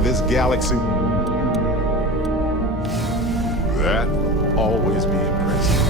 This galaxy, that will always be impressive.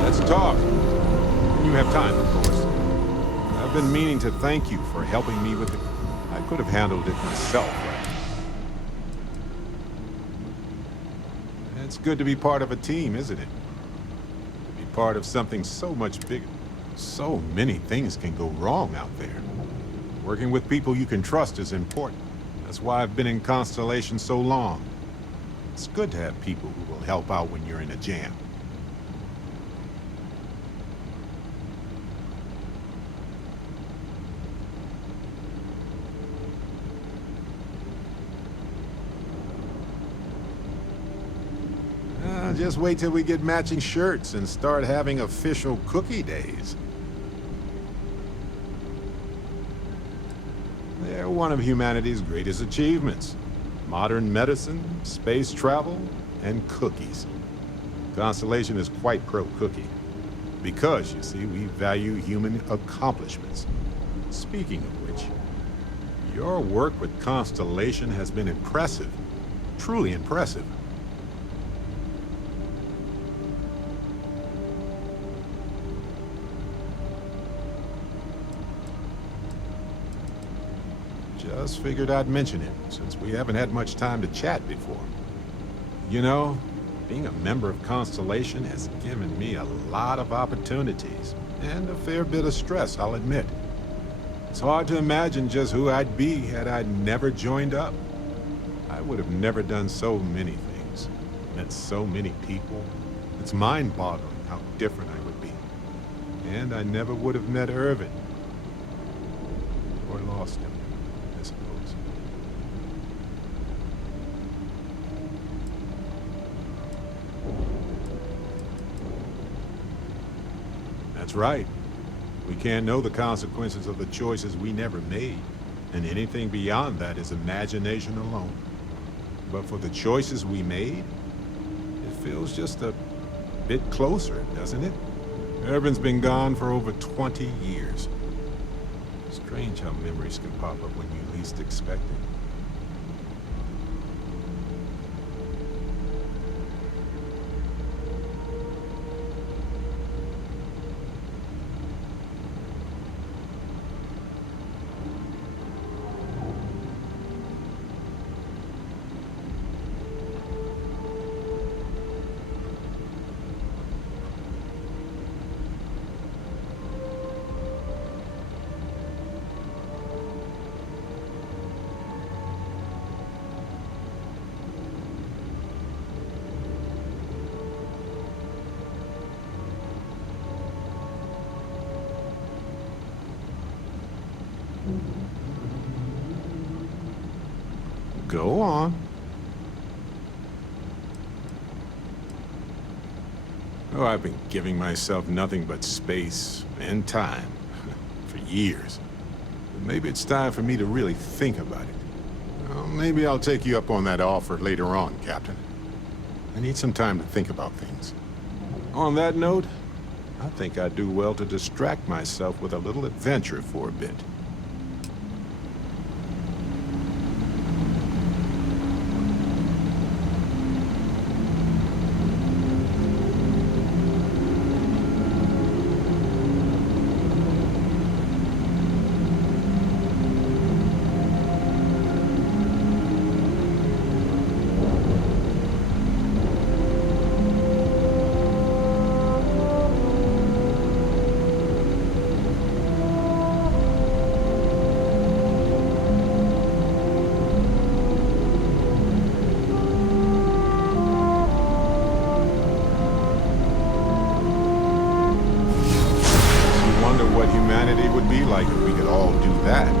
Let's talk. When you have time, of course. I've been meaning to thank you for helping me with it. I could have handled it myself, right? It's good to be part of a team, isn't it? To be part of something so much bigger. So many things can go wrong out there. Working with people you can trust is important. That's why I've been in Constellation so long. It's good to have people who will help out when you're in a jam. Just wait till we get matching shirts and start having official cookie days. They're one of humanity's greatest achievements. Modern medicine, space travel, and cookies. Constellation is quite pro-cookie. Because, you see, we value human accomplishments. Speaking of which, your work with Constellation has been impressive. Truly impressive. Just figured I'd mention it, since we haven't had much time to chat before. You know, being a member of Constellation has given me a lot of opportunities, and a fair bit of stress, I'll admit. It's hard to imagine just who I'd be had I never joined up. I would have never done so many things, met so many people. It's mind-boggling how different I would be. And I never would have met Irvin. Or lost him. I suppose. That's right. We can't know the consequences of the choices we never made, and anything beyond that is imagination alone. But for the choices we made, it feels just a bit closer, doesn't it? Irvin's been gone for over 20 years. Strange how memories can pop up when you least expect it. Go on. Oh, I've been giving myself nothing but space and time for years. But maybe it's time for me to really think about it. Well, maybe I'll take you up on that offer later on, Captain. I need some time to think about things. On that note, I think I'd do well to distract myself with a little adventure for a bit. What humanity would be like if we could all do that.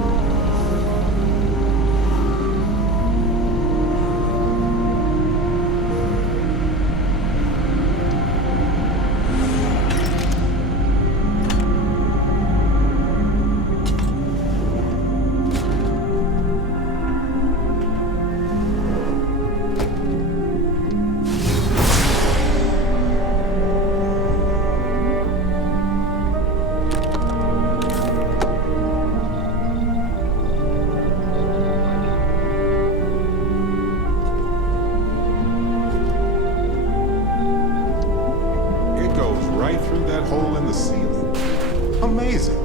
Right through that hole in the ceiling. Amazing.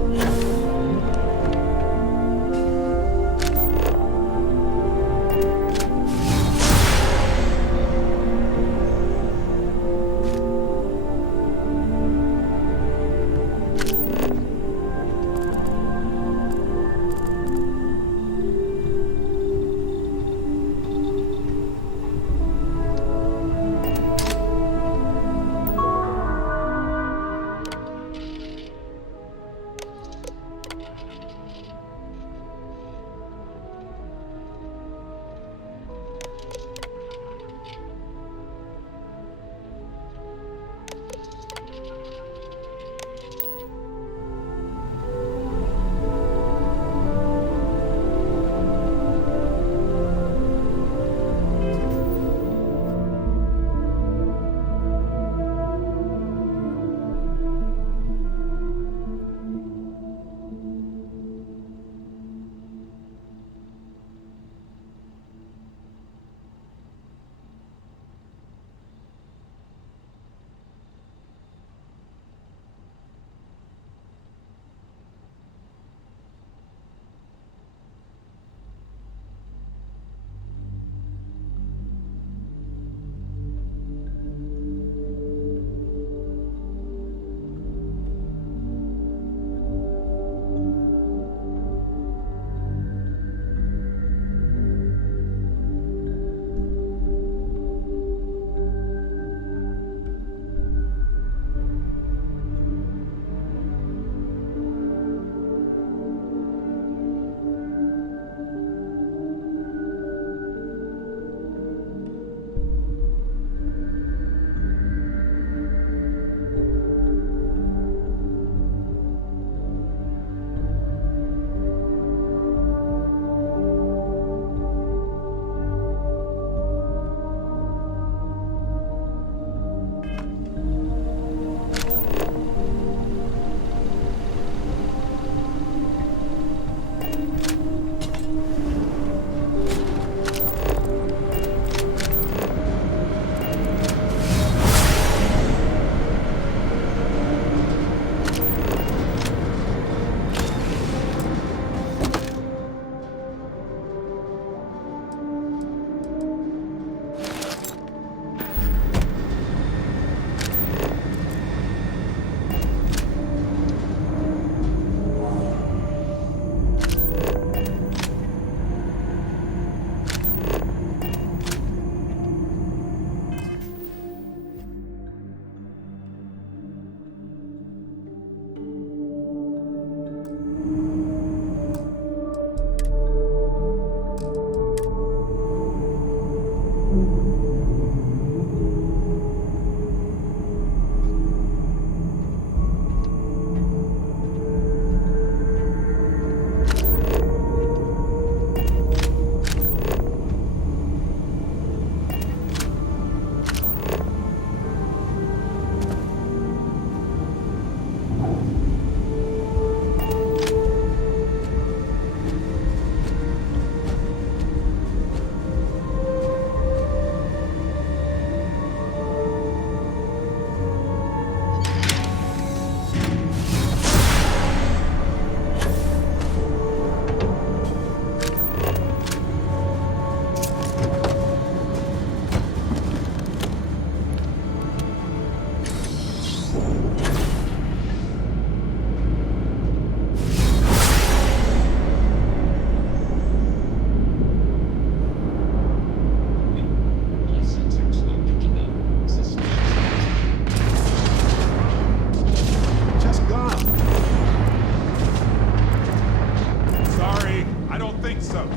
What's up?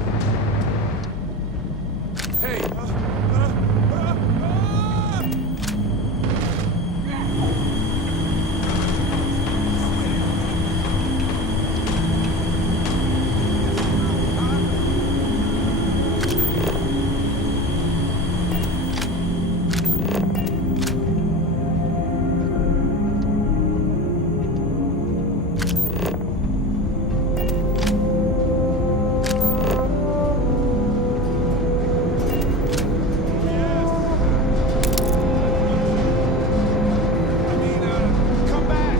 Hey! Come back!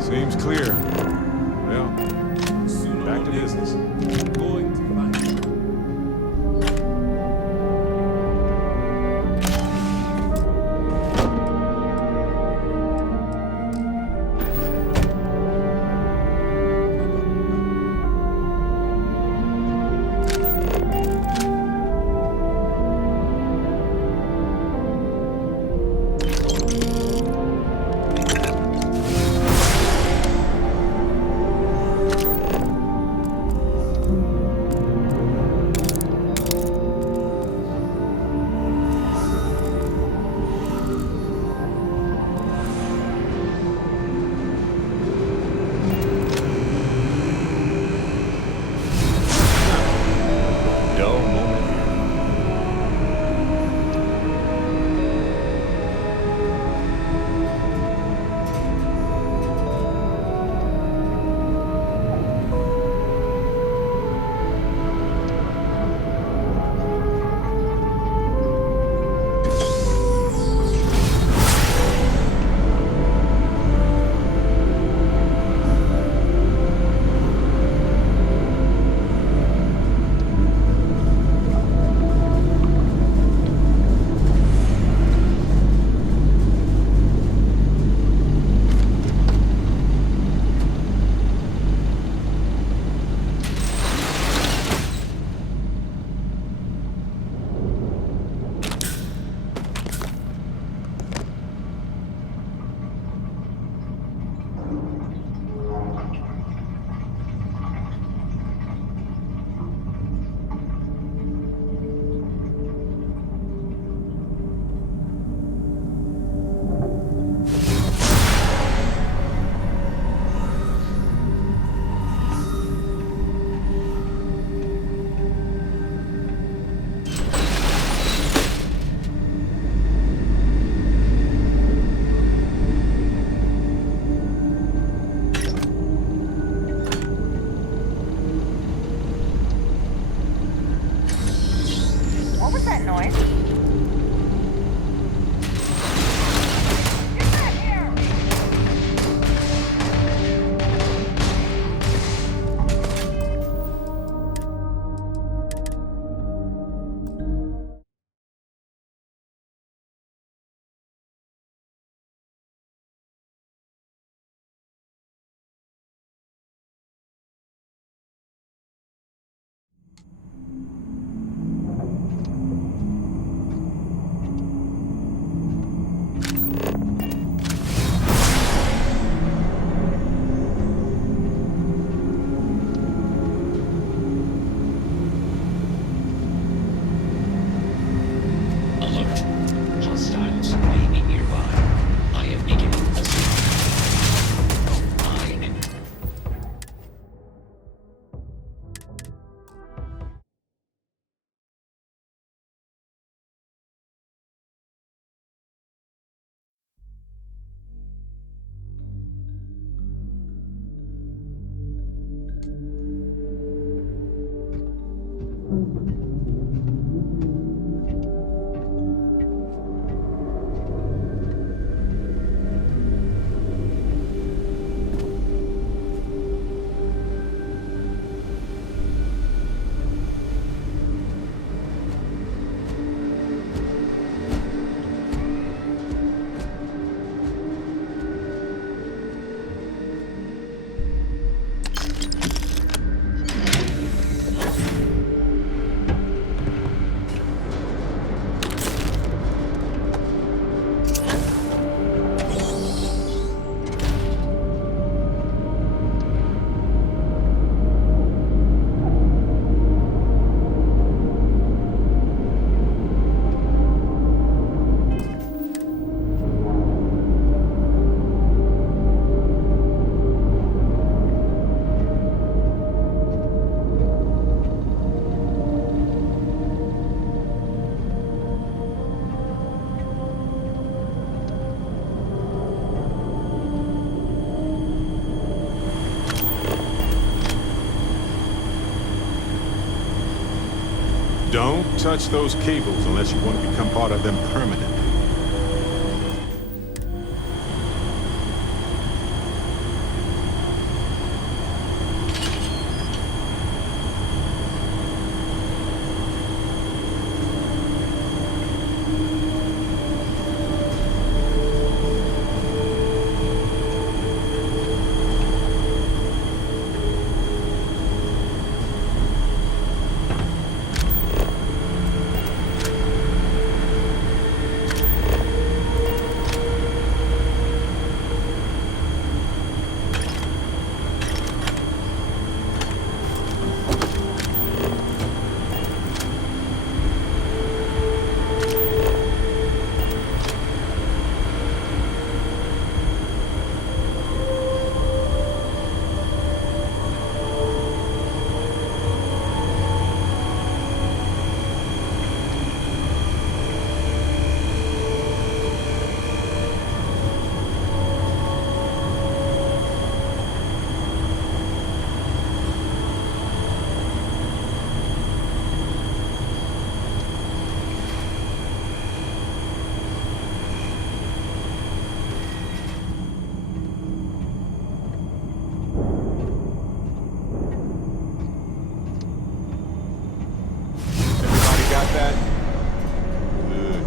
Seems clear. Well, back to business. Going to find dull moment here. What was that noise? Get back here! Alert. Hostiles may be nearby. I am beginning a I am... Don't touch those cables unless you want to become part of them permanently. Everybody got that? Good.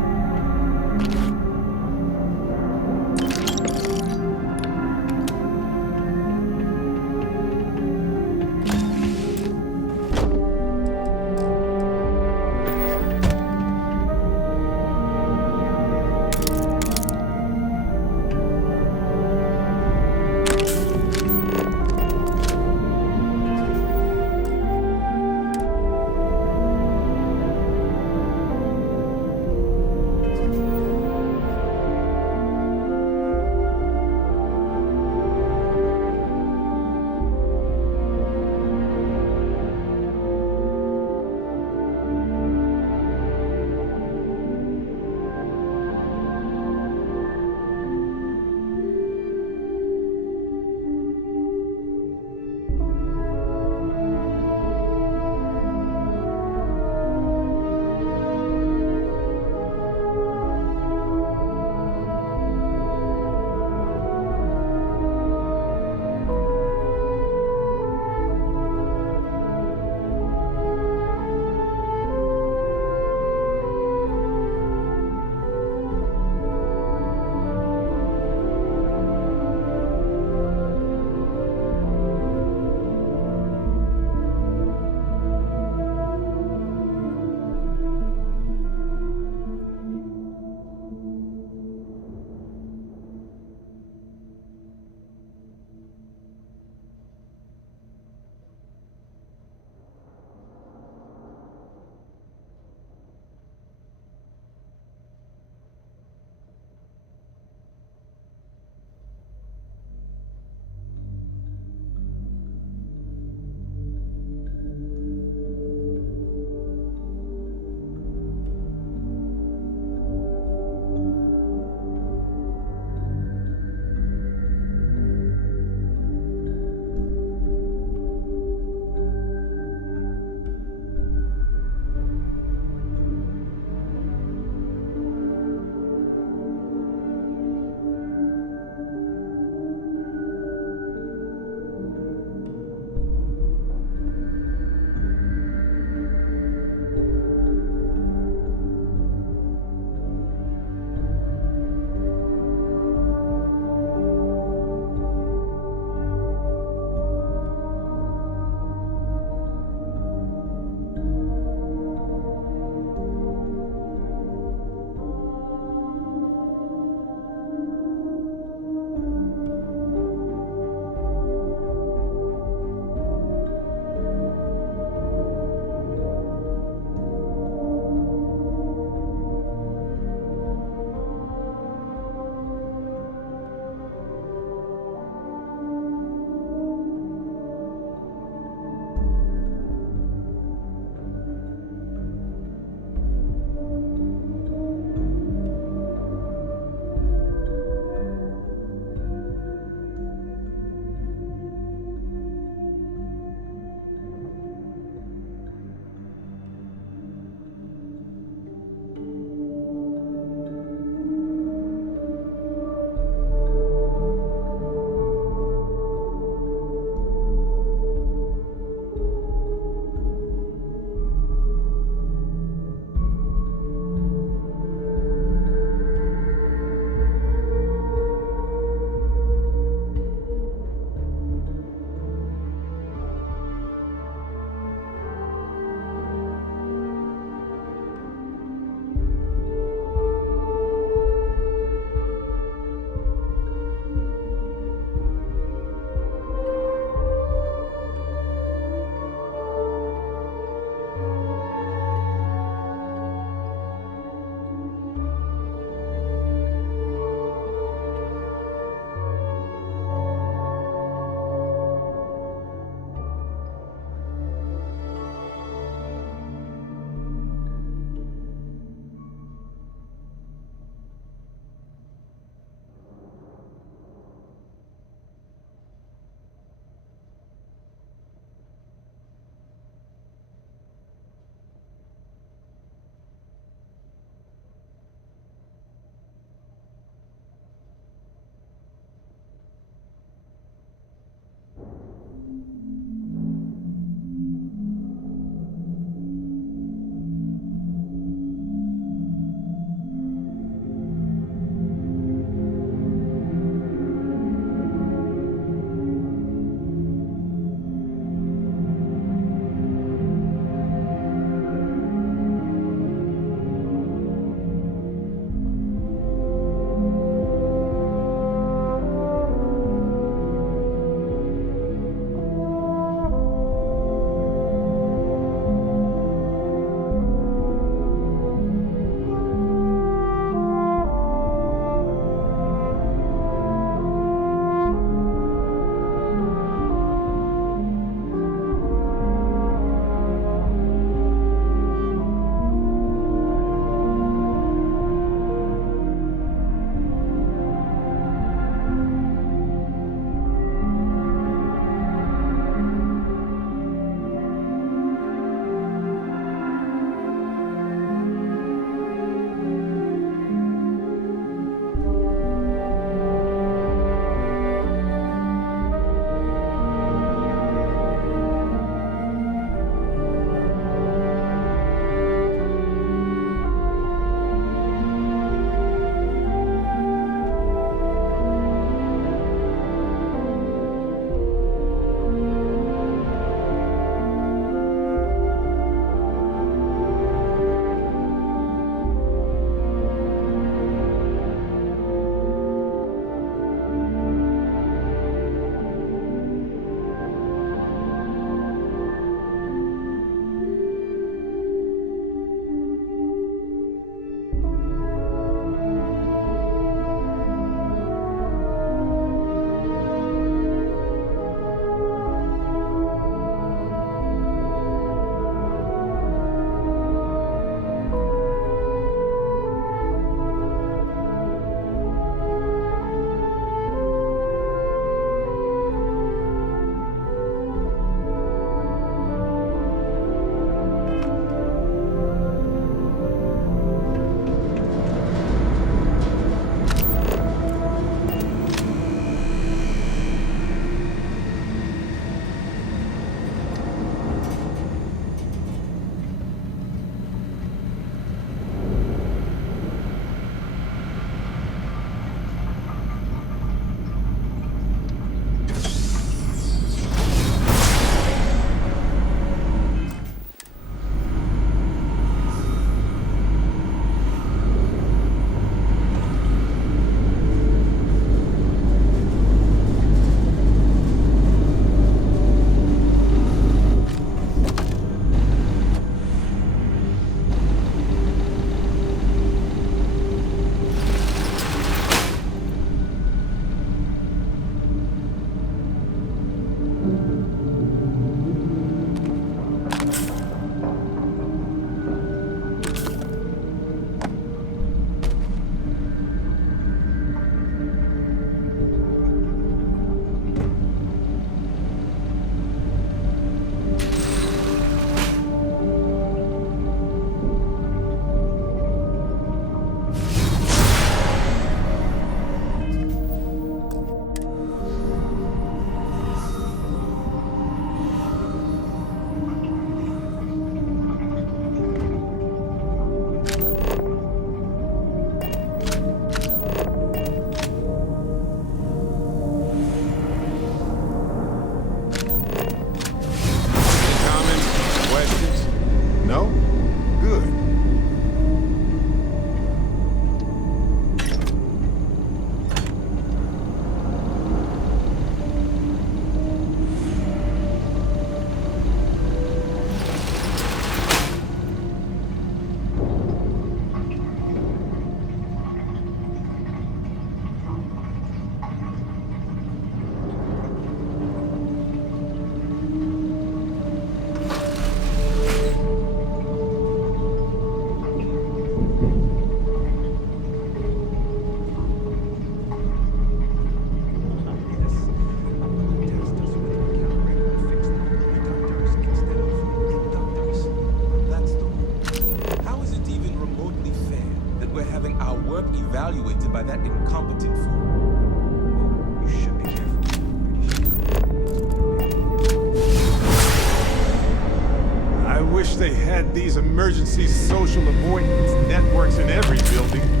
they had these emergency social avoidance networks in every building.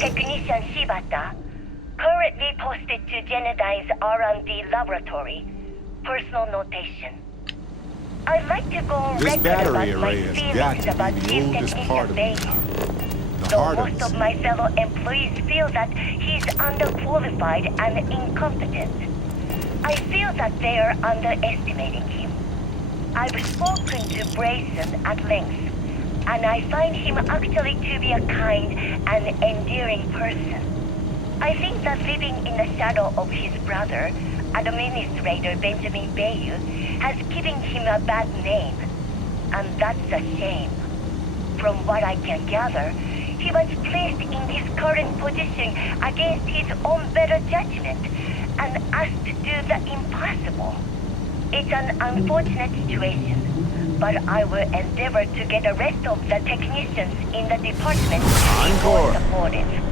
Technician Shibata, currently posted to Genedine's R&D laboratory. Personal notation. I'd like to go on This record battery about my array has got feelings to about be the Chief oldest part Technician of the Bayou. tower. The Though heart of most the of my fellow employees feel that he's underqualified and incompetent. I feel that they are underestimating him. I've spoken to Brayson at length, and I find him actually to be a kind and endearing person. I think that living in the shadow of his brother, Administrator Benjamin Bayou, has given him a bad name, and that's a shame. From what I can gather, he was placed in his current position against his own better judgment, and asked to do the impossible. It's an unfortunate situation, but I will endeavor to get the rest of the technicians in the department to be more supportive.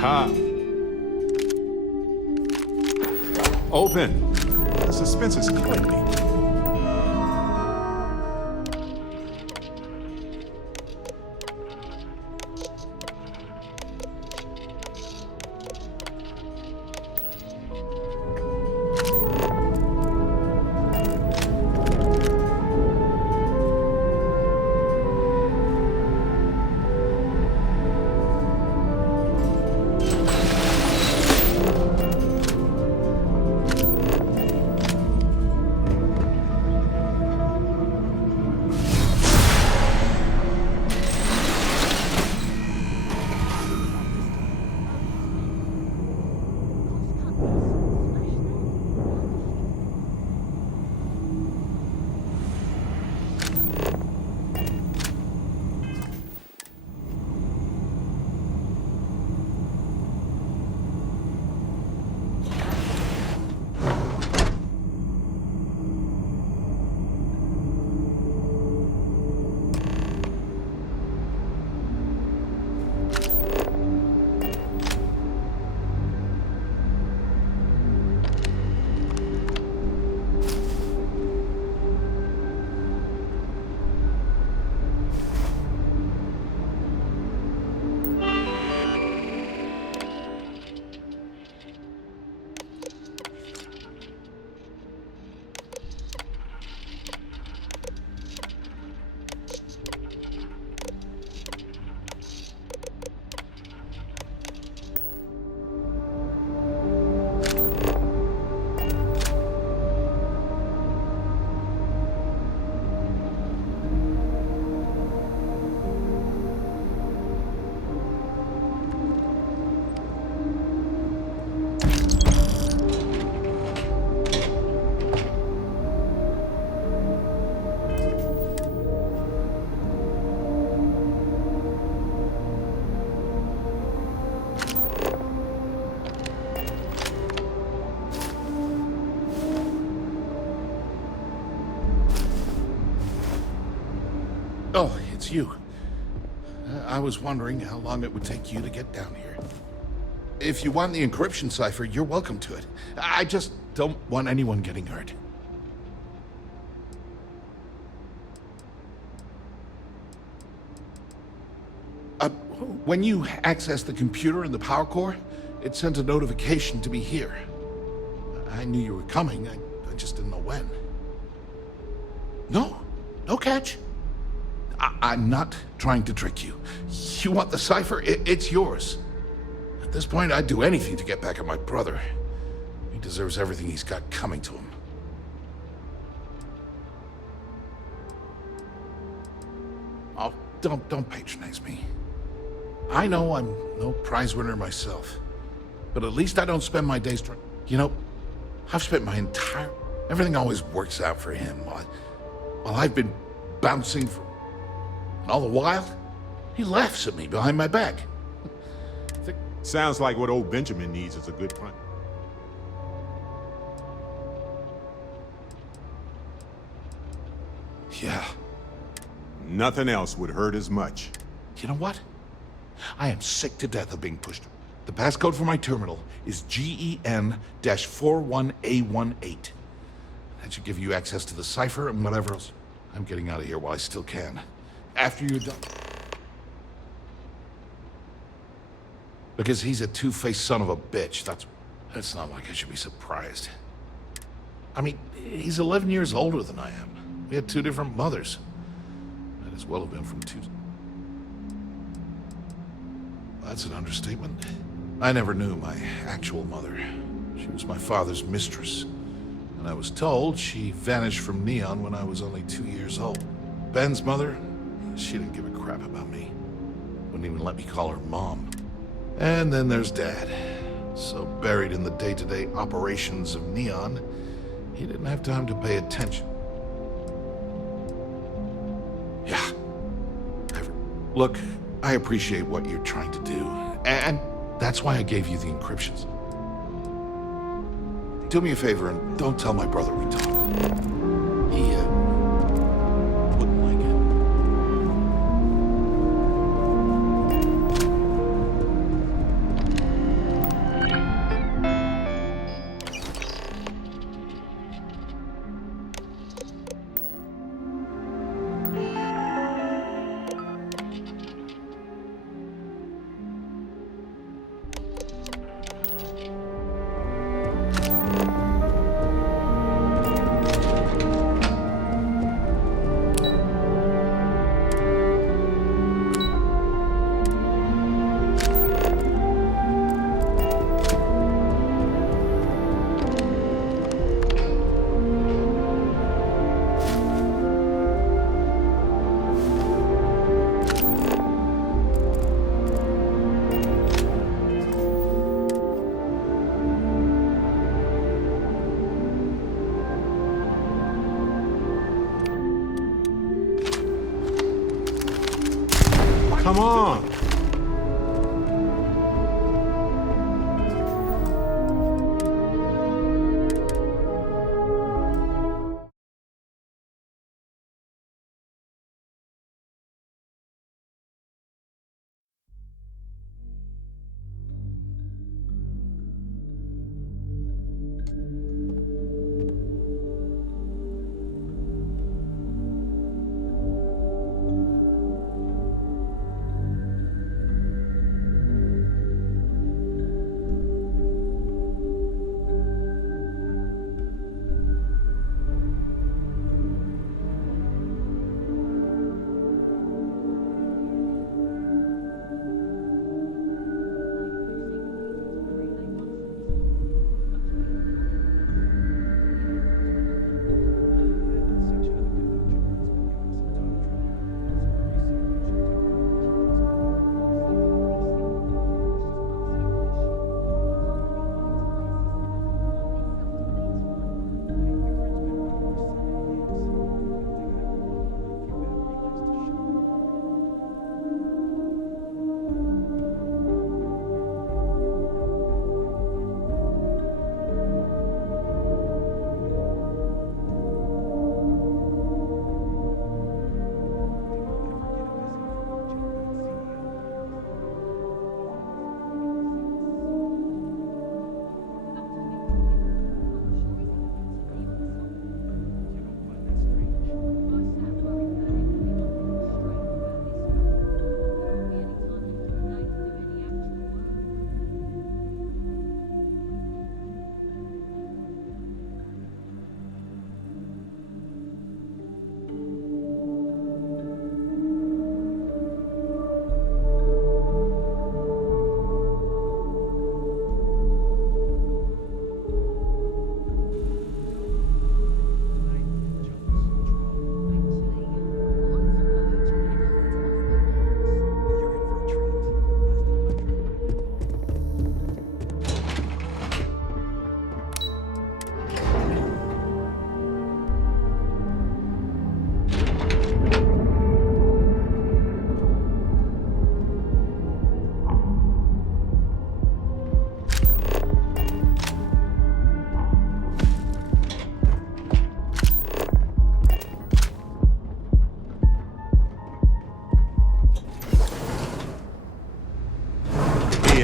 Aha! Open! The suspense is killing me. it's you. I was wondering how long it would take you to get down here. If you want the encryption cipher, you're welcome to it. I just don't want anyone getting hurt. When you accessed the computer in the power core, it sent a notification to be here. I knew you were coming, I just didn't know when. No catch. I'm not trying to trick you. You want the cipher? It's yours. At this point, I'd do anything to get back at my brother. He deserves everything he's got coming to him. Oh, don't patronize me. I know I'm no prize winner myself, but at least I don't spend my days trying. You know, I've spent my entire... Everything always works out for him while I've been bouncing for... And all the while, he laughs at me behind my back. Sounds like what old Benjamin needs is a good punch. Yeah. Nothing else would hurt as much. You know what? I am sick to death of being pushed. The passcode for my terminal is GEN-41A18. That should give you access to the cipher and whatever else. I'm getting out of here while I still can. After you're done. Because he's a two-faced son of a bitch. That's not like I should be surprised. I mean, he's 11 years older than I am. We had two different mothers. Might as well have been from two... That's an understatement. I never knew my actual mother. She was my father's mistress. And I was told she vanished from Neon when I was only 2 years old. Ben's mother, she didn't give a crap about me. Wouldn't even let me call her Mom. And then there's Dad. So buried in the day-to-day operations of Neon, he didn't have time to pay attention. Yeah. Look, I appreciate what you're trying to do, and that's why I gave you the encryptions. Do me a favor and don't tell my brother we talked. He, wouldn't like it. Come on!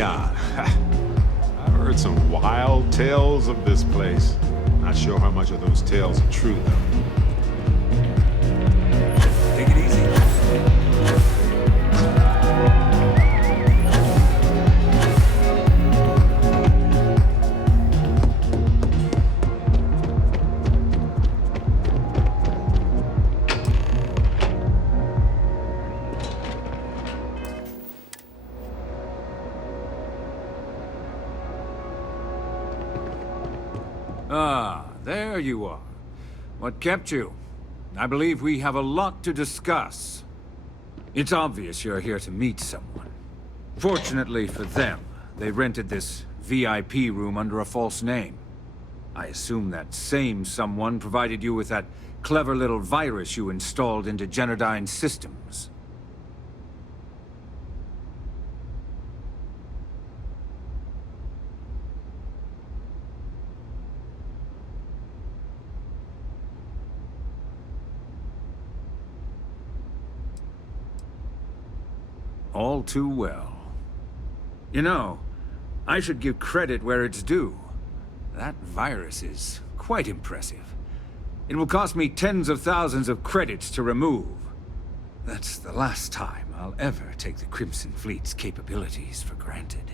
Neon. I've heard some wild tales of this place. Not sure how much of those tales are true, though. Take it easy. Ah, there you are. What kept you? I believe we have a lot to discuss. It's obvious you're here to meet someone. Fortunately for them, they rented this VIP room under a false name. I assume that same someone provided you with that clever little virus you installed into Genodyne's systems. All too well. You know, I should give credit where it's due. That virus is quite impressive. It will cost me tens of thousands of credits to remove. That's the last time I'll ever take the Crimson Fleet's capabilities for granted.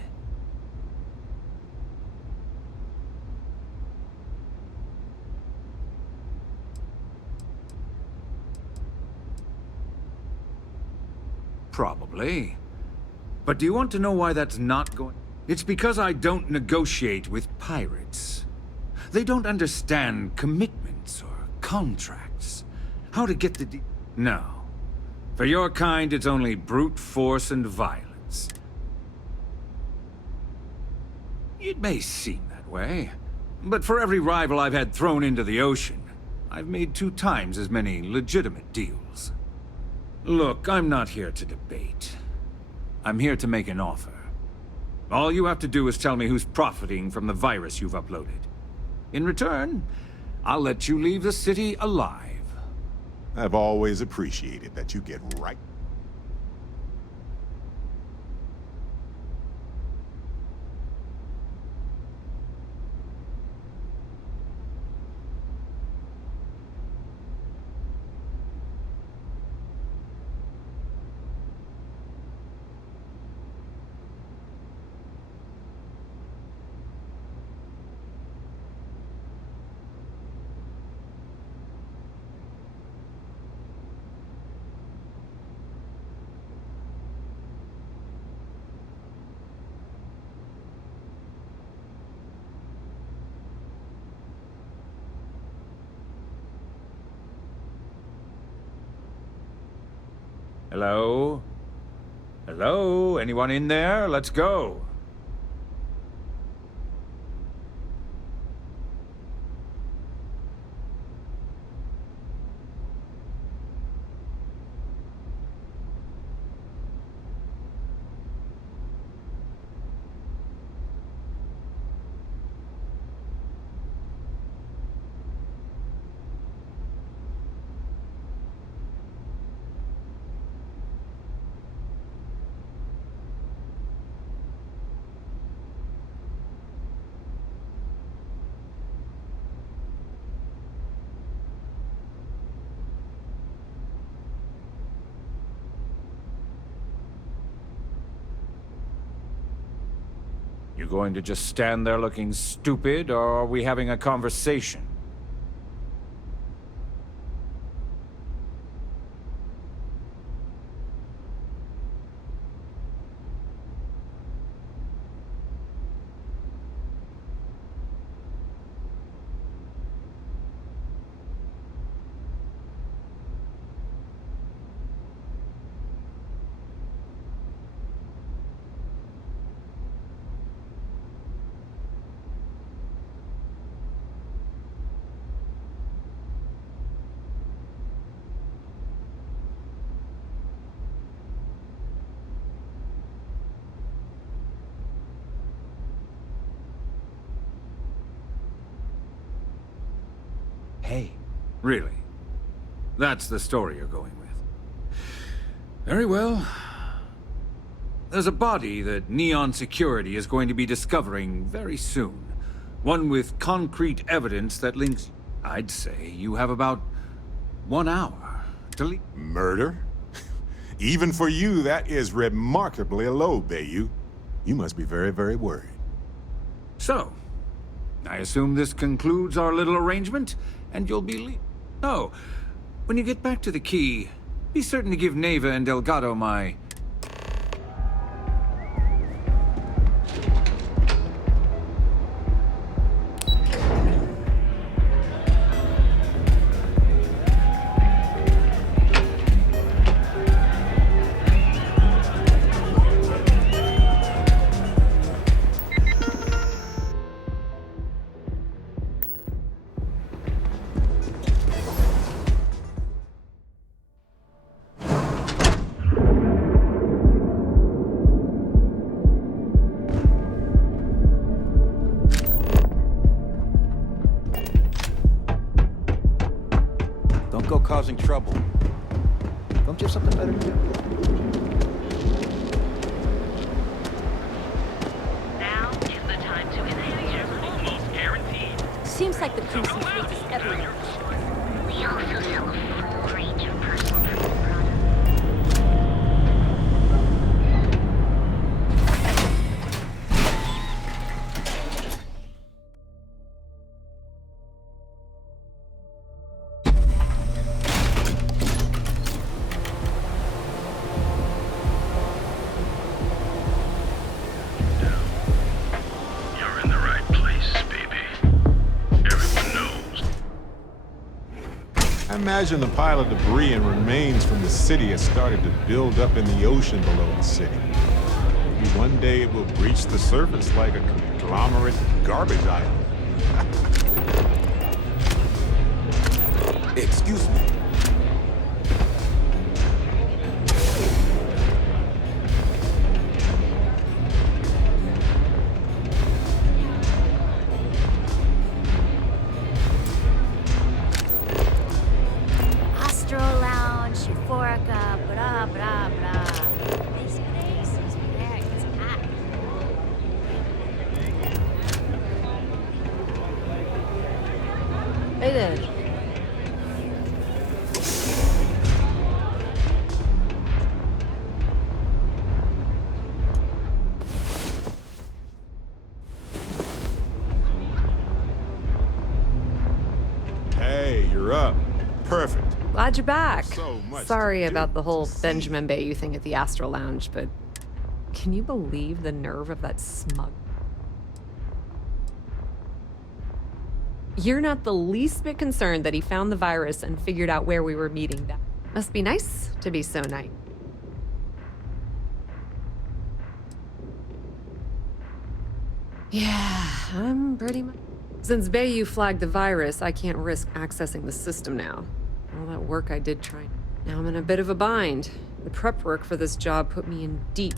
Probably. But do you want to know why that's not going? It's because I don't negotiate with pirates. They don't understand commitments or contracts. How to get the No. For your kind, it's only brute force and violence. It may seem that way, but for every rival I've had thrown into the ocean, I've made 2 times as many legitimate deals. Look, I'm not here to debate. I'm here to make an offer. All you have to do is tell me who's profiting from the virus you've uploaded. In return, I'll let you leave the city alive. I've always appreciated that you get right. Hello? Hello? Anyone in there? Let's go. You going to just stand there looking stupid, or are we having a conversation? Hey, really? That's the story you're going with. Very well. There's a body that Neon Security is going to be discovering very soon. One with concrete evidence that links... I'd say you have about 1 hour to leave. Murder? Even for you, that is remarkably low, Bayou. You must be very, very worried. So, I assume this concludes our little arrangement, and you'll be Oh, when you get back to the key, be certain to give Neva and Delgado my... Don't go causing trouble. Don't you have something better to do? Now is the time to enhance your almost guaranteed. Seems like the Crucial Fleet is everywhere. We also sell a full range of personal training products. You're in the right place, baby. Everyone knows. I imagine the pile of debris and remains from the city has started to build up in the ocean below the city. Maybe one day it will breach the surface like a conglomerate garbage island. Excuse me. Astro Lounge, Euphorica, blah, blah, blah. This place is where it's at. Hey there. Hey, you're up. Perfect. Glad you're back. So much Sorry to do, about the whole to see. Benjamin Bayou thing at the Astro Lounge, but can you believe the nerve of that smug? You're not the least bit concerned that he found the virus and figured out where we were meeting. That must be nice to be so nice. Yeah, I'm pretty much... Since Bayou flagged the virus, I can't risk accessing the system now. All that work I did trying. Now I'm in a bit of a bind. The prep work for this job put me in deep.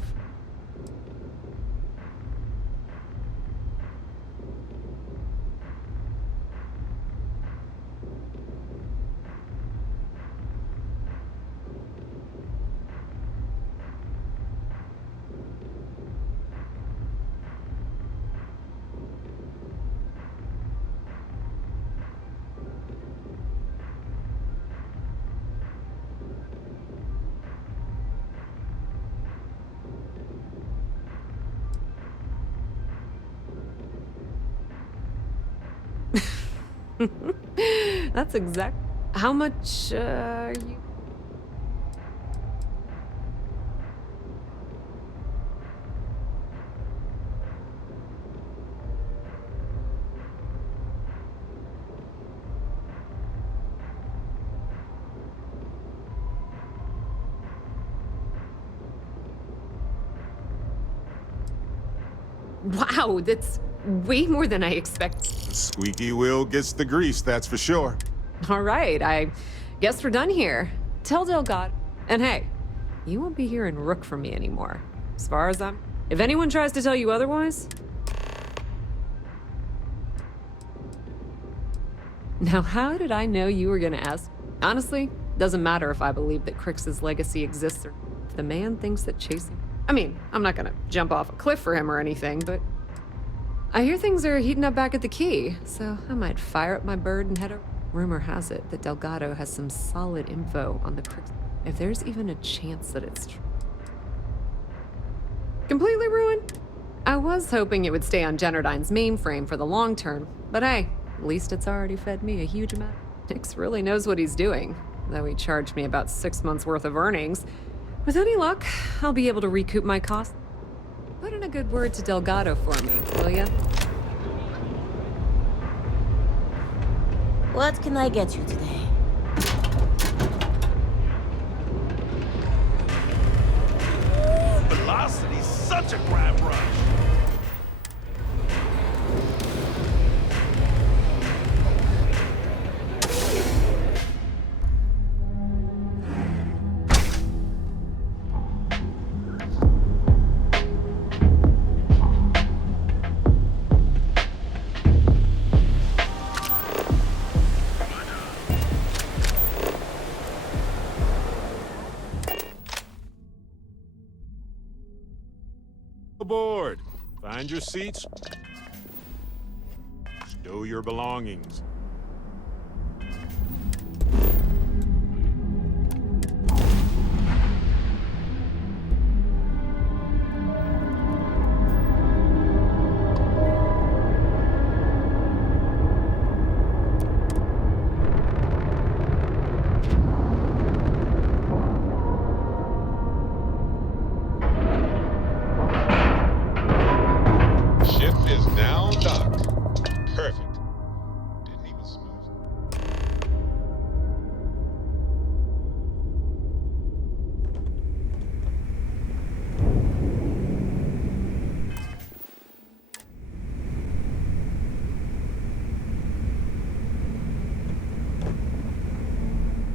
That's exact. How much are you? Wow, that's way more than I expected. The squeaky wheel gets the grease, that's for sure. All right, I guess we're done here. Tell Delgado. And hey, you won't be hearing Rook from me anymore. As far as I'm... If anyone tries to tell you otherwise... Now, how did I know you were gonna ask? Honestly, doesn't matter if I believe that Crix's legacy exists or if the man thinks that chasing... I mean, I'm not gonna jump off a cliff for him or anything, but I hear things are heating up back at the Key, so I might fire up my bird and head over. Rumor has it that Delgado has some solid info on the Crix. If there's even a chance that it's true. Completely ruined? I was hoping it would stay on Generdyne's mainframe for the long term, but hey, at least it's already fed me a huge amount. Nix really knows what he's doing, though he charged me about 6 months worth of earnings. With any luck, I'll be able to recoup my costs. Put in a good word to Delgado for me, will ya? What can I get you today? Velocity's such a grab rush. Aboard. Find your seats. Stow your belongings. Ship is now docked. Perfect. Didn't even smooth.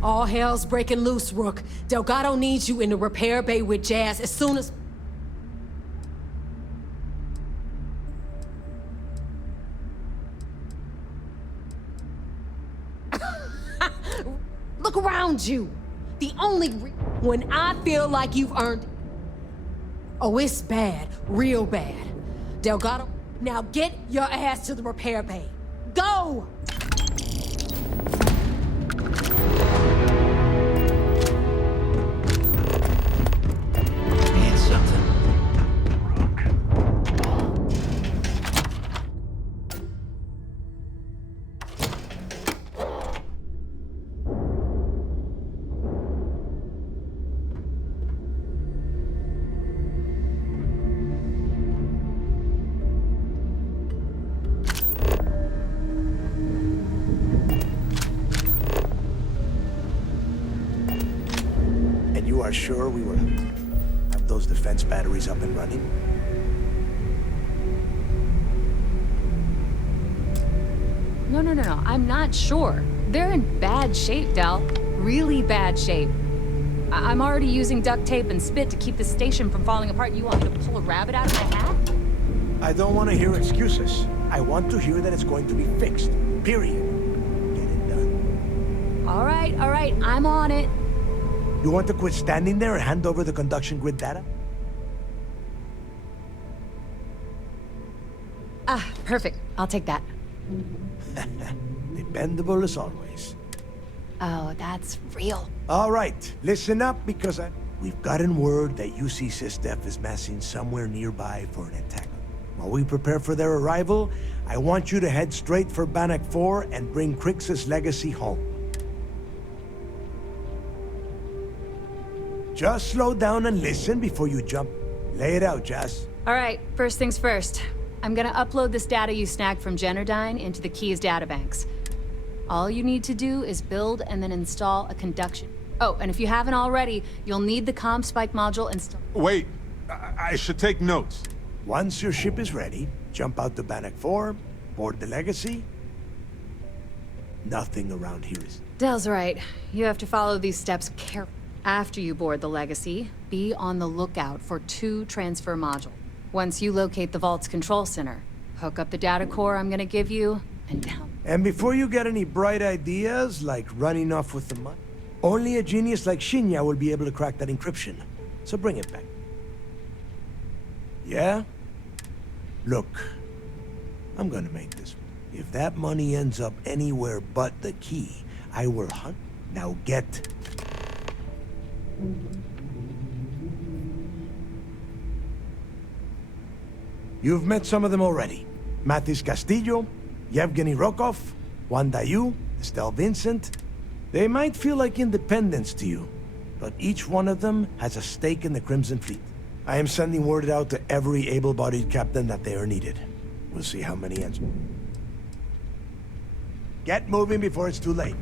All hell's breaking loose, Rook. Delgado needs you in the repair bay with Jazz as soon as... Look around you. The only when I feel like you've earned... Oh, it's bad. Real bad. Delgado, now get your ass to the repair bay. Go! Need something? And you are sure we will have those defense batteries up and running? No. I'm not sure. They're in bad shape, Del. Really bad shape. I'm already using duct tape and spit to keep the station from falling apart. You want me to pull a rabbit out of my hat? I don't want to hear excuses. I want to hear that it's going to be fixed. Period. Get it done. All right. I'm on it. You want to quit standing there and hand over the conduction grid data? Ah, perfect. I'll take that. Dependable as always. Oh, that's real. All right, listen up because we've gotten word that UC SysDef is massing somewhere nearby for an attack. While we prepare for their arrival, I want you to head straight for Bannock 4 and bring Crixus Legacy home. Just slow down and listen before you jump. Lay it out, Jazz. All right, first things first. I'm gonna upload this data you snagged from Generdyne into the Keys databanks. All you need to do is build and then install a conduction. Oh, and if you haven't already, you'll need the CommSpike module installed. Wait, I should take notes. Once your ship is ready, jump out to Bannock 4, board the Legacy. Nothing around here is... Del's right. You have to follow these steps carefully. After you board the Legacy, be on the lookout for 2 transfer modules. Once you locate the Vault's control center, hook up the data core I'm gonna give you, and down. And before you get any bright ideas, like running off with the money, only a genius like Shinya will be able to crack that encryption. So bring it back. Yeah? Look, I'm gonna make this. If that money ends up anywhere but the key, I will hunt. Now get. You've met some of them already. Mathis Castillo, Yevgeny Rokov, Juan Dayu, Estelle Vincent. They might feel like independents to you, but each one of them has a stake in the Crimson Fleet. I am sending word out to every able-bodied captain that they are needed. We'll see how many answer. Get moving before it's too late.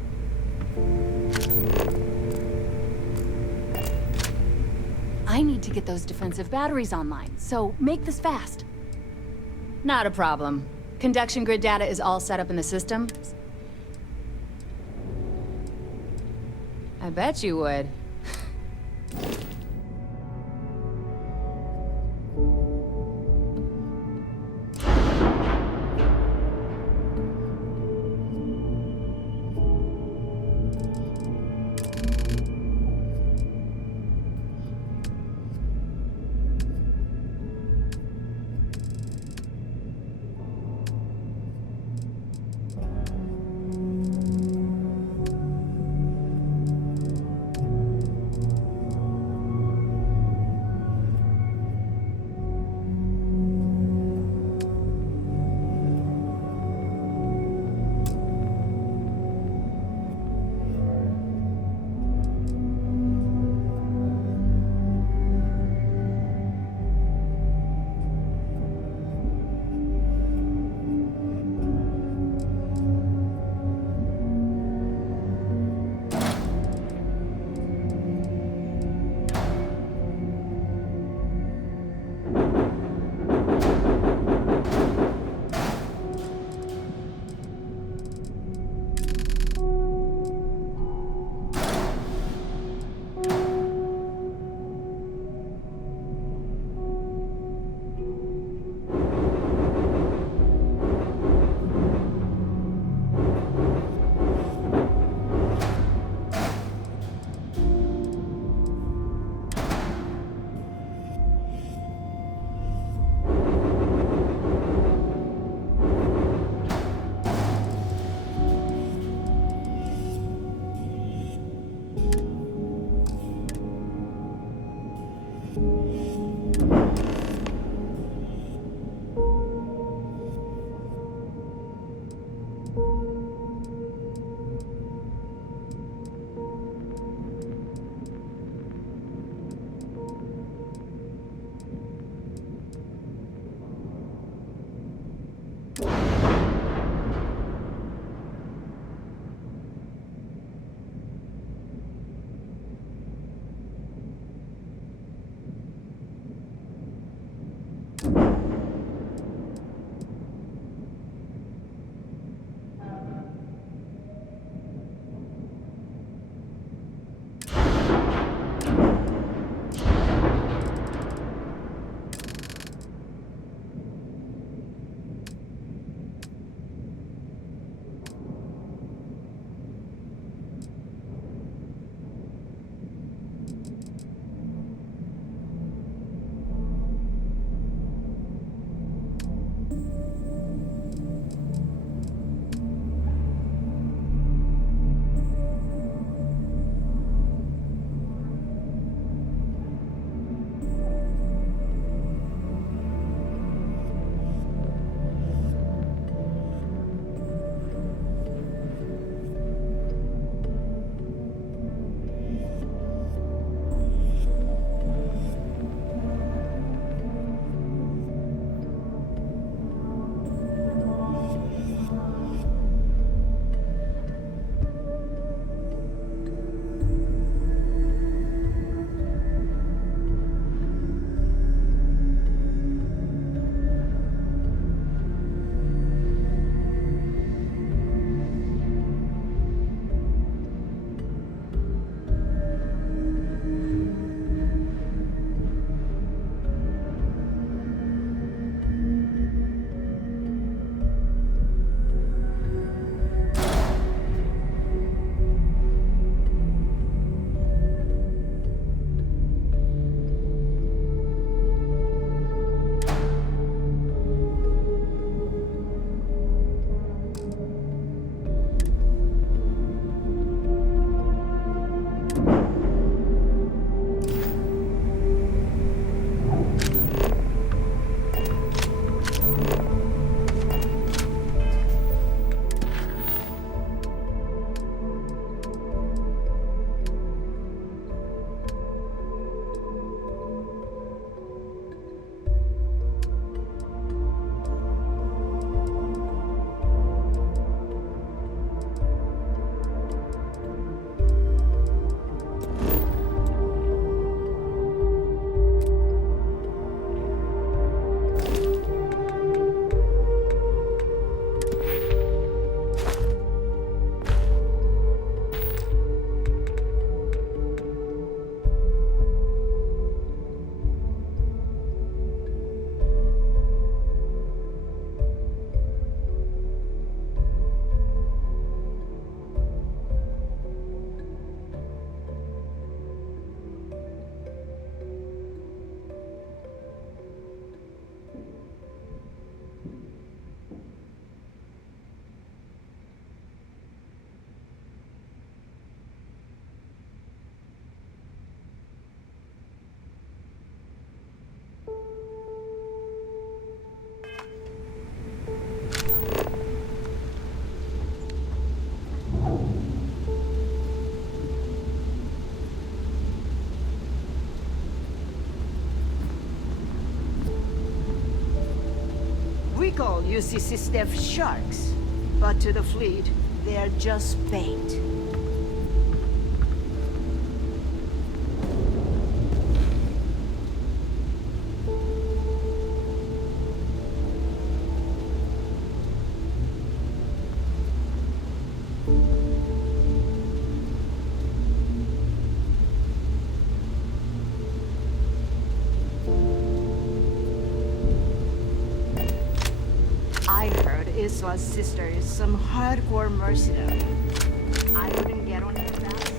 I need to get those defensive batteries online, so make this fast. Not a problem. Conduction grid data is all set up in the system. I bet you would. We call UCC staff sharks, but to the fleet, they're just bait. I heard Iswa's sister is some hardcore mercenary. I wouldn't get on her back.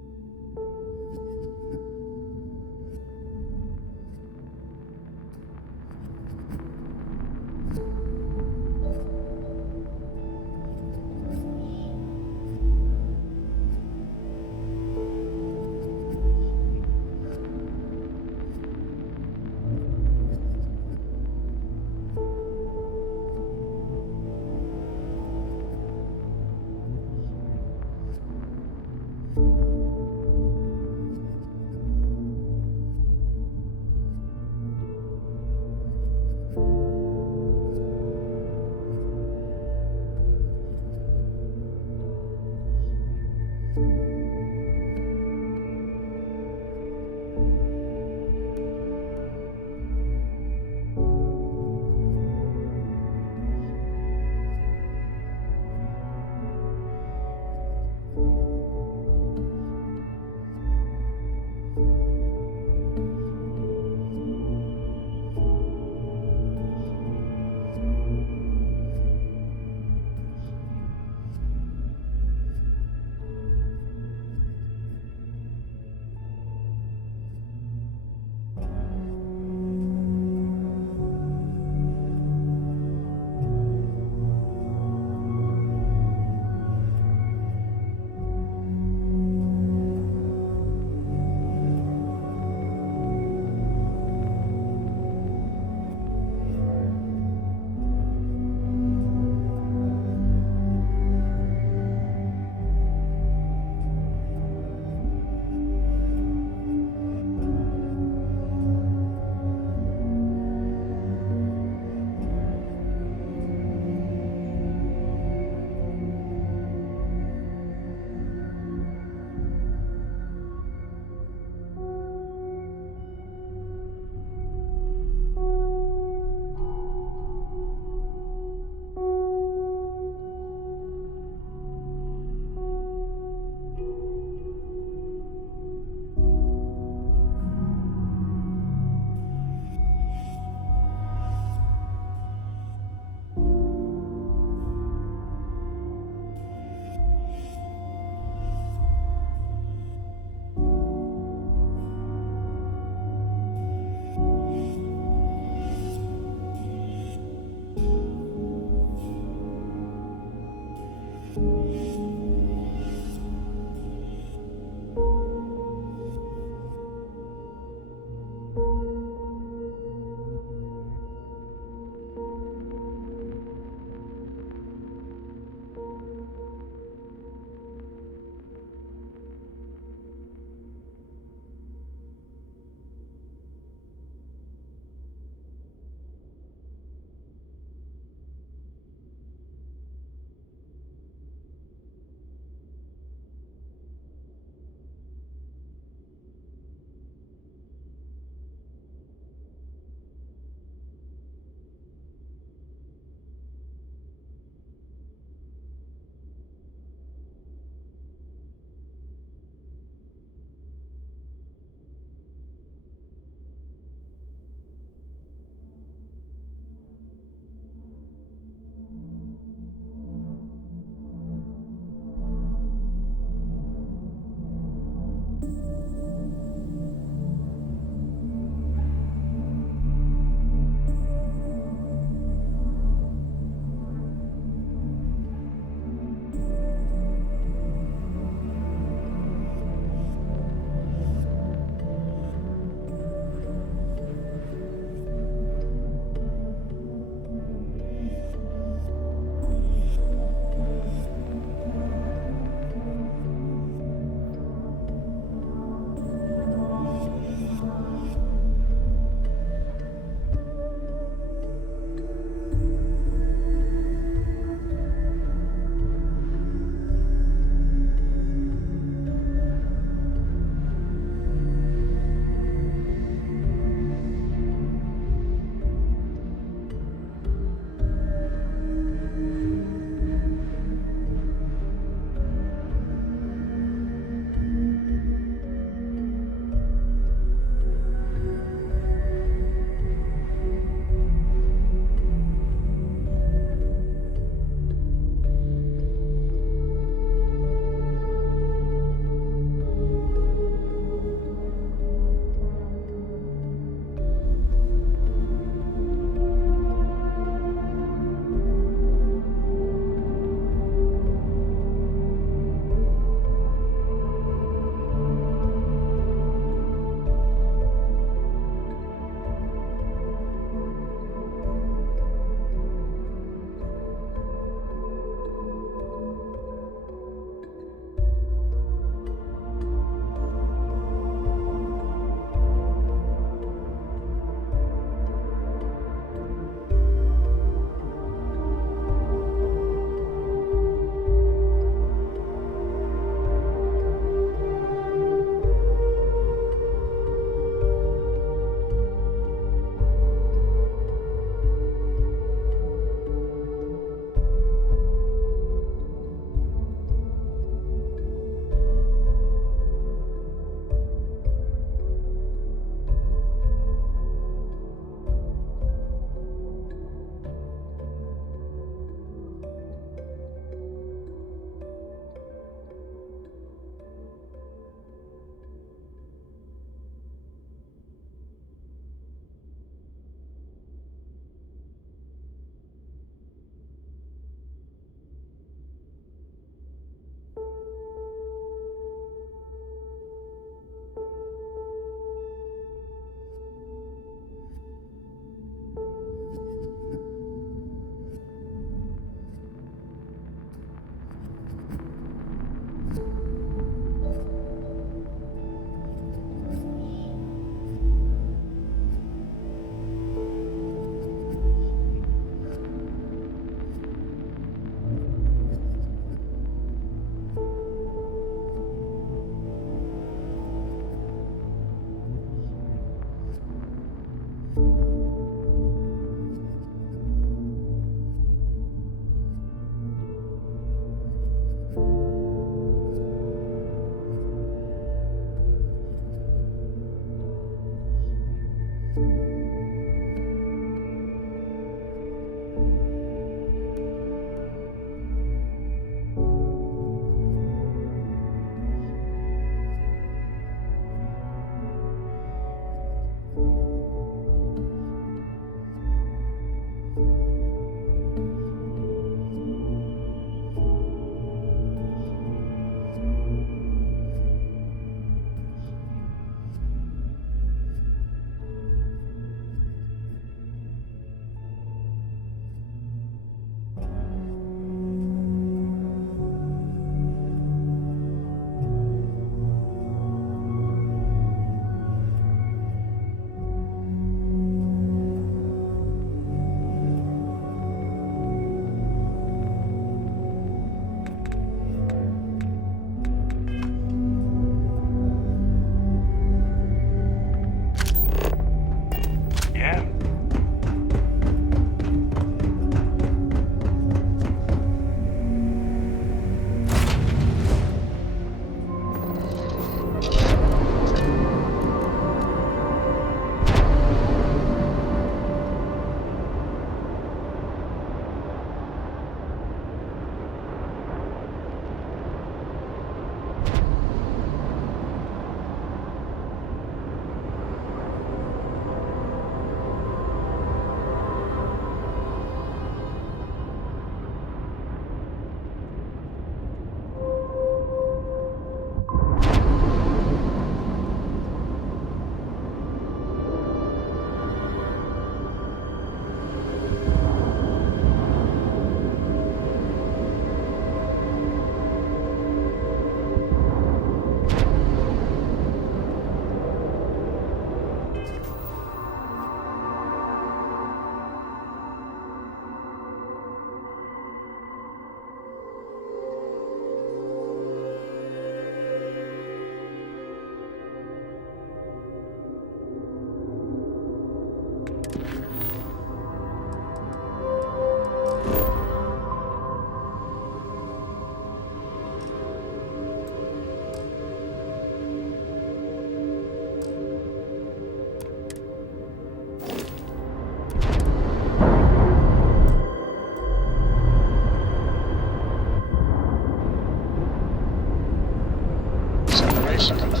place.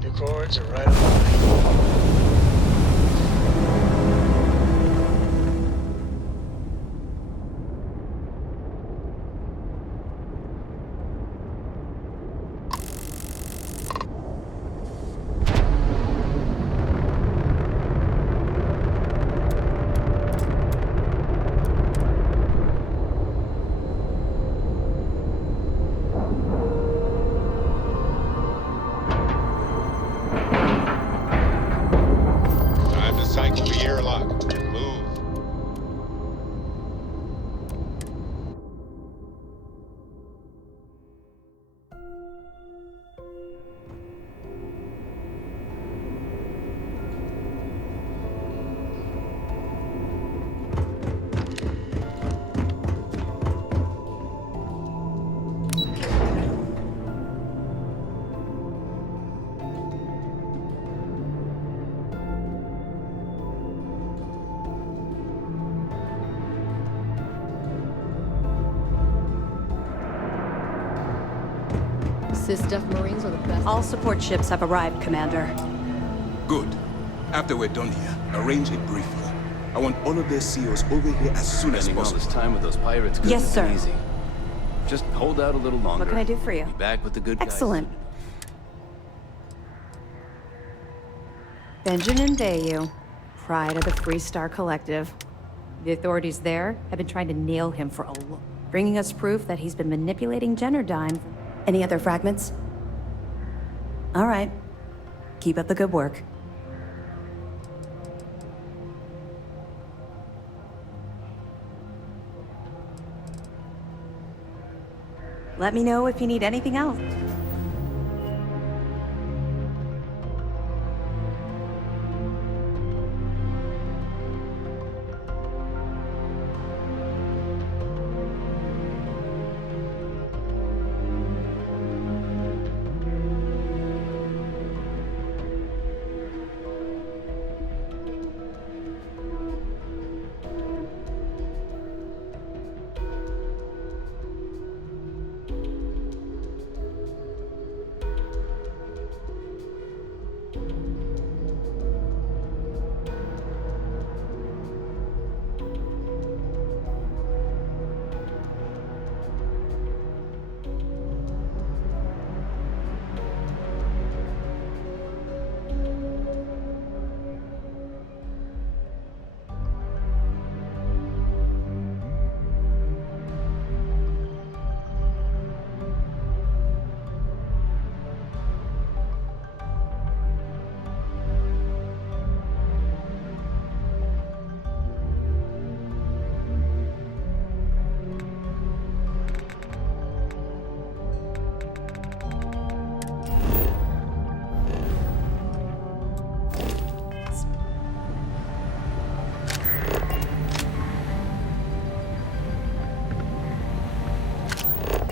The cords are right on. Time to cycle the airlock. Move. Sys-Def Marines are the best. All support ships have arrived, Commander. Good. After we're done here, arrange it briefly. I want all of their CEOs over here as soon as Spending all possible. this time with those pirates Yes, isn't sir. easy. Just hold out a little longer. What can I do for you? Be back with the good guys. Excellent. Benjamin Bayou, pride of the Free Star Collective. The authorities there have been trying to nail him for a long, bringing us proof that he's been manipulating Generdyne. Any other fragments? All right. Keep up the good work. Let me know if you need anything else.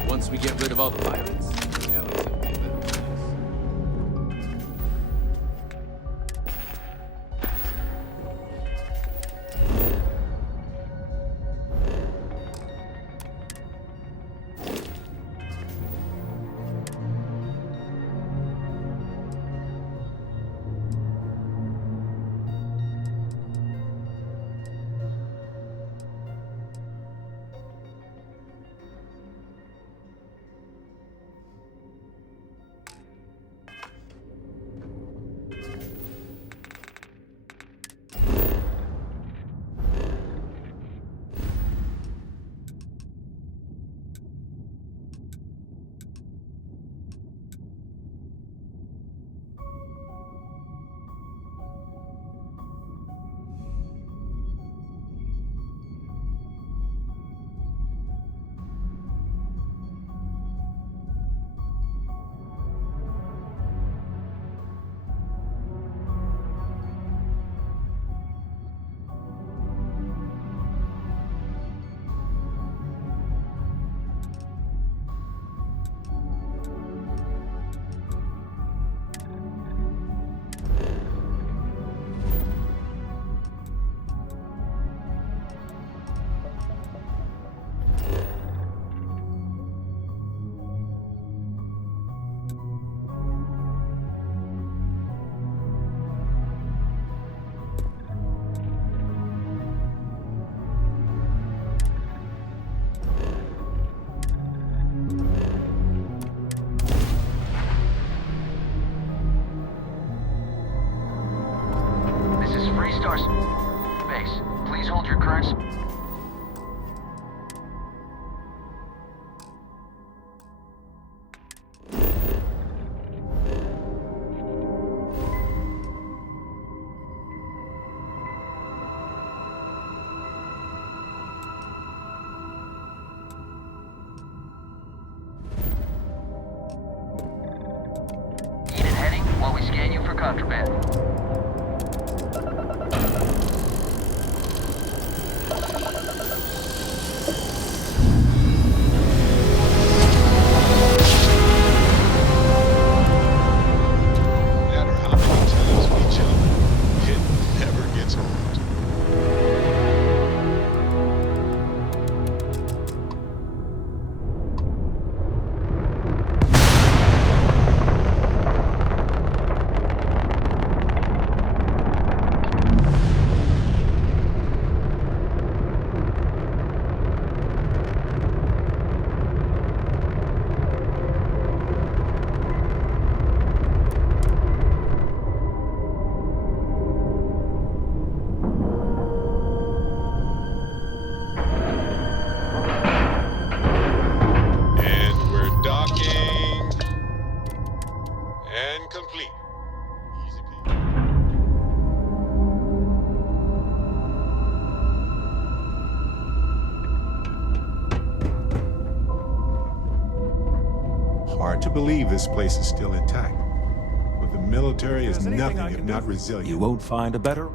Once we get rid of all the pirates, Galaxy will be a better place. Freestar's base. Please hold your currents. Unit heading while we scan you for contraband. No matter how many times we jump, it never gets old. And we're docking. And complete. Easy peasy. Hard to believe this place is still intact. But the military is nothing if not resilient. You won't find a better.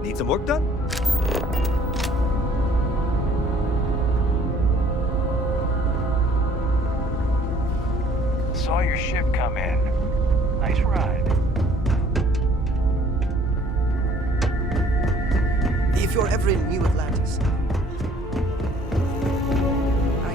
Need some work done? Saw your ship come in. Nice ride. If you're ever in New Atlantis, I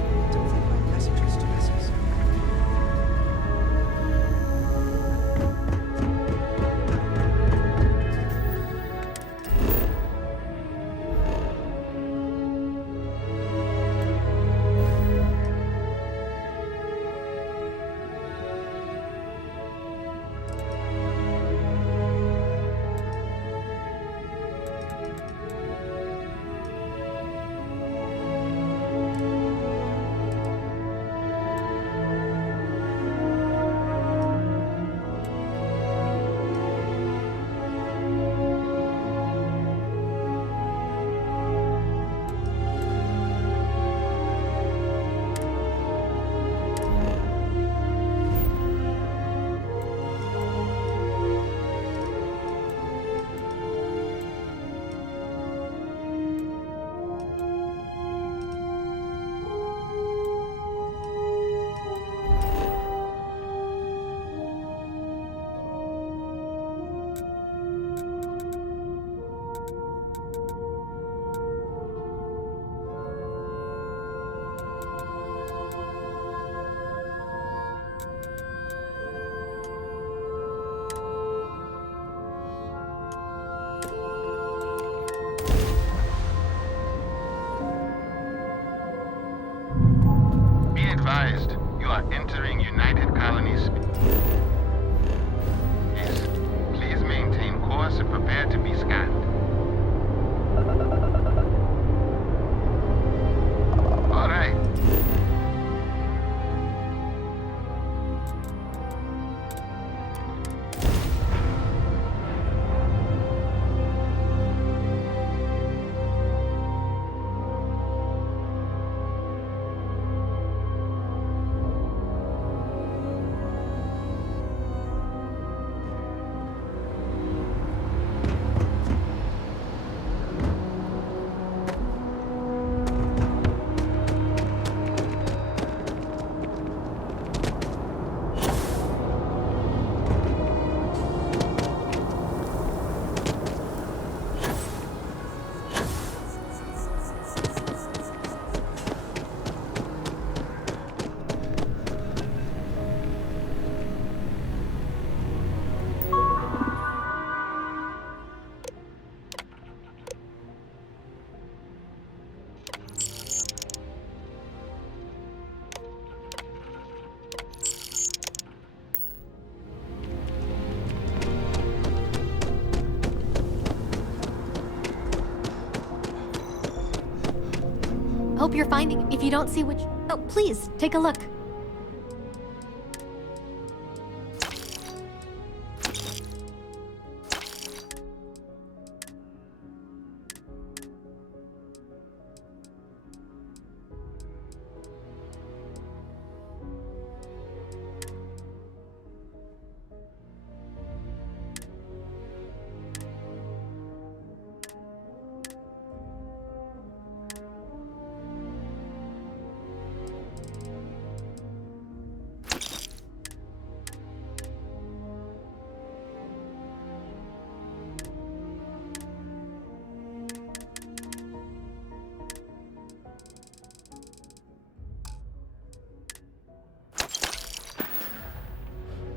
hope you're finding. If you don't see which... Oh, please, take a look.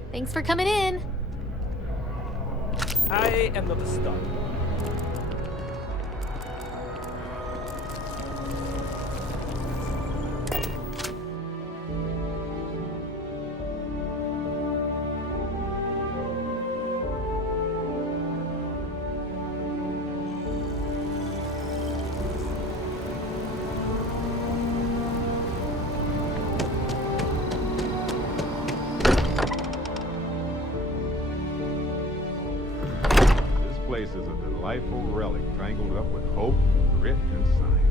Thanks for coming in. I am not a star. This is a delightful relic tangled up with hope, grit, and science.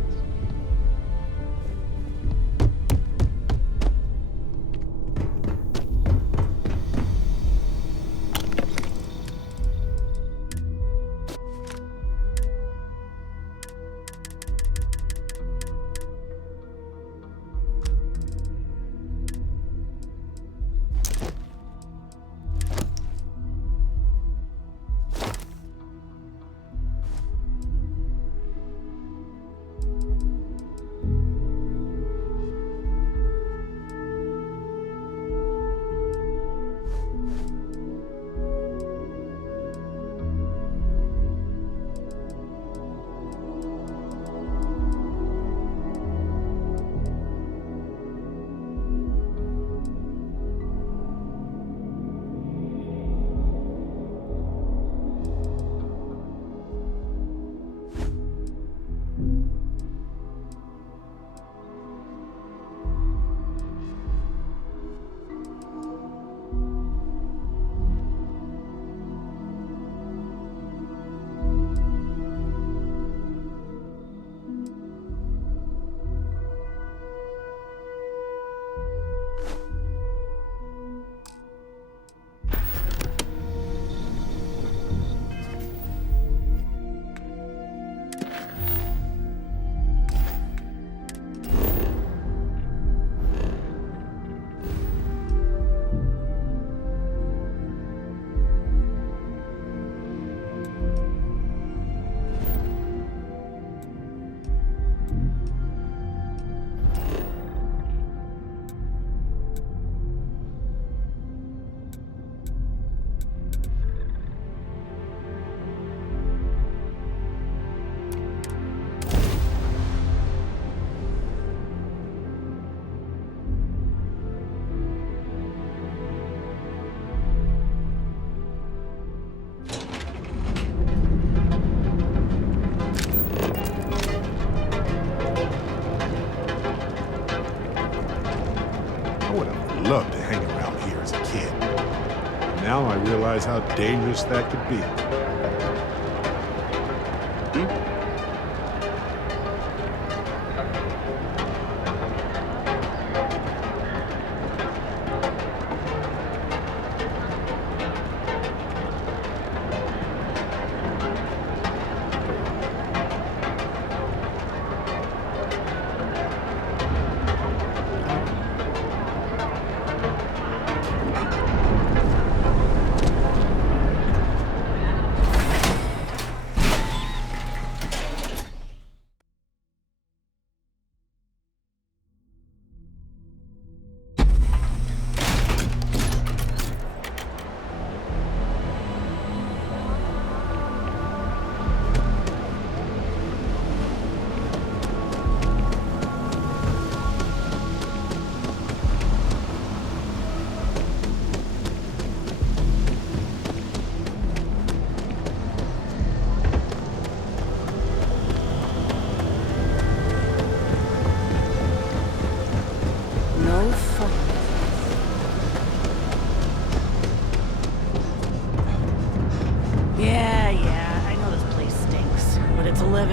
Loved to hang around here as a kid. Now I realize how dangerous that could be.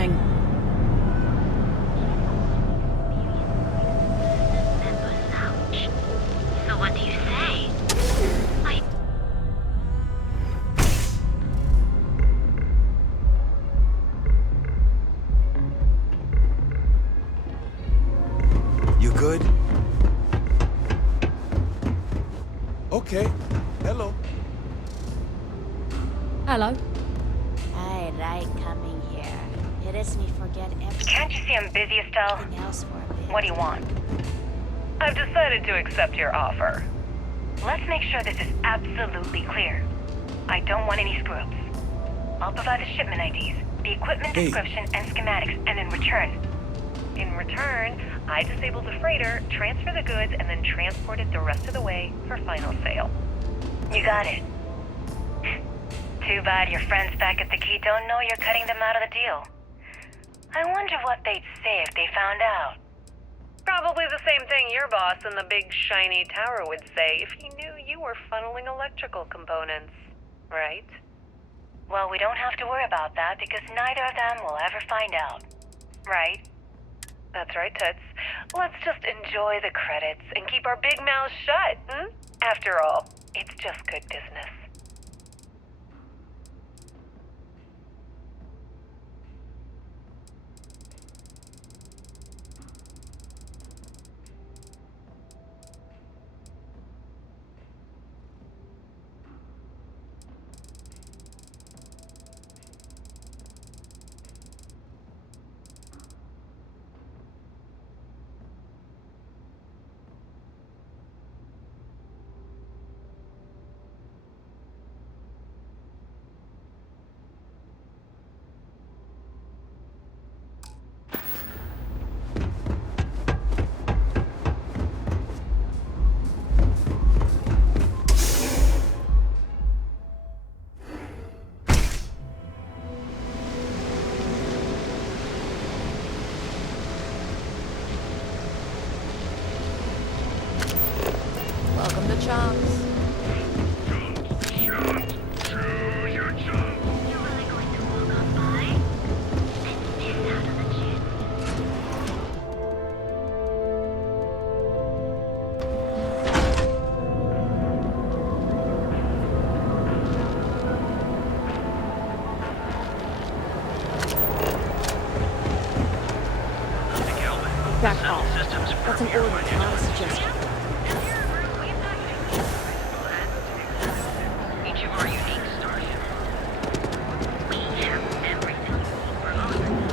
listening. So what do you say? You good? Okay. Hello. Hello. I like coming here. It lets me forget everything Can't you see I'm busy, Estelle? else for a bit. What do you want? I've decided to accept your offer. Let's make sure this is absolutely clear. I don't want any screw-ups. I'll provide the shipment IDs, the equipment Hey. description, and schematics, and in return, I disable the freighter, transfer the goods, and then transport it the rest of the way for final sale. You got it. Too bad your friends back at the Key don't know you're cutting them out of the deal. I wonder what they'd say if they found out. Probably the same thing your boss in the big shiny tower would say if he knew you were funneling electrical components, right? Well, we don't have to worry about that because neither of them will ever find out. Right? That's right, Toots. Let's just enjoy the credits and keep our big mouths shut, hmm? After all, it's just good business. Welcome to Chunks. Back off. That's an order, not a suggestion. Each of our unique starships. We have everything for honor.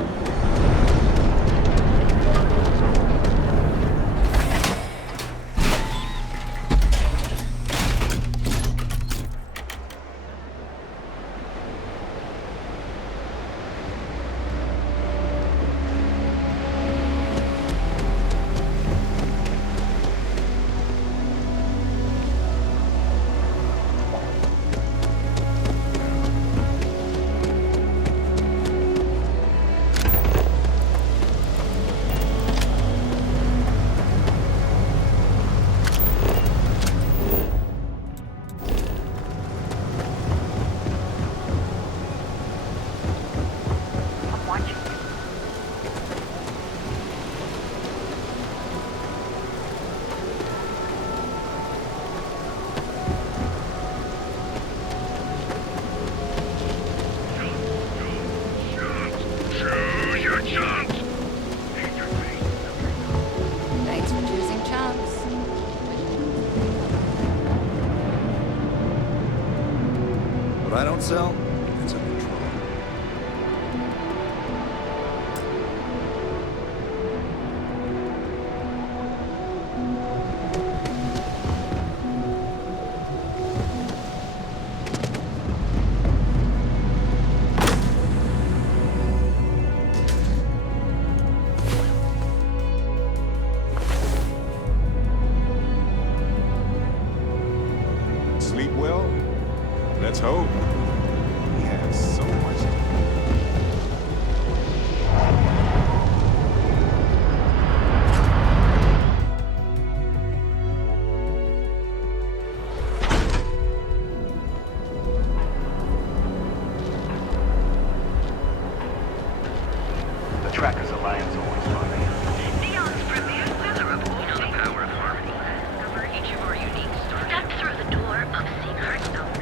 Thanks for choosing Chunks. What I don't sell, it's a control. Sleep well? Let's hope. Trackers Alliance always funny. Neon's premier seller of all the power of harmony. Discover each of our unique stars. Step through the door of secret numbers.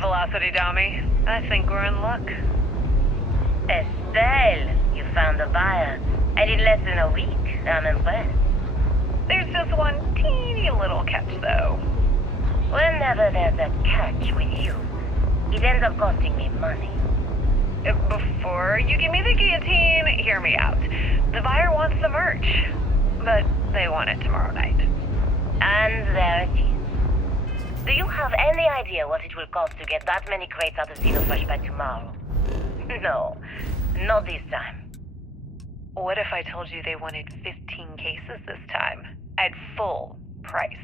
Velocity, Dummy. I think we're in luck. Estelle, you found a buyer. And in less than a week. I'm impressed. There's just one teeny little catch, though. Whenever there's a catch with you, it ends up costing me money. Before you give me the guillotine, hear me out. The buyer wants the merch, but they want it tomorrow night. And there it is. Do you have any idea what it will cost to get that many crates out of Xenofresh by tomorrow? No, not this time. What if I told you they wanted 15 cases this time, at full price?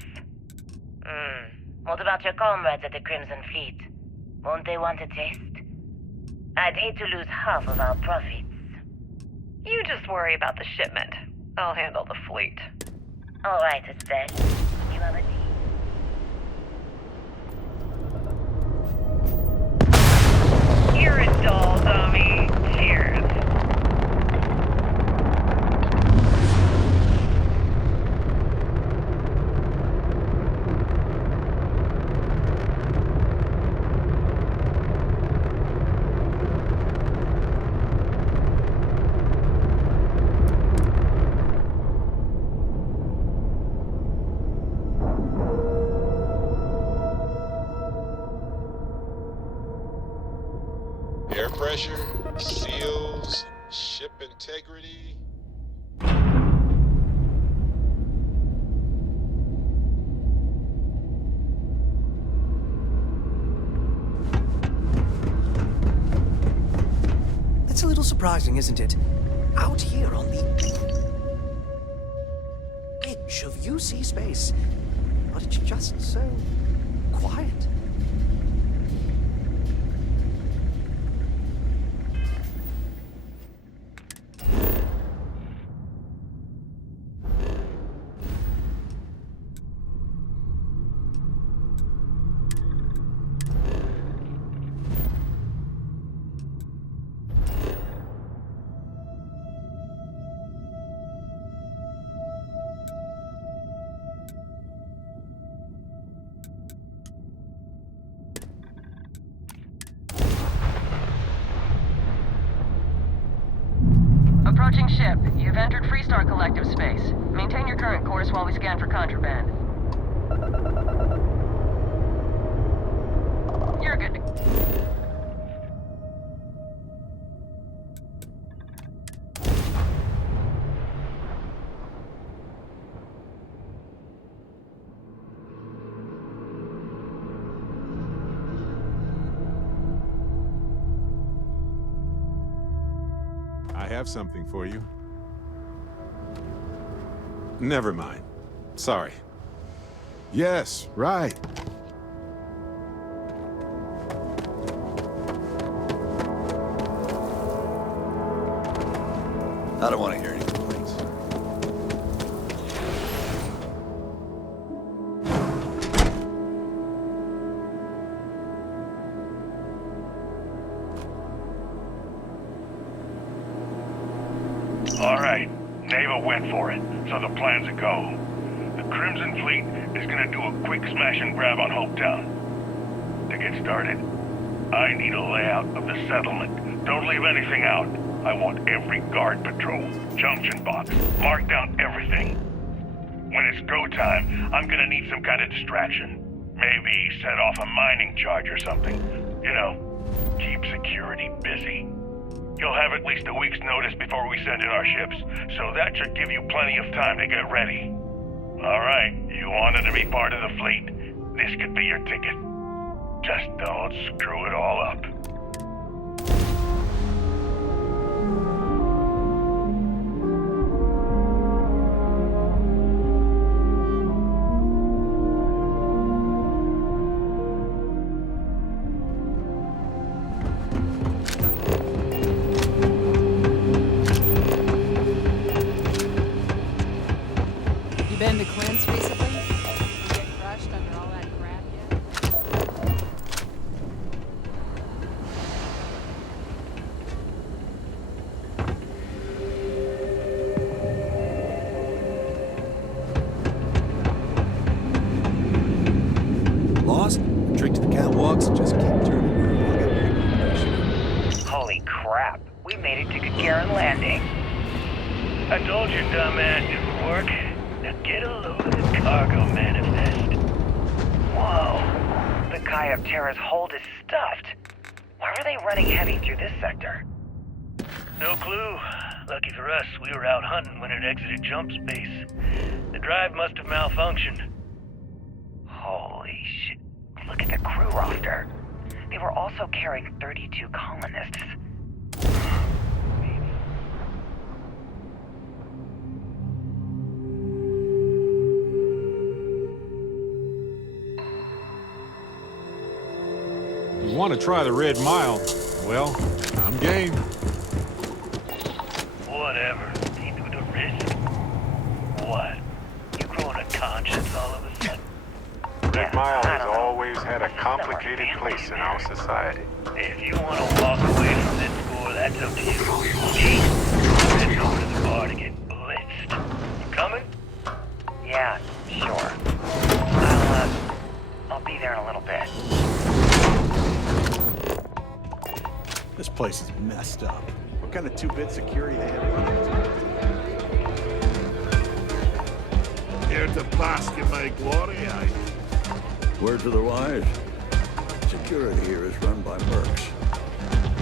What about your comrades at the Crimson Fleet? Won't they want a taste? I'd hate to lose half of our profits. You just worry about the shipment. I'll handle the fleet. All right, Estelle. You have a deal. You're a doll, dummy. Cheers. Air pressure, seals, ship integrity. It's a little surprising, isn't it? Out here on the edge of UC space, but it's just so quiet. Approaching ship. You've entered Freestar Collective space. Maintain your current course while we scan for contraband. You're good to... I have something for you. Never mind. Sorry. Yes, right. I don't want to hear any complaints. All right, Neva went for it, so the plan's a go. The Crimson Fleet is gonna do a quick smash and grab on Hopetown. To get started, I need a layout of the settlement. Don't leave anything out. I want every guard patrol, junction box, mark down everything. When it's go time, I'm gonna need some kind of distraction. Maybe set off a mining charge or something. You know, keep security busy. You'll have at least a week's notice before we send in our ships, so that should give you plenty of time to get ready. All right, you wanted to be part of the fleet. This could be your ticket. Just don't screw it all up. been to Clint's recently? You get crushed under all that crap yet? Lost? Drink to the catwalks and just keep turning. Holy crap. We made it to Gagarin Landing. I told you, dumbass, it would work. Now get a load of this cargo manifest. Whoa. The Kai of Terra's hold is stuffed. Why were they running heavy through this sector? No clue. Lucky for us, we were out hunting when it exited jump space. The drive must have malfunctioned. Holy shit. Look at the crew roster. They were also carrying 32 colonists. You want to try the Red Mile? Well, I'm game. Whatever. Into the risk. What? You growing a conscience all of a sudden? Red Mile has always had a complicated place in our society. If you want to walk away from this score, that's up to you. Me? I'm heading over to the bar to get blitzed. You coming? Yeah, sure. I'll be there in a little bit. This place is messed up. What kind of two-bit security they have running? Here to bask in my glory, Word to the wise, security here is run by mercs.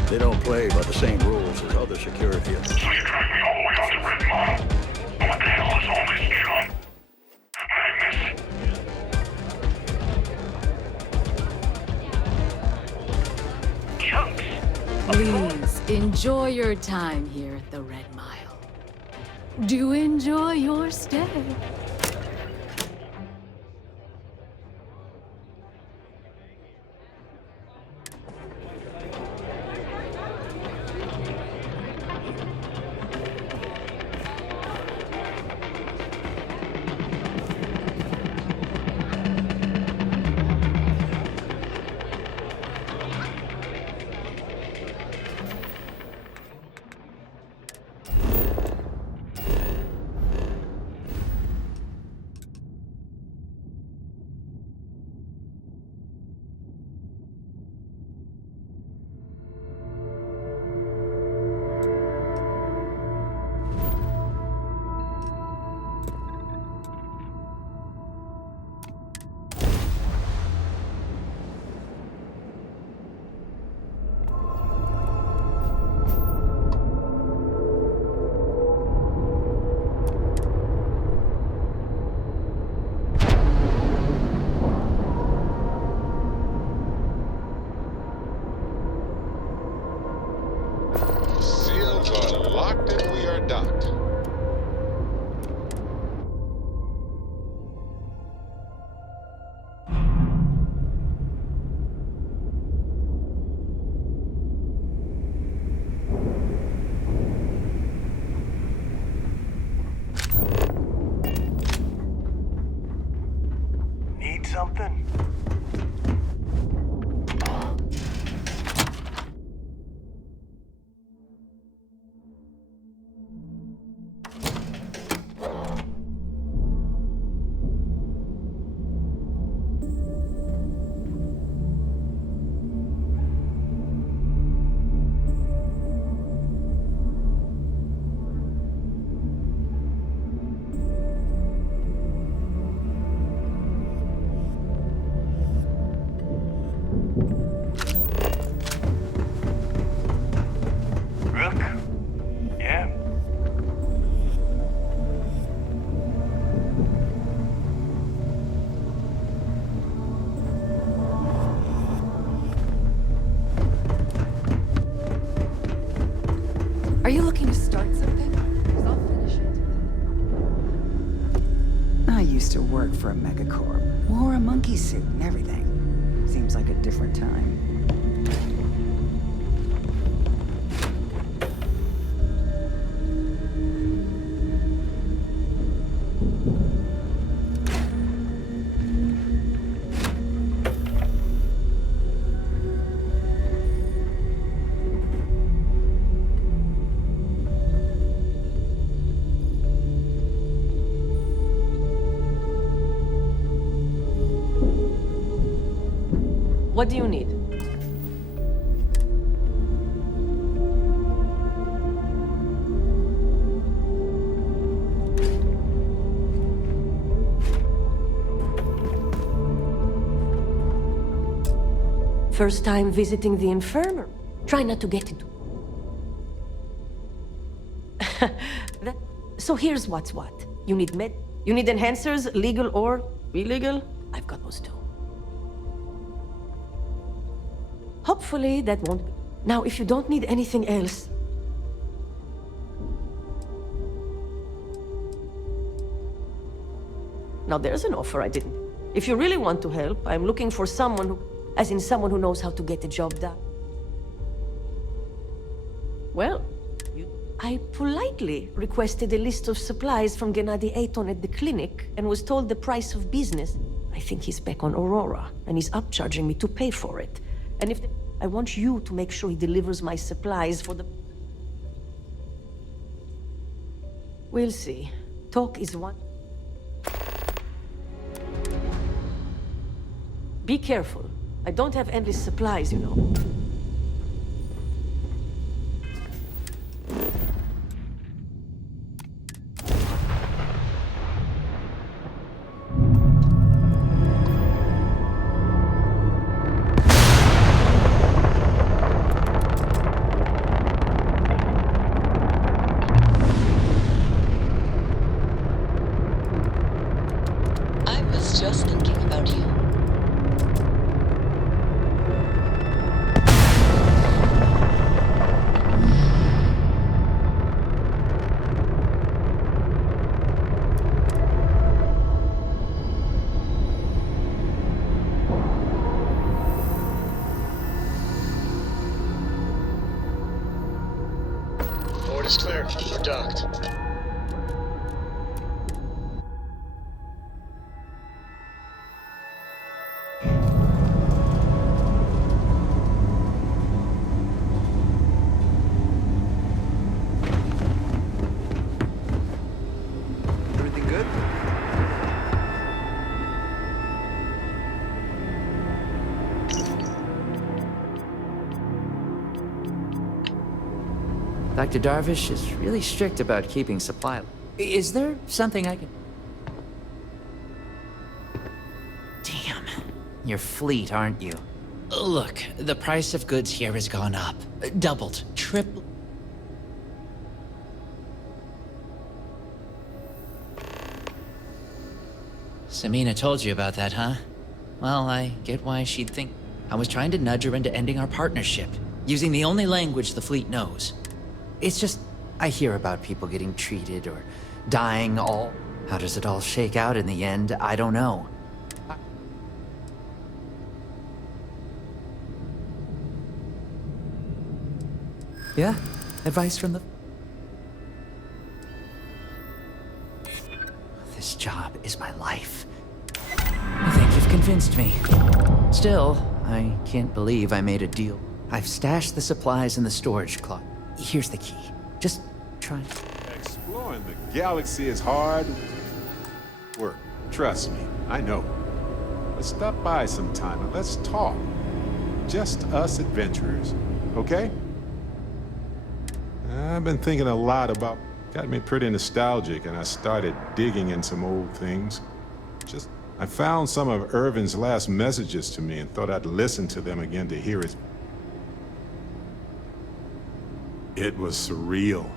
They don't play by the same rules as other security. So you dragged me all the way out to Red Mile? What the hell is all this junk? Chunks? Please, enjoy your time here at the Red Mile. Do enjoy your stay. Seals are locked and we are docked. Need something? Are you looking to start something? 'Cause I'll finish it. I used to work for a megacorp. Wore a monkey suit and everything. Seems like a different time. What do you need? First time visiting the infirmary. Try not to get it. So here's what's what. You need you need enhancers, legal or illegal? I've got those too. Hopefully that won't be. Now, if you don't need anything else... Now there's an offer I didn't. If you really want to help, I'm looking for someone who... As in someone who knows how to get the job done. Well, I politely requested a list of supplies from Gennady Aton at the clinic and was told the price of business. I think he's back on Aurora, and he's upcharging me to pay for it. And if I want you to make sure he delivers my supplies for the... We'll see. Talk is one... Be careful. I don't have endless supplies, you know. I was just thinking about you. Board is clear. We're docked. Everything good? Dr. Darvish is really strict about keeping supply. Is there something I can... Damn. You're fleet, aren't you? Look, the price of goods here has gone up. Doubled. Tripled. Samina told you about that, huh? Well, I get why she'd think... I was trying to nudge her into ending our partnership, using the only language the fleet knows. It's just, I hear about people getting treated or dying all... How does it all shake out in the end? I don't know. Yeah, advice from the... This job is my life. I think you've convinced me. Still, I can't believe I made a deal. I've stashed the supplies in the storage closet. Here's the key. Just try... Exploring the galaxy is hard work. Trust me, I know. But stop by sometime and let's talk. Just us adventurers, okay? I've been thinking a lot about... Got me pretty nostalgic, and I started digging in some old things. I found some of Irvin's last messages to me and thought I'd listen to them again to hear his... It was surreal.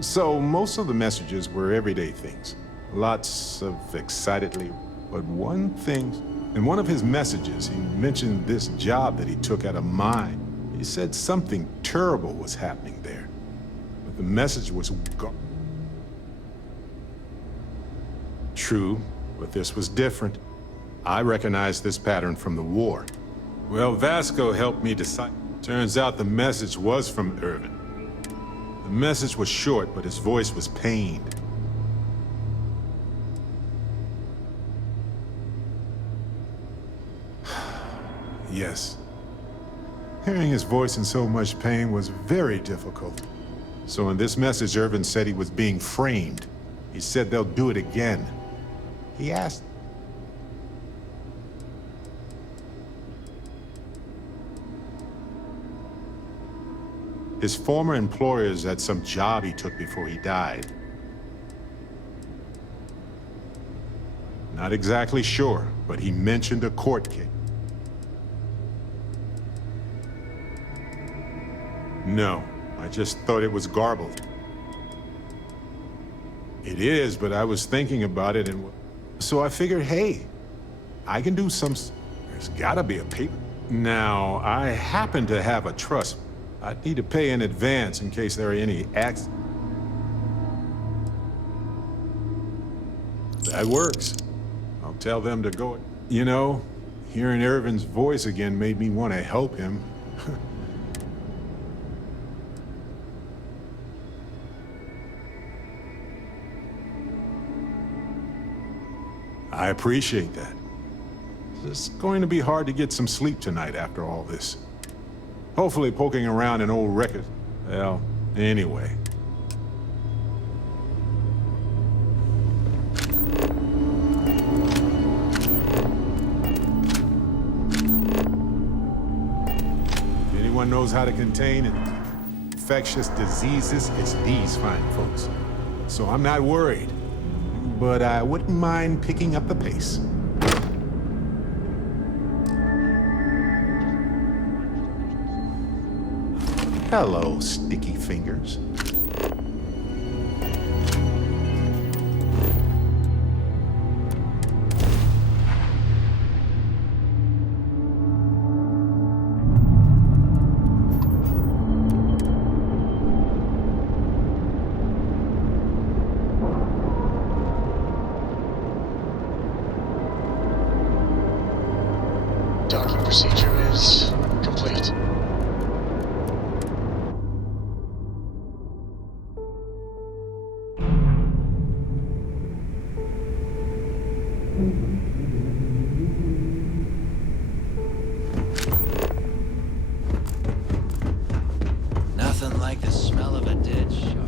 So most of the messages were everyday things. Lots of excitedly... But one thing... In one of his messages, he mentioned this job that he took at a mine. He said something terrible was happening there. But the message was... True, but this was different. I recognized this pattern from the war. Well, Vasco helped me decide. Turns out the message was from Irvin. The message was short, but his voice was pained. Yes. Hearing his voice in so much pain was very difficult. So in this message, Irvin said he was being framed. He said they'll do it again. He asked... His former employers had some job he took before he died. Not exactly sure, but he mentioned a court case. No, I just thought it was garbled. It is, but I was thinking about it, and so I figured, hey, I can do some. There's gotta be a paper. Now, I happen to have a trust. I'd need to pay in advance in case there are any accidents. That works. I'll tell them to go. You know, hearing Irvin's voice again made me want to help him. I appreciate that. It's going to be hard to get some sleep tonight after all this. Hopefully poking around an old record. Well, anyway. If anyone knows how to contain infectious diseases, it's these fine folks. So I'm not worried. But I wouldn't mind picking up the pace. Hello, sticky fingers. Docking procedure is complete. Nothing like the smell of a dead shark.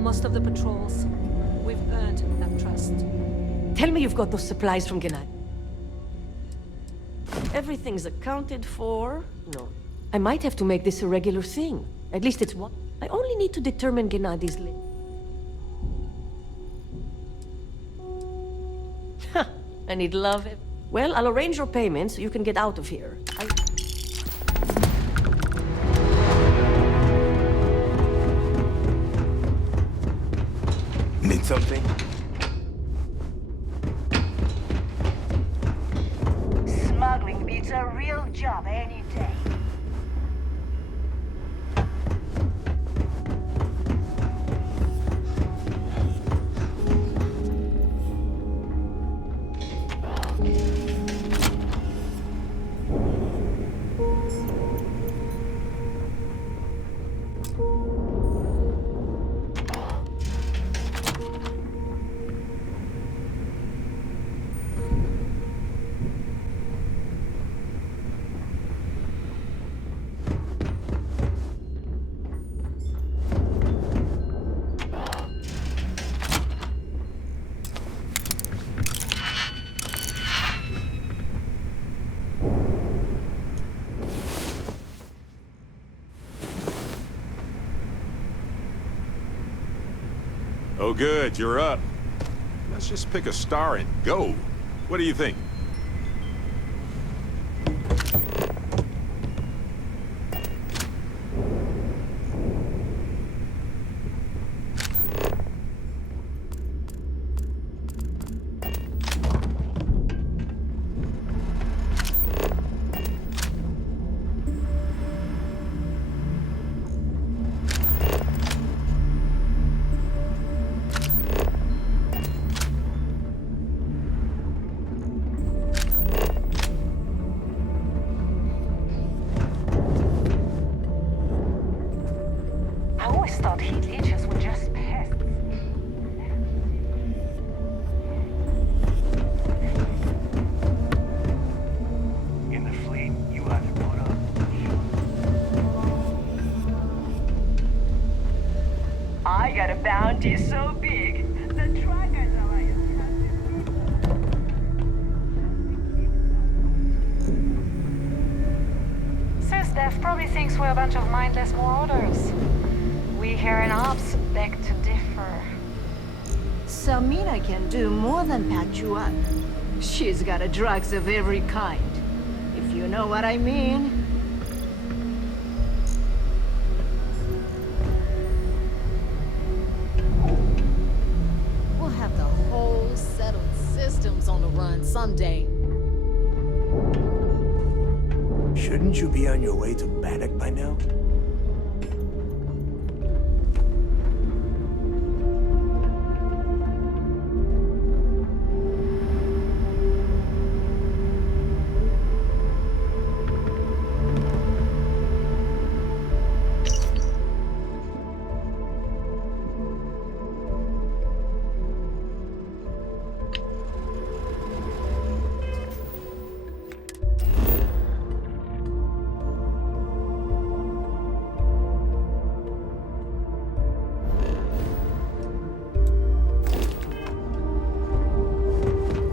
Most of the patrols. We've earned that trust. Tell me you've got those supplies from Gennady. Everything's accounted for. No. I might have to make this a regular thing. At least it's one. I only need to determine Gennady's limit. I need love. Well, I'll arrange your payment so you can get out of here. Need something? Smuggling beats a real job any day. Oh, good, you're up. Let's just pick a star and go. What do you think? I always thought heat leeches were just pests. In the fleet, you either put up I got a bounty so big, the Trackers Alliance has SysDef probably thinks we're a bunch of mindless marauders. We here in Ops beg to differ. Samina can do more than patch you up. She's got a drugs of every kind, if you know what I mean. We'll have the whole set of systems on the run someday. Shouldn't you be on your way to Bannock by now?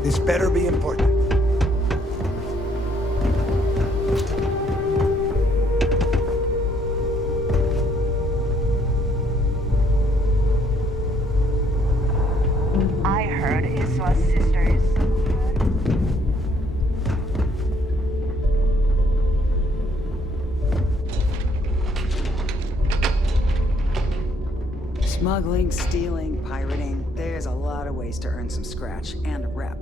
This better be important. I heard Iswa's sister is Smuggling, stealing, pirating. There's a lot of ways to earn some scratch and a rep.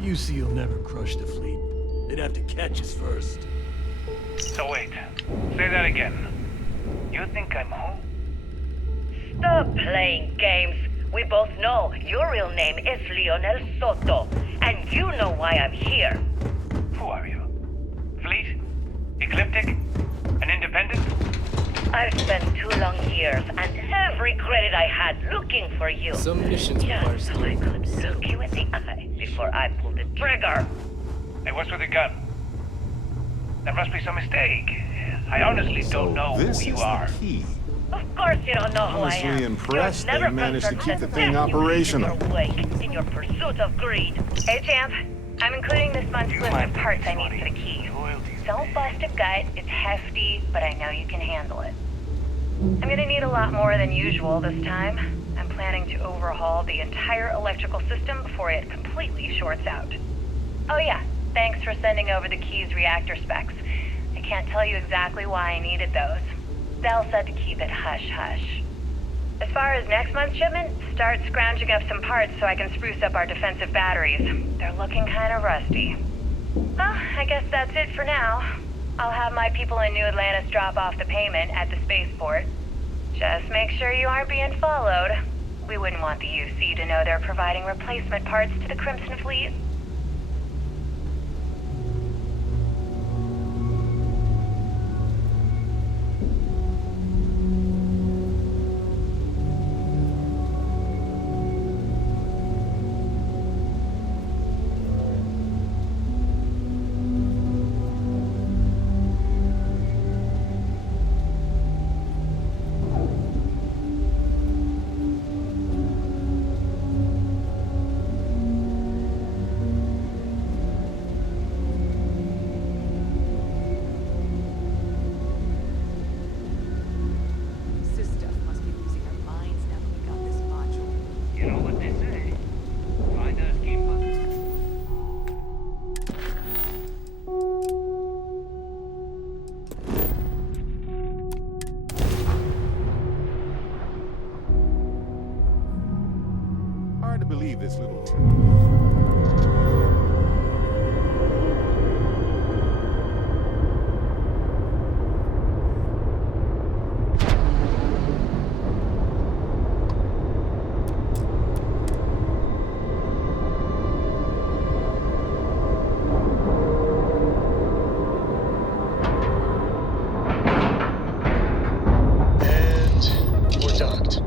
UC will never crush the fleet. They'd have to catch us first. So wait, say that again. You think I'm home? Stop playing games. We both know your real name is Leonel Soto, and you know why I'm here. Who are you? Fleet? Ecliptic? An independent? I've spent 2 long years and every credit I had looking for you. Some missions require just so I could look you in the eye before I pulled the trigger. Hey, what's with the gun? There must be some mistake. I honestly don't know this who you is are. The key. Of course you don't know who I am. Honestly impressed You've they never managed to confronted keep the thing death you operational. leave in your wake in your pursuit of greed. Hey, champ. I'm including this month's list of parts I need for the key. Don't bust a gut. It's hefty, but I know you can handle it. I'm gonna need a lot more than usual this time. I'm planning to overhaul the entire electrical system before it completely shorts out. Oh yeah, thanks for sending over the key's reactor specs. I can't tell you exactly why I needed those. Bell said to keep it hush-hush. As far as next month's shipment, start scrounging up some parts so I can spruce up our defensive batteries. They're looking kind of rusty. Well, I guess that's it for now. I'll have my people in New Atlantis drop off the payment at the spaceport. Just make sure you aren't being followed. We wouldn't want the UC to know they're providing replacement parts to the Crimson Fleet. hard to believe this little... And we're docked.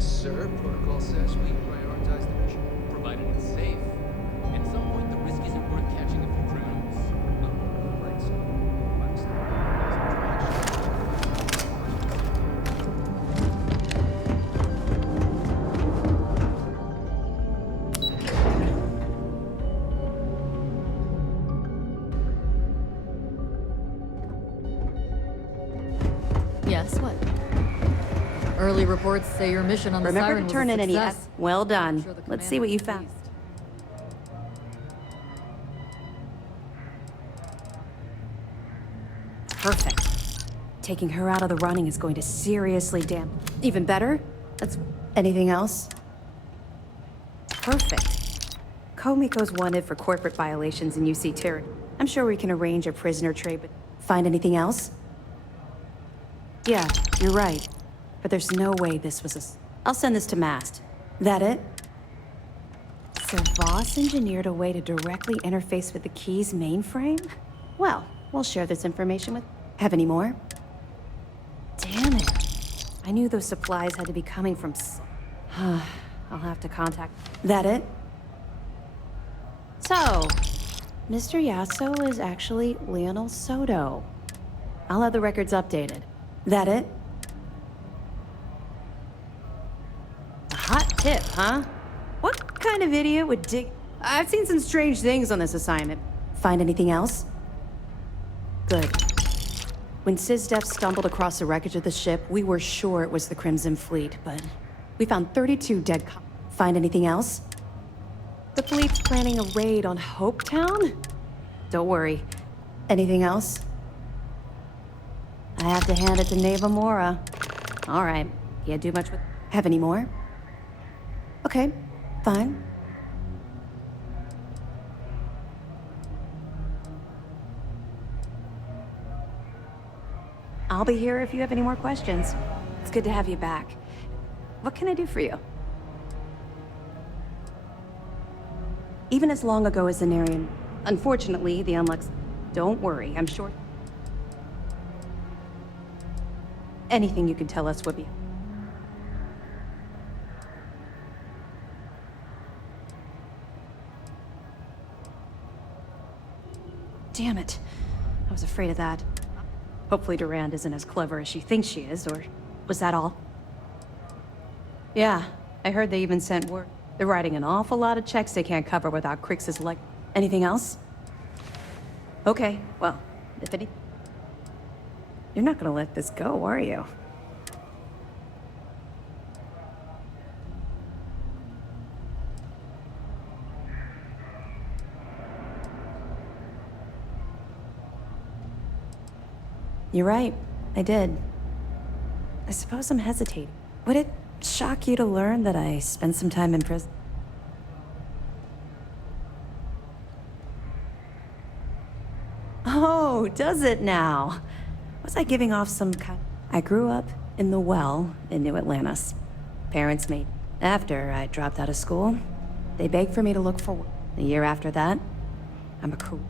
Sir, protocol says we prioritize the mission, provided it's safe. At some point, the risk isn't worth catching a few criminals. Right, so Yes, what? Early reports say your mission on the Remember Siren to was turn a in any... success. Well done. Sure the Let's see what you commander found. Perfect. Taking her out of the running is going to seriously Even better? Anything else? Perfect. Komiko's wanted for corporate violations in UC territory. I'm sure we can arrange a prisoner trade, but find anything else? Yeah, you're right. But there's no way this was a... I'll send this to Mast. That it? So Voss engineered a way to directly interface with the Key's mainframe? Well, we'll share this information with... Have any more? Damn it. I knew those supplies had to be coming from... I'll have to contact... That it? So, Mr. Yasso is actually Leonel Soto. I'll have the records updated. That it? A hot tip, huh? What kind of idiot would dig... I've seen some strange things on this assignment. Find anything else? Good. When SysDef stumbled across the wreckage of the ship, we were sure it was the Crimson Fleet, but we found 32 dead Find anything else? The fleet's planning a raid on Hopetown? Don't worry. Anything else? I have to hand it to Neva Mora. All right. Can't do much with... Have any more? Okay. Fine. I'll be here if you have any more questions. It's good to have you back. What can I do for you? Even as long ago as Zenarian. Unfortunately, the Unlux... Don't worry, I'm sure... Anything you can tell us would be... Damn it. I was afraid of that. Hopefully Durand isn't as clever as she thinks she is, or... Was that all? Yeah, I heard they even sent word. They're writing an awful lot of checks they can't cover without Crix's leg. Anything else? Okay, well, if any... You're not gonna let this go, are you? You're right, I did. I suppose I'm hesitating. Would it shock you to learn that I spent some time in prison? Oh, does it now? Was I giving off some kind... I grew up in the Well in New Atlantis. Parents made... After I dropped out of school, they begged for me to look for work. The year after that, I'm a crew.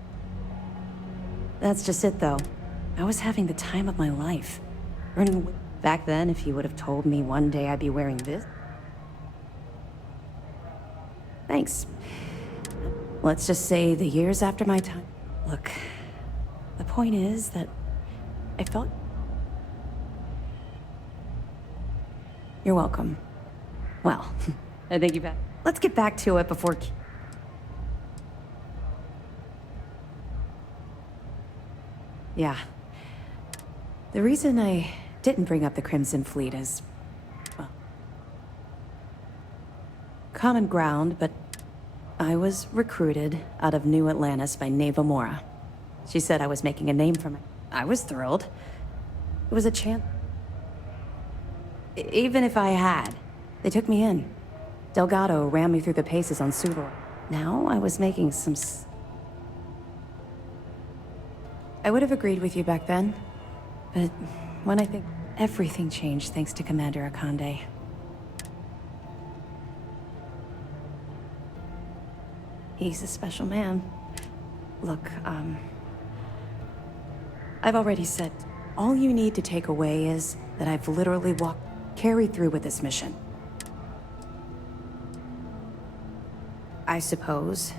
That's just it, though. I was having the time of my life. Earning... Back then, if you would have told me one day I'd be wearing this... Thanks. Let's just say the years after my time... Look, the point is that I felt... You're welcome. Well, I think you've had... Let's get back to it before... Yeah. The reason I didn't bring up the Crimson Fleet is... well... common ground, but I was recruited out of New Atlantis by Neva Mora. She said I was making a name for me. I was thrilled. It was a chance. Even if I had, they took me in. Delgado ran me through the paces on Suvor. Now I was making some... I would have agreed with you back then, but when I think everything changed thanks to Commander Akande. He's a special man. Look, I've already said, all you need to take away is that I've literally carried through with this mission. I suppose,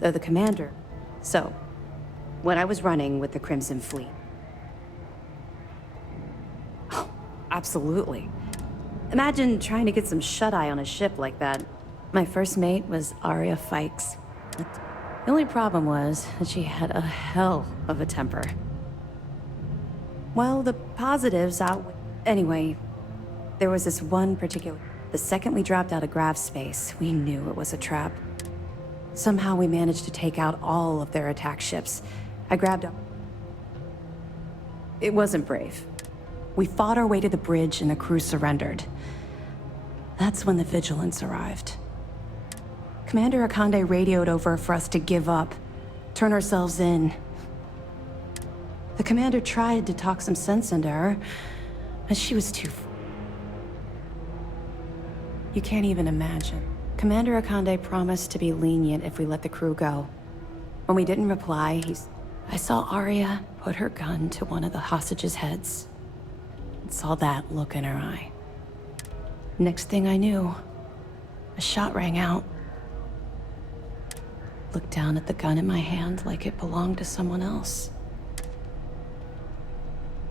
though the commander... So, when I was running with the Crimson Fleet... Oh, absolutely. Imagine trying to get some shut-eye on a ship like that. My first mate was Arya Fikes. The only problem was that she had a hell of a temper. Well, the positives outweigh... Anyway, there was this one particular... The second we dropped out of Grav space, we knew it was a trap. Somehow we managed to take out all of their attack ships. I grabbed up... It wasn't brave. We fought our way to the bridge and the crew surrendered. That's when the Vigilance arrived. Commander Akande radioed over for us to give up, turn ourselves in. The commander tried to talk some sense into her, but she was too... You can't even imagine. Commander Akande promised to be lenient if we let the crew go. When we didn't reply, I saw Arya put her gun to one of the hostages' heads. And saw that look in her eye. Next thing I knew, a shot rang out. looked down at the gun in my hand like it belonged to someone else.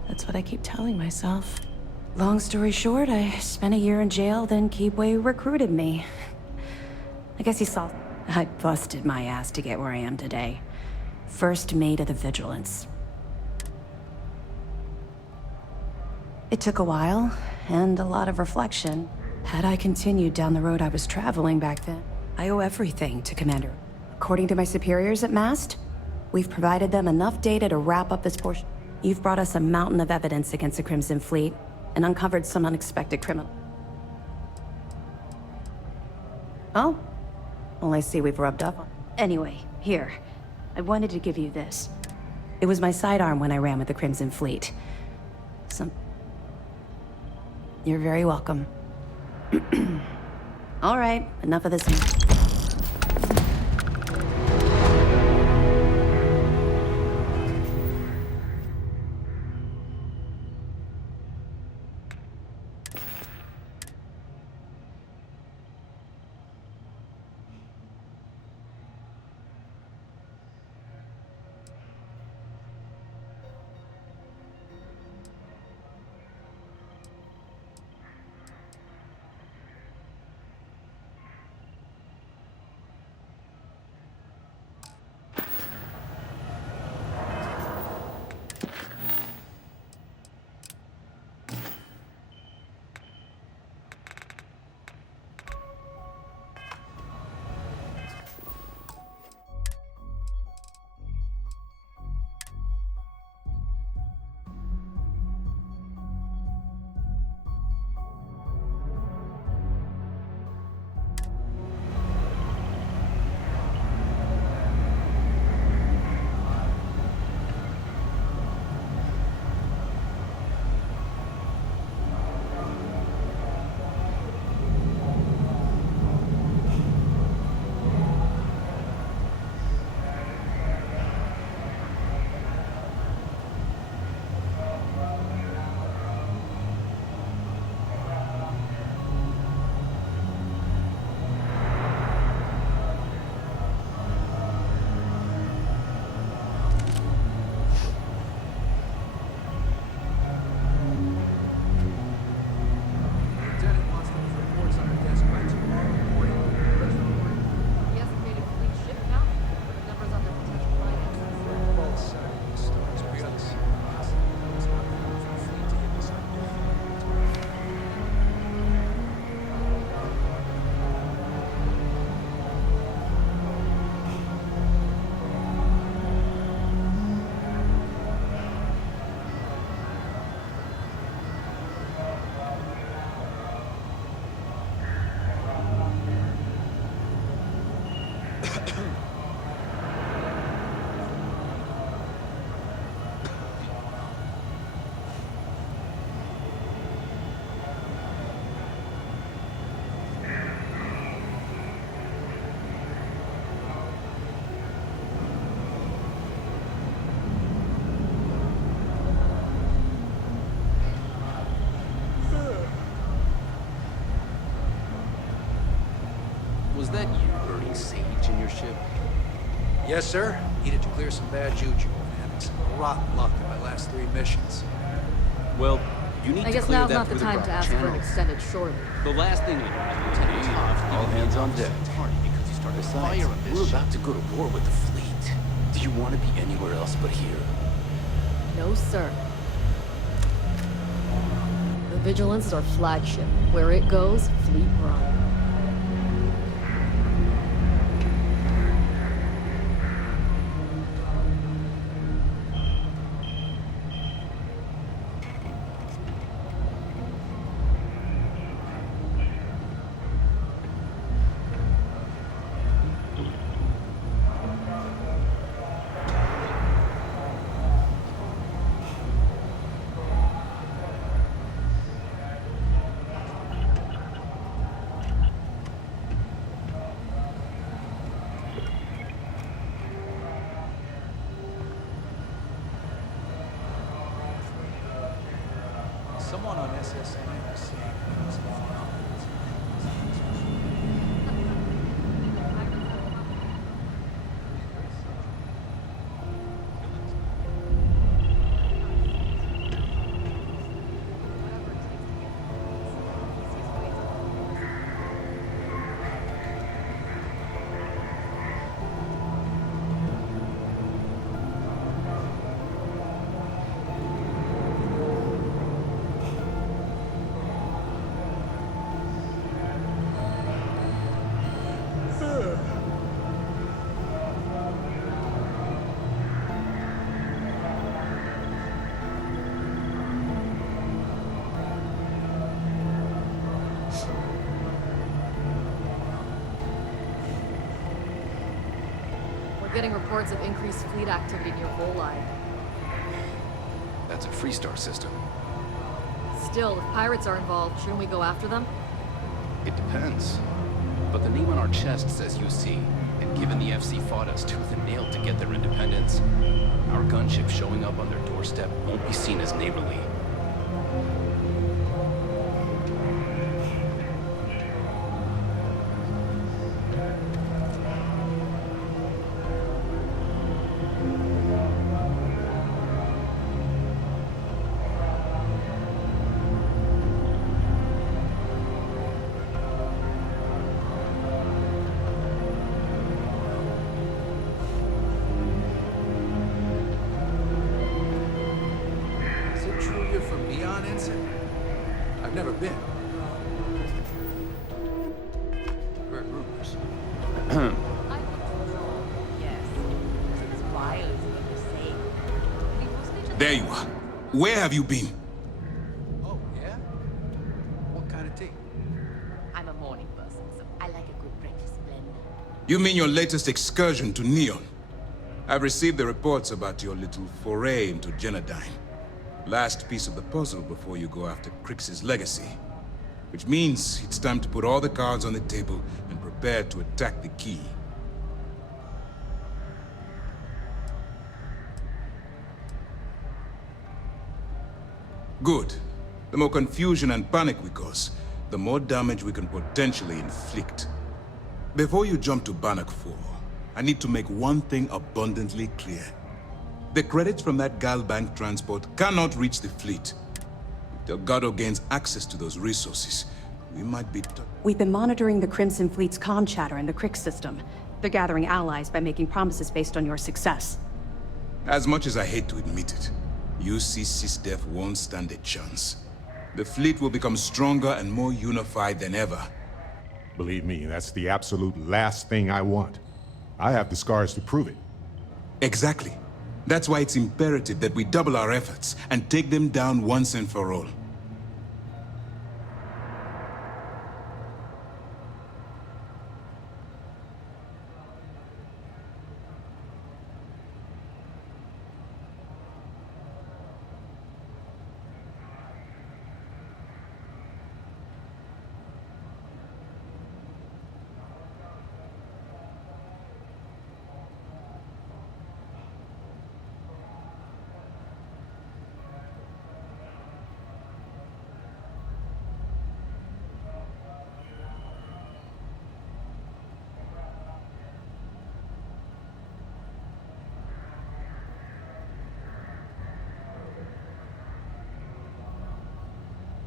That's what I keep telling myself. Long story short, I spent a year in jail, then Keebway recruited me. I guess he saw I busted my ass to get where I am today. First mate of the Vigilance. It took a while, and a lot of reflection. Had I continued down the road I was traveling back then, I owe everything to Commander. According to my superiors at MAST, we've provided them enough data to wrap up this portion. You've brought us a mountain of evidence against the Crimson Fleet, and uncovered some unexpected criminal. Oh? Well, I see we've rubbed up on. Anyway, here. I wanted to give you this. It was my sidearm when I ran with the Crimson Fleet. You're very welcome. All right, enough of this. Was that you burning sage in your ship? Yes, sir. Needed to clear some bad juju. Having some rotten luck in my last 3 missions. Well, you need I to guess clear now's that not the through the time guard to ask for an channel. extended shore leave. The last thing you know is Lieutenant Toft all hands on deck. Because you started a fire on this. We're about to go to war with the fleet. Do you want to be anywhere else but here? No, sir. The Vigilance is our flagship. Where it goes, fleet run. Someone on SSN was saying it was getting reports of increased fleet activity near Volai. That's a Freestar system. Still, if pirates are involved, shouldn't we go after them? It depends. But the name on our chest says UC, and given the FC fought us tooth and nail to get their independence, our gunship showing up on their doorstep won't be seen as neighborly. Is it true you're from Neon, Ensign? I've never been. Heard rumors. There you are. Where have you been? Oh, yeah? What kind of tea? I'm a morning person, so I like a good breakfast blend. You mean your latest excursion to Neon? I've received the reports about your little foray into Genodyne. Last piece of the puzzle before you go after Crix's legacy. Which means it's time to put all the cards on the table and prepare to attack the key. Good. The more confusion and panic we cause, the more damage we can potentially inflict. Before you jump to Bannock 4, I need to make one thing abundantly clear. The credits from that Galbank transport cannot reach the fleet. If Delgado gains access to those resources, we might be... We've been monitoring the Crimson Fleet's comm chatter in the Crix system. They're gathering allies by making promises based on your success. As much as I hate to admit it, UC SysDef won't stand a chance. The fleet will become stronger and more unified than ever. Believe me, that's the absolute last thing I want. I have the scars to prove it. Exactly. That's why it's imperative that we double our efforts and take them down once and for all.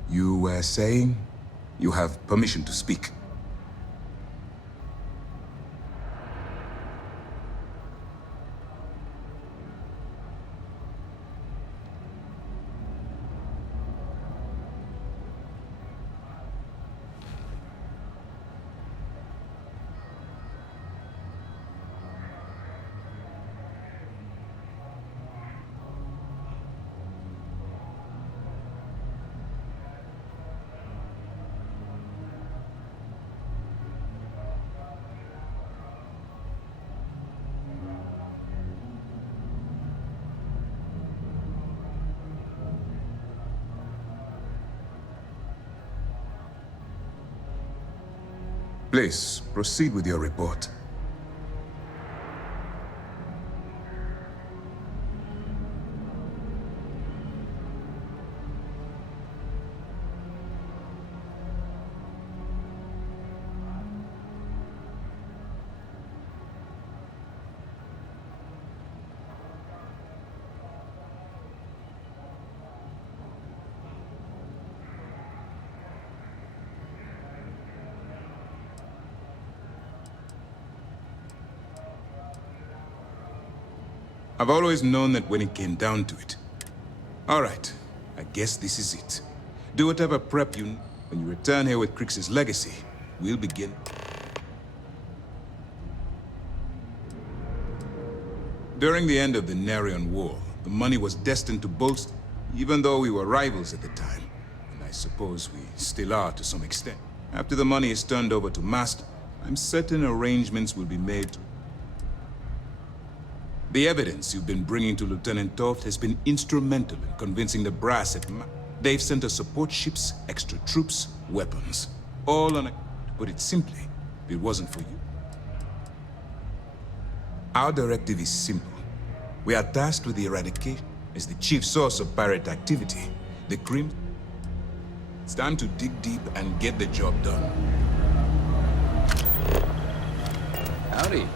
You were saying? You have permission to speak. Please, proceed with your report. I've always known that when it came down to it. All right, I guess this is it. Do whatever prep you... When you return here with Crix's legacy, we'll begin. During the end of the Narion War, the money was destined to bolster, even though we were rivals at the time. And I suppose we still are to some extent. After the money is turned over to Master, I'm certain arrangements will be made to... The evidence you've been bringing to Lieutenant Toft has been instrumental in convincing the brass at they've sent us support ships, extra troops, weapons. All on a... To put it simply, if it wasn't for you. Our directive is simple. We are tasked with the eradication as the chief source of pirate activity. The Crim... It's time to dig deep and get the job done. Howdy.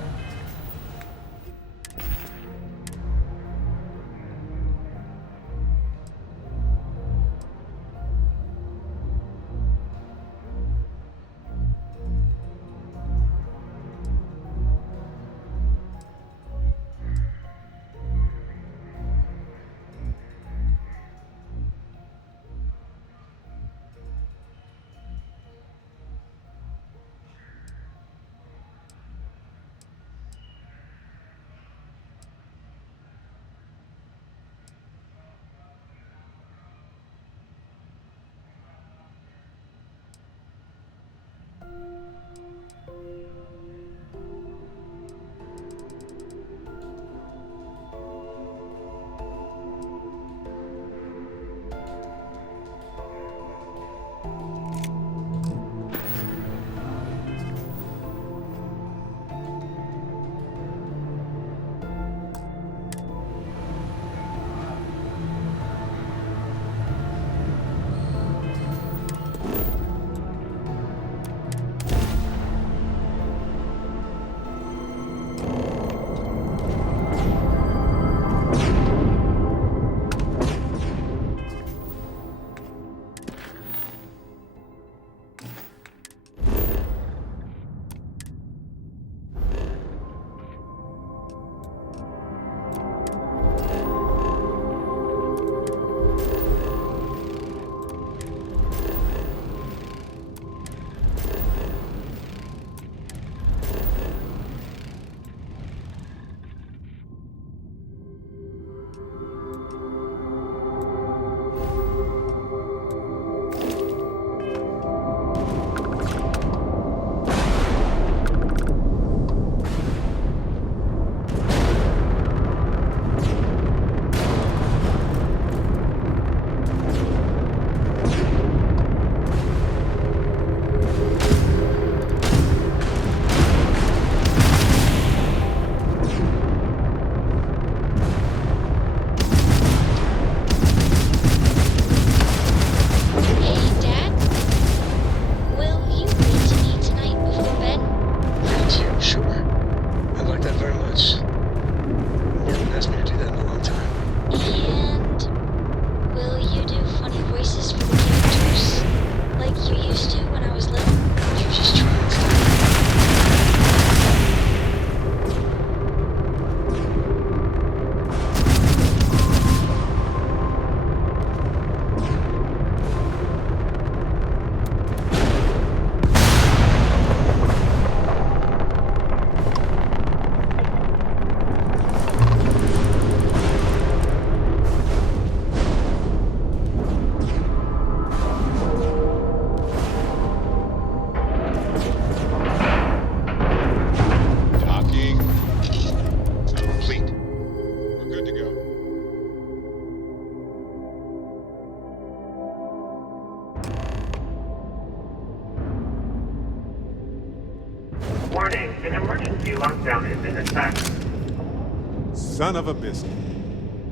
Warning, an emergency lockdown has been attacked. Son of a biscuit.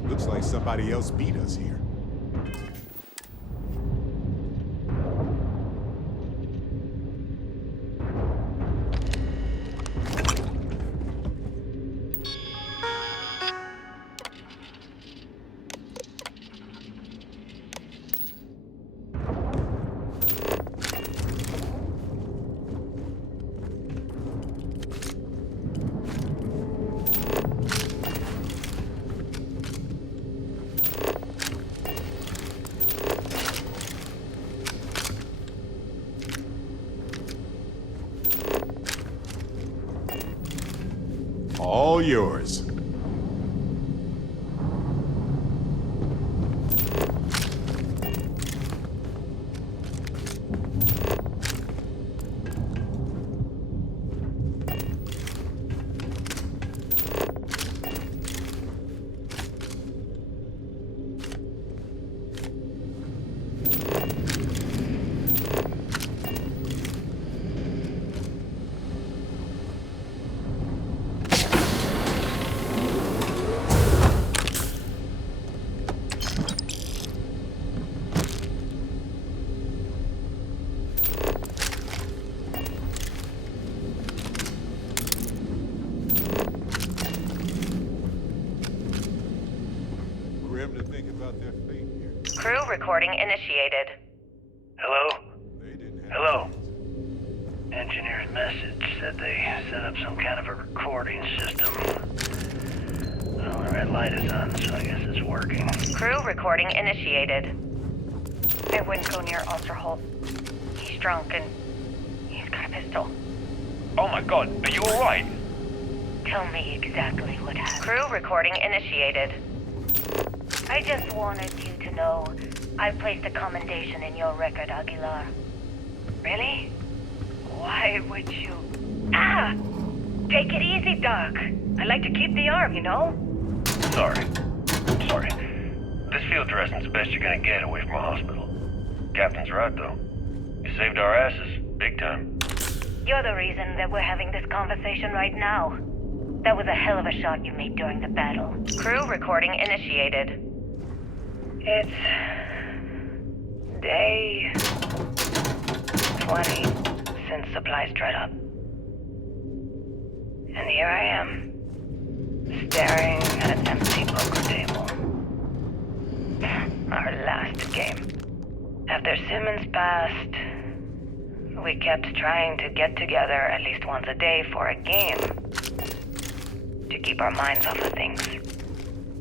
Looks like somebody else beat us here. All yours. about their fate here. Crew recording initiated. Hello? Hello? Engineer's message said they set up some kind of a recording system. Well, the red light is on, so I guess it's working. Crew recording initiated. I wouldn't go near Osterholt. He's drunk and he's got a pistol. Oh my god, are you alright? Tell me exactly what happened. Crew recording initiated. I just wanted you to know I placed a commendation in your record, Aguilar. Really? Why would you? Ah! Take it easy, Doc. I like to keep the arm, you know? Sorry. This field dressing's the best you're gonna get away from a hospital. Captain's right, though. You saved our asses, big time. You're the reason that we're having this conversation right now. That was a hell of a shot you made during the battle. Crew recording initiated. It's day 20 since supplies dried up. And here I am, staring at an empty poker table. Our last game. After Simmons passed, we kept trying to get together at least once a day for a game to keep our minds off of things.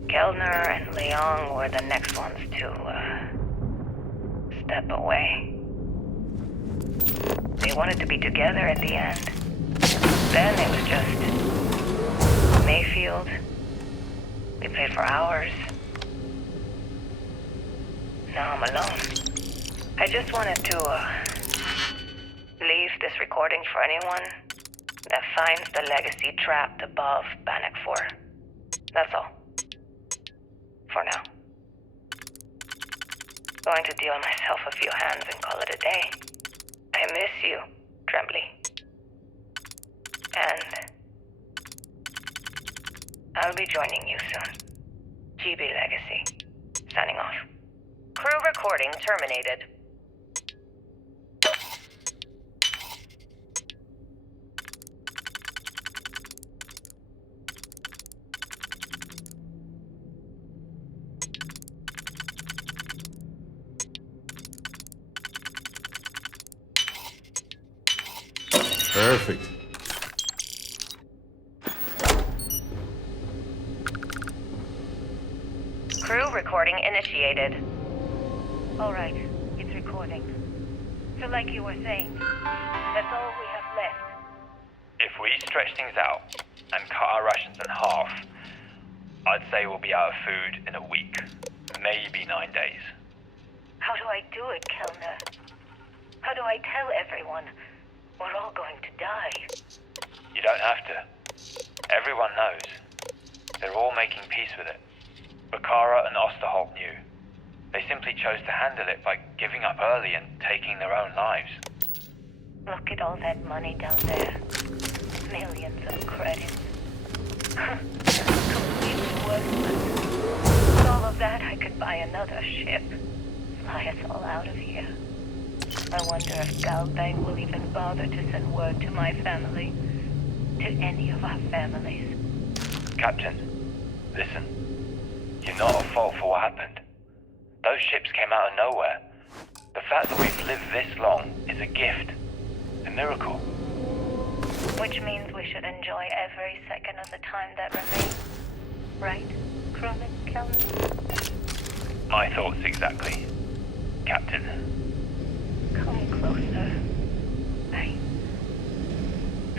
Kellner and Leong were the next ones to step away. They wanted to be together at the end. Then it was just Mayfield. We played for hours. Now I'm alone. I just wanted to leave this recording for anyone that finds the legacy trapped above Bannock 4. That's all. For now. Going to deal myself a few hands and call it a day. I miss you, Tremblay. And I'll be joining you soon. GB Legacy. Signing off. Crew recording terminated. Perfect. Crew recording initiated. All right, it's recording. So like you were saying, that's all we have left. If we stretch things out and cut our rations in half, I'd say we'll be out of food in a week, maybe 9 days. How do I do it, Kellner? How do I tell everyone we're all going to die? You don't have to. Everyone knows. They're all making peace with it. Bakara and Osterholt knew. They simply chose to handle it by giving up early and taking their own lives. Look at all that money down there. Millions of credits. Completely worthless. With all of that, I could buy another ship. Fly us all out of here. I wonder if Galbang will even bother to send word to my family. To any of our families. Captain, listen. You're not at fault for what happened. Those ships came out of nowhere. The fact that we've lived this long is a gift. A miracle. Which means we should enjoy every second of the time that remains. Right, Cronin Kellner? My thoughts exactly, Captain. Come closer.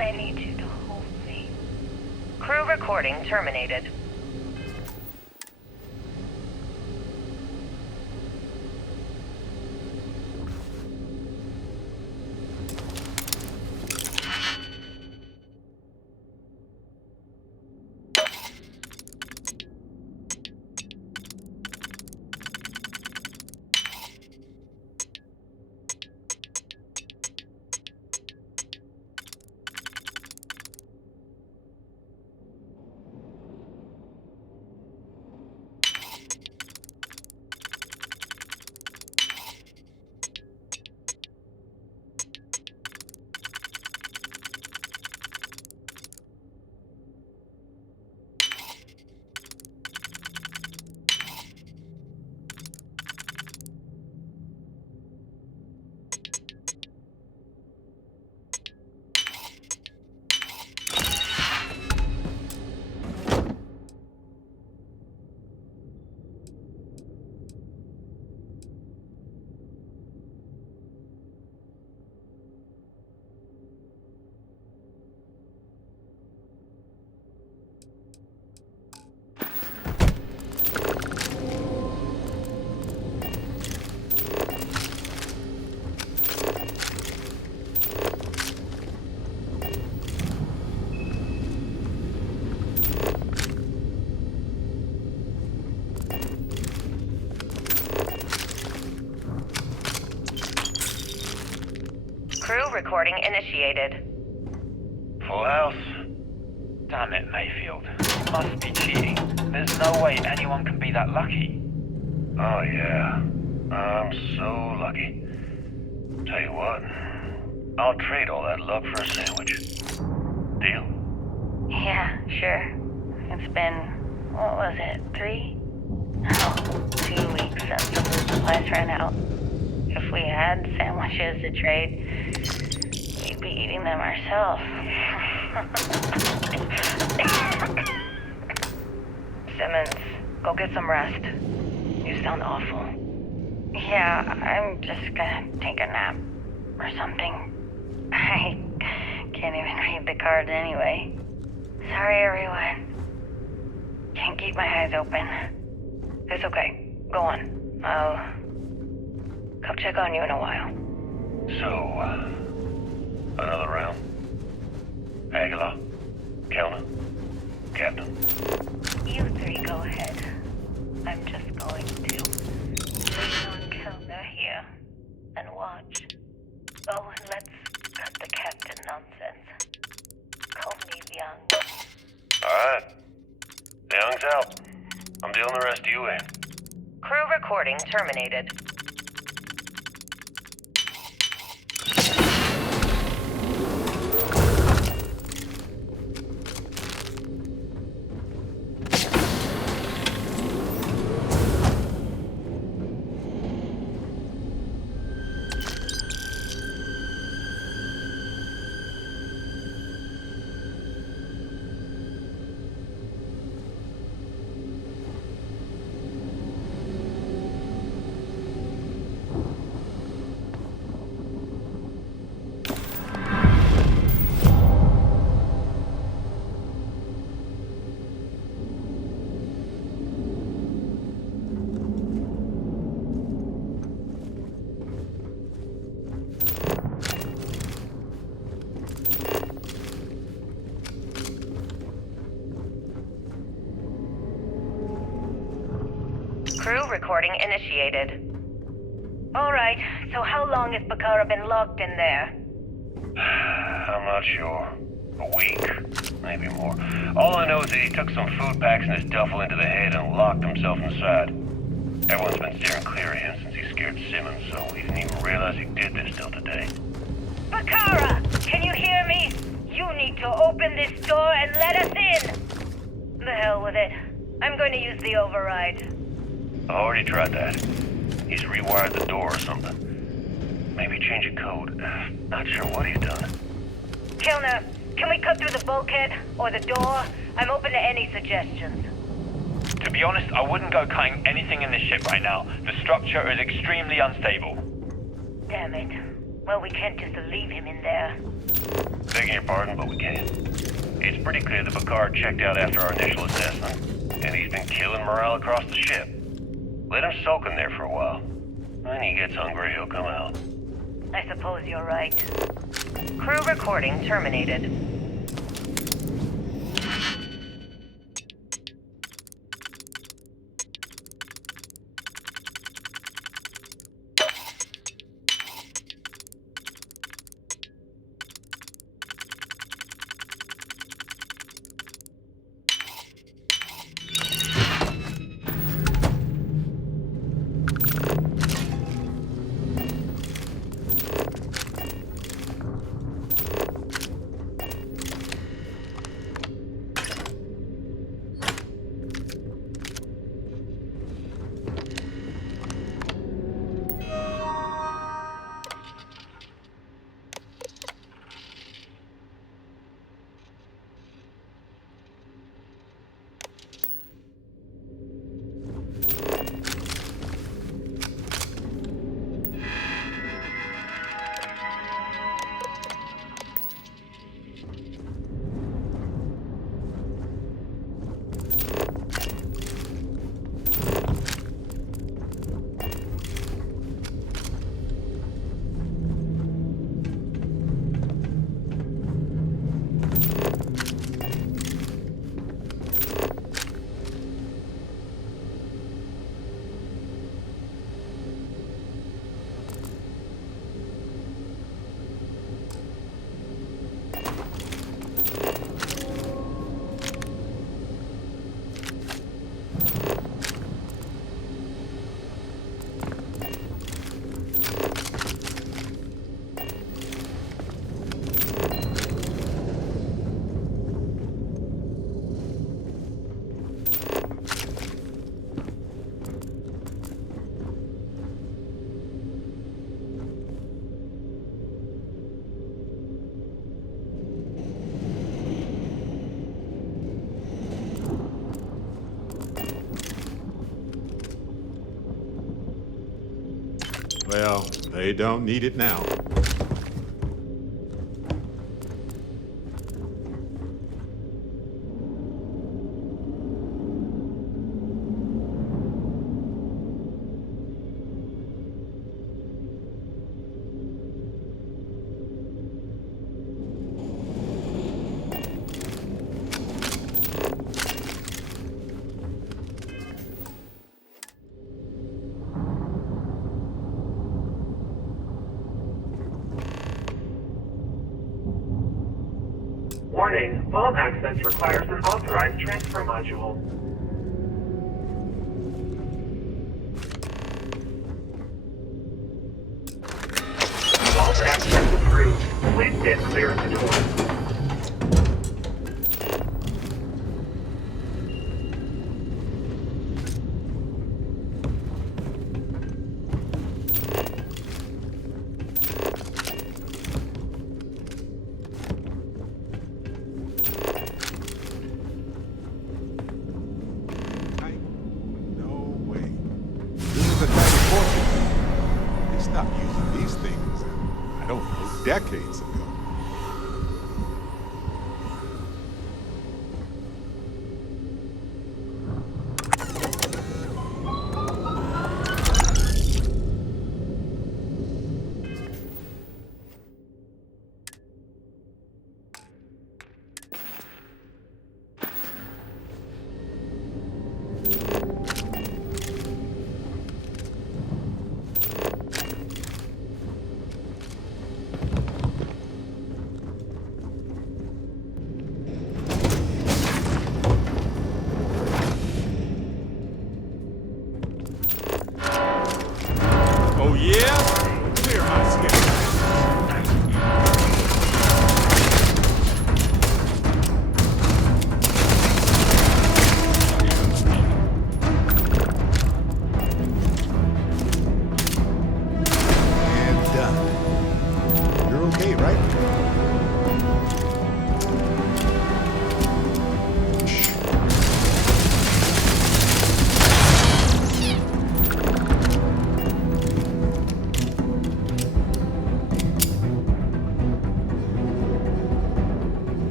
I need you to hold me. Crew recording terminated. recording initiated. Full house? Damn it, Mayfield. Must be cheating. There's no way anyone can be that lucky. Oh, yeah. I'm so lucky. Tell you what, I'll trade all that luck for a sandwich. Deal? Yeah, sure. It's been, what was it, 3? No, 2 weeks since the food supplies ran out. If we had sandwiches to trade, we'd be eating them ourselves. Simmons, go get some rest. You sound awful. Yeah, I'm just gonna take a nap or something. I can't even read the cards anyway. Sorry, everyone. Can't keep my eyes open. It's okay. Go on. I'll come check on you in a while. So, another round? Aguilar? Kellner? Captain? You 3 go ahead. I'm just going to lean on Kellner here and watch. Oh, and let's cut the captain nonsense. Call me Young. Alright. Young's out. I'm dealing the rest of you in. Crew recording terminated. Crew recording initiated. Alright, so how long has Bakara been locked in there? I'm not sure. A week? Maybe more. All I know is that he took some food packs in his duffel into the head and locked himself inside. Everyone's been steering clear of him since he scared Simmons, so he didn't even realize he did this till today. Bakara! Can you hear me? You need to open this door and let us in! The hell with it. I'm going to use the override. I already tried that. He's rewired the door or something. Maybe change a code. Not sure what he's done. Kellner, can we cut through the bulkhead or the door? I'm open to any suggestions. To be honest, I wouldn't go cutting anything in this ship right now. The structure is extremely unstable. Damn it. Well, we can't just leave him in there. Begging your pardon, but we can't. It's pretty clear that Bakar checked out after our initial assessment, and he's been killing morale across the ship. Let him soak in there for a while. When he gets hungry, he'll come out. I suppose you're right. Crew recording terminated. Well, they don't need it now. Warning, vault access requires an authorized transfer module. Vault access approved. Please stand clear of the door. Decades ago.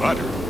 Butter?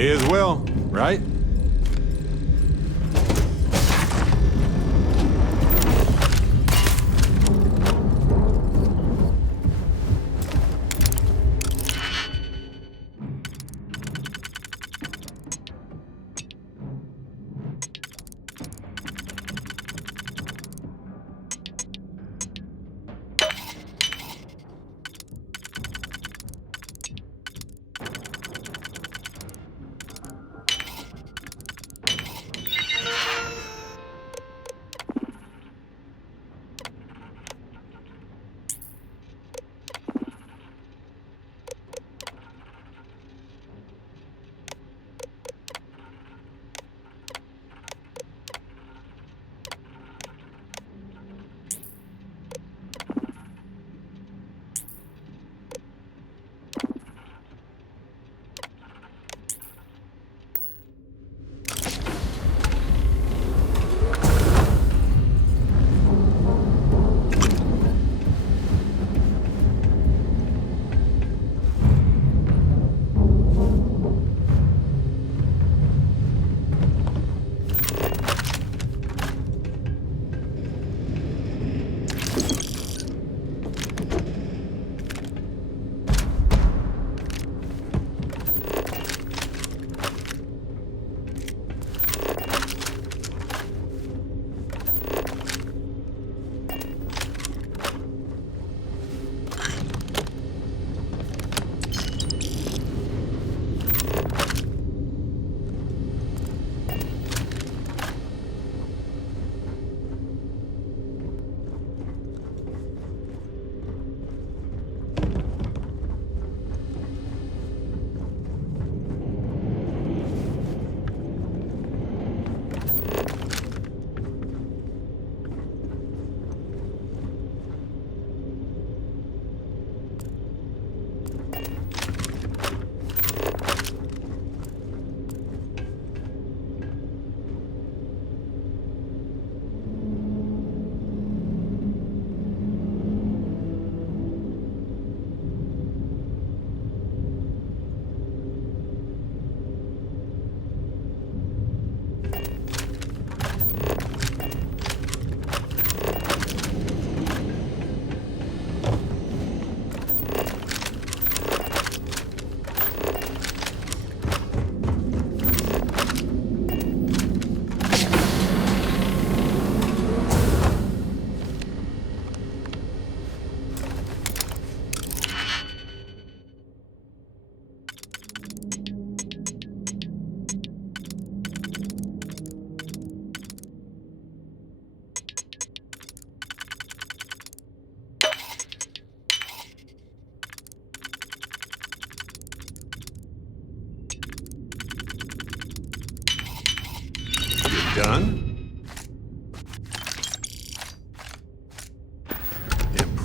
May as well, right?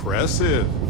Impressive.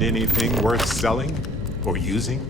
find anything worth selling or using?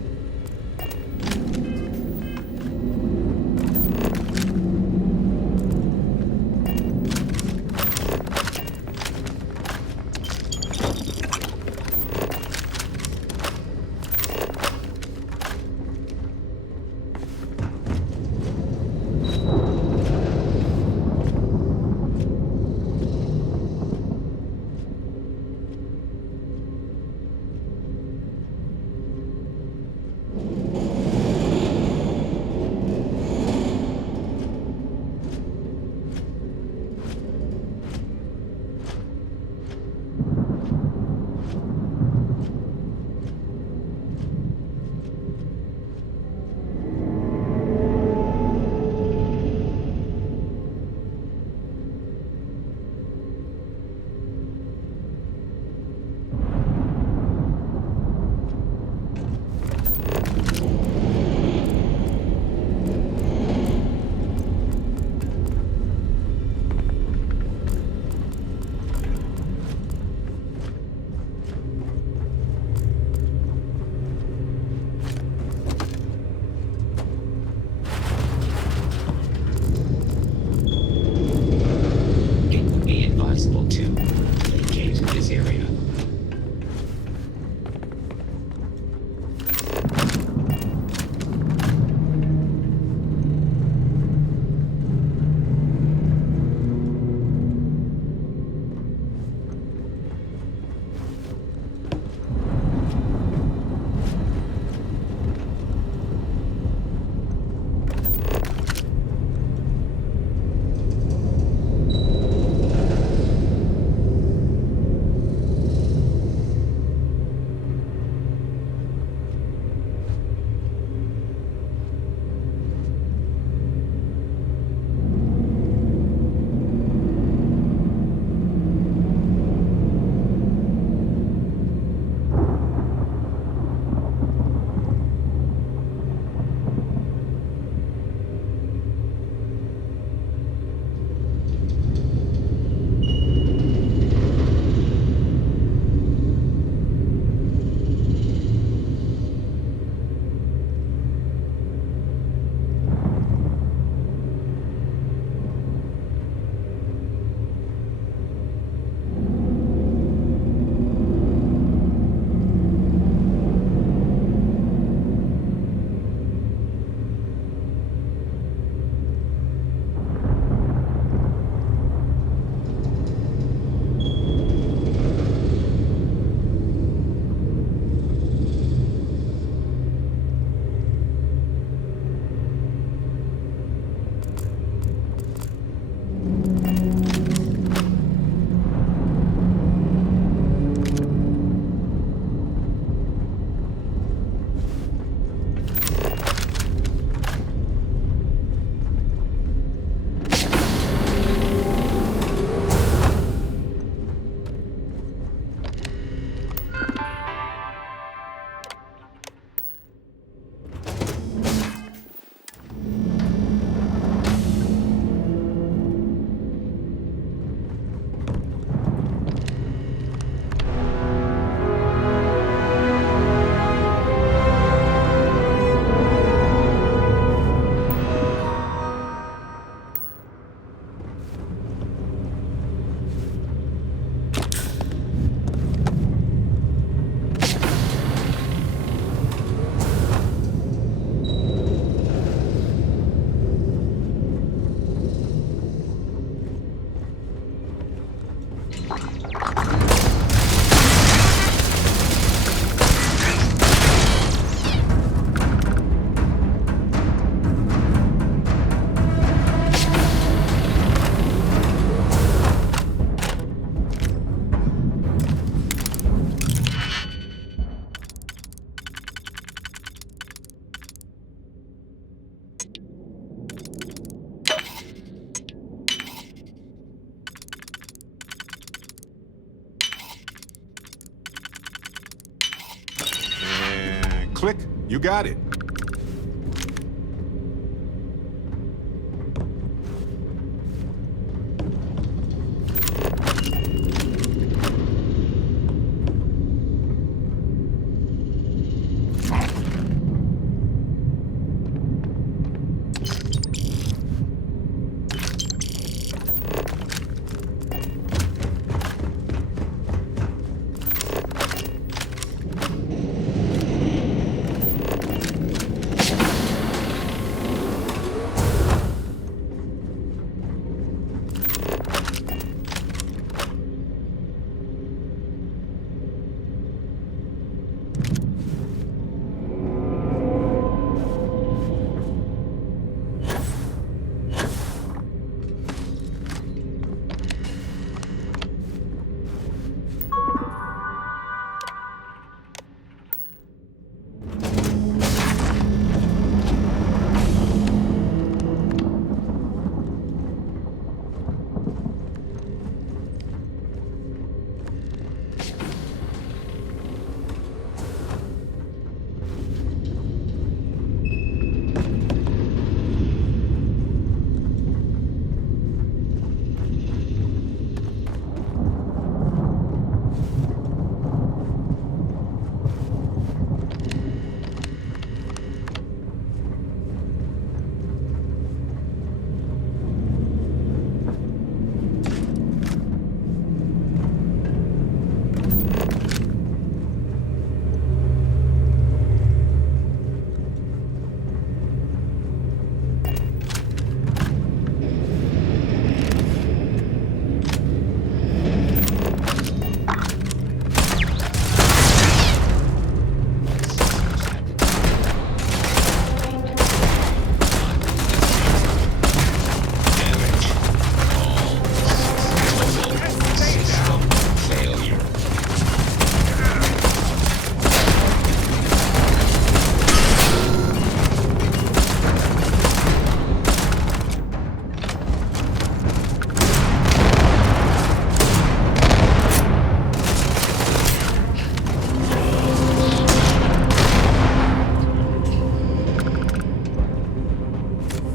Click, you got it.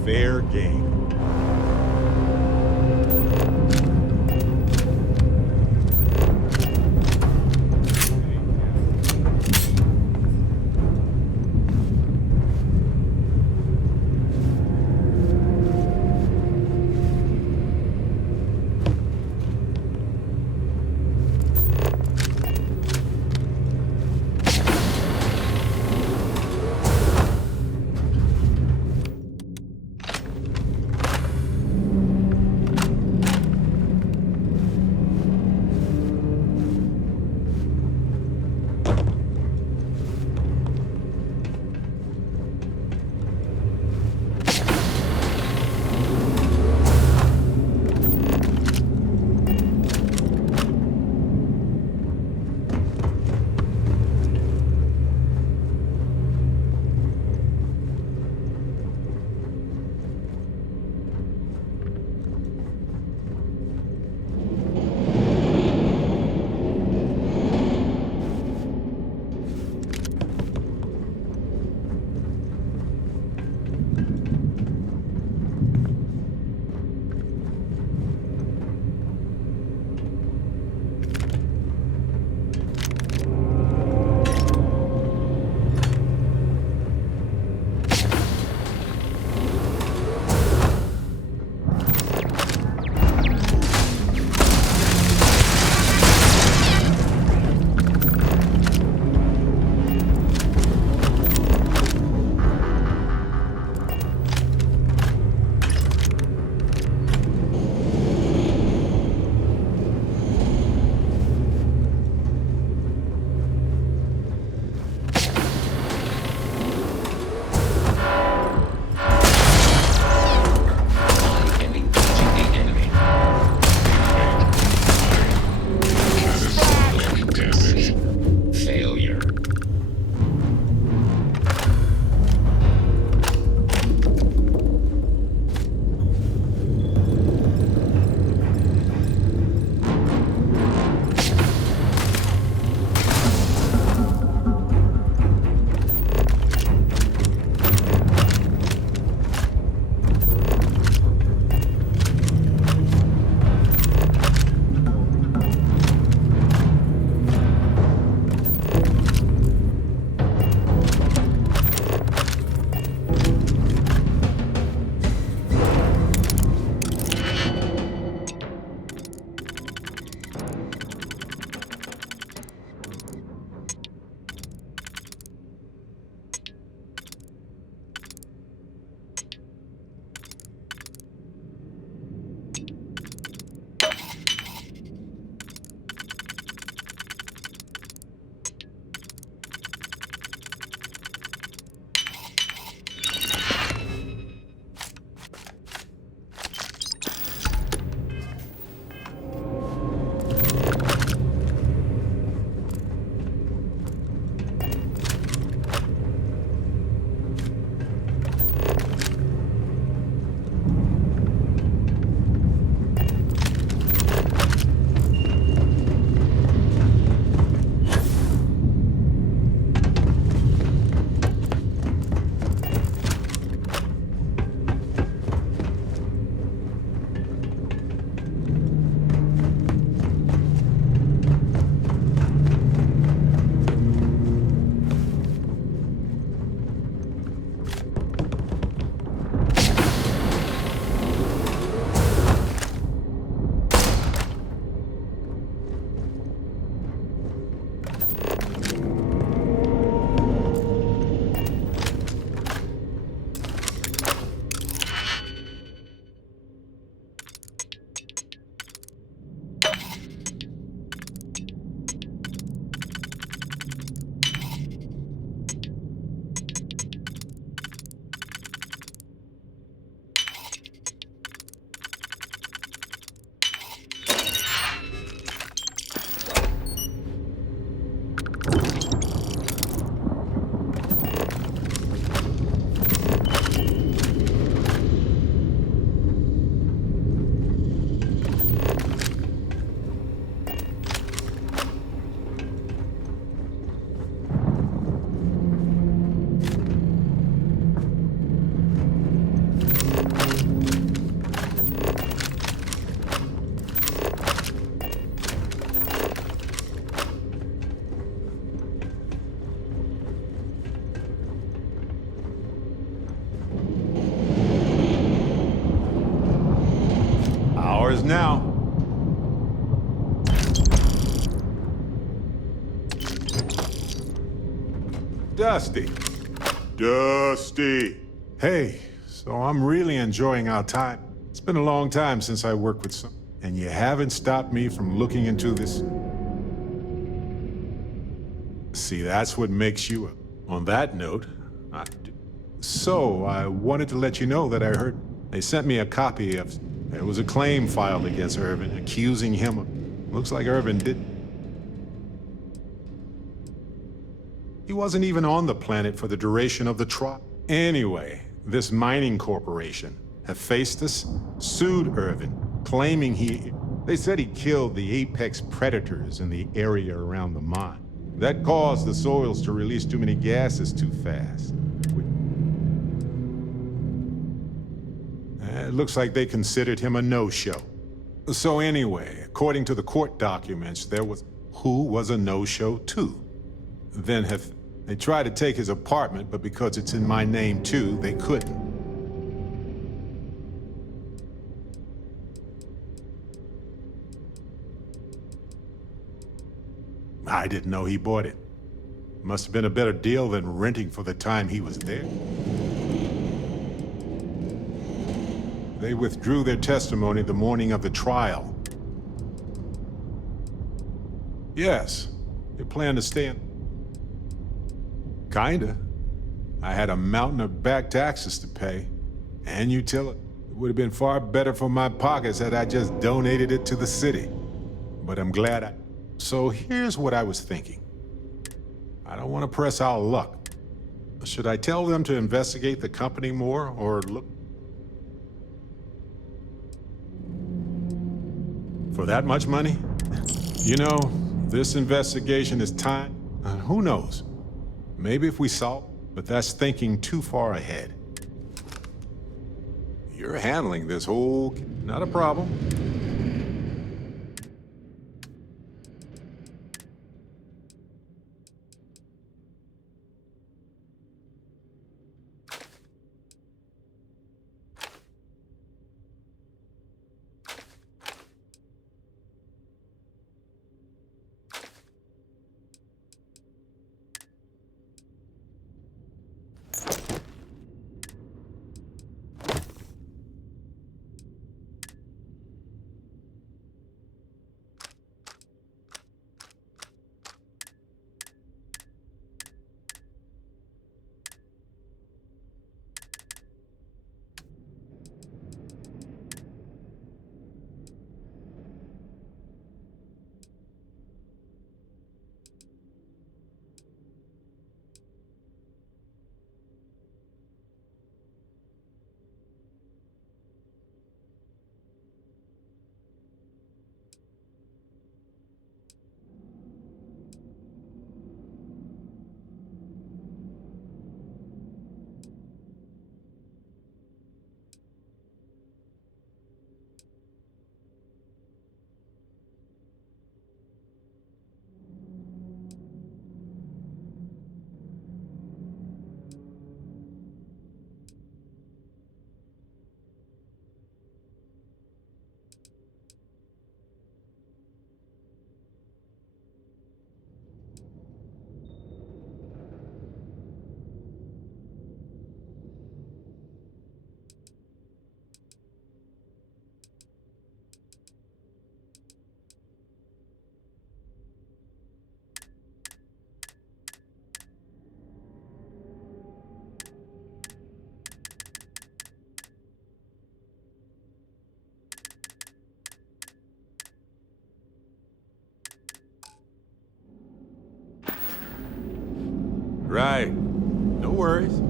fair game. ours now. Dusty. Dusty. Hey, so I'm really enjoying our time. It's been a long time since I worked with some, and you haven't stopped me from looking into this. See, that's what makes you a... On that note, I wanted to let you know that I heard they sent me a copy of... There was a claim filed against Irvin, accusing him of... Looks like Irvin didn't. He wasn't even on the planet for the duration of the trial. Anyway, this mining corporation have faced us, sued Irvin, claiming they said he killed the apex predators in the area around the mine. That caused the soils to release too many gases too fast. It looks like they considered him a no-show. So anyway, according to the court documents, there was who was a no-show too. Then they tried to take his apartment, but because it's in my name too, they couldn't. I didn't know he bought it. Must have been a better deal than renting for the time he was there. They withdrew their testimony the morning of the trial. Yes, they plan to stay in. Kinda. I had a mountain of back taxes to pay, and utility. It would have been far better for my pockets had I just donated it to the city. But I'm glad So here's what I was thinking. I don't want to press our luck. Should I tell them to investigate the company more, or look... For that much money? You know, this investigation is time. Who knows? Maybe if we solve, but that's thinking too far ahead. You're handling this whole... Not a problem. Right. No worries.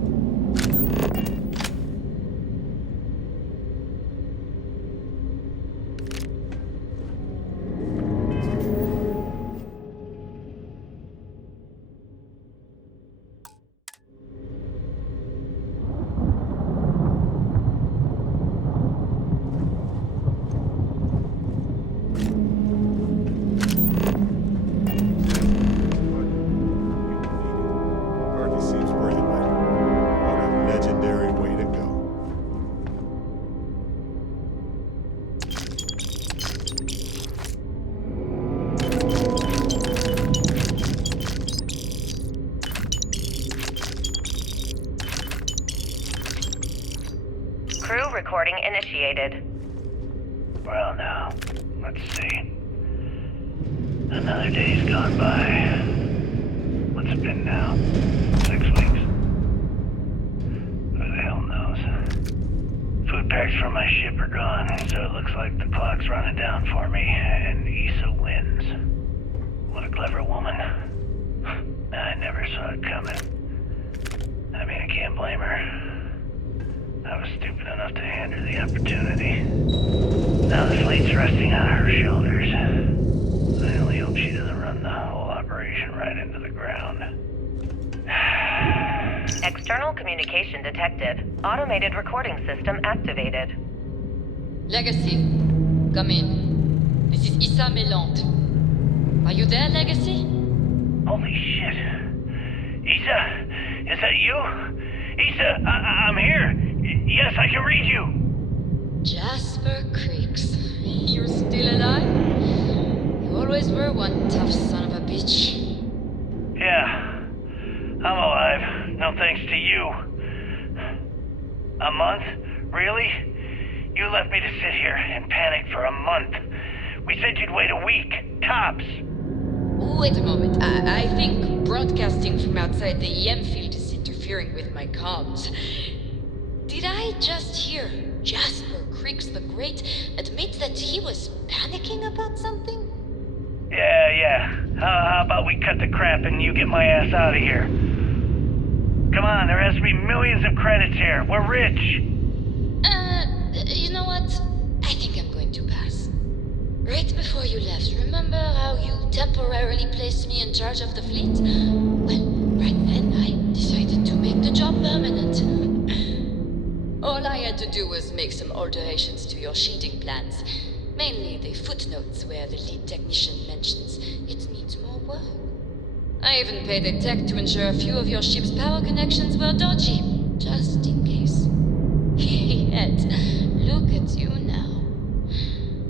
Seems worth it, but Crew recording initiated. Well, now, let's see. Another day's gone by. What's it been now? 6 weeks? Who the hell knows? Food packs from my ship are gone, so it looks like the clock's running down for me, and Issa wins. What a clever woman. I never saw it coming. I mean, I can't blame her. I was stupid enough to hand her the opportunity. Now the fleet's resting on her shoulders. I only hope she doesn't run the whole operation right into the ground. External communication detected. Automated recording system activated. Legacy, come in. This is Issa Melant. Are you there, Legacy? Holy shit. Issa, is that you? Issa, I'm here. Yes, I can read you. Jasper Creeks. You're still alive? You always were one tough son of a bitch. Yeah, I'm alive. No thanks to you. A month? Really? You left me to sit here and panic for a month. We said you'd wait a week. Tops. Wait a moment. I think broadcasting from outside the EM field is interfering with my comms. Did I just hear Jasper Creeks the Great admit that he was panicking about something? Yeah. How about we cut the crap and you get my ass out of here? Come on, there has to be millions of credits here. We're rich. You know what? I think I'm going to pass. Right before you left, remember how you temporarily placed me in charge of the fleet? Well, right then I decided to make the job permanent. All I had to do was make some alterations to your sheeting plans. Mainly the footnotes where the lead technician mentions it needs more work. I even paid a tech to ensure a few of your ship's power connections were dodgy, just in case. Yet, look at you now.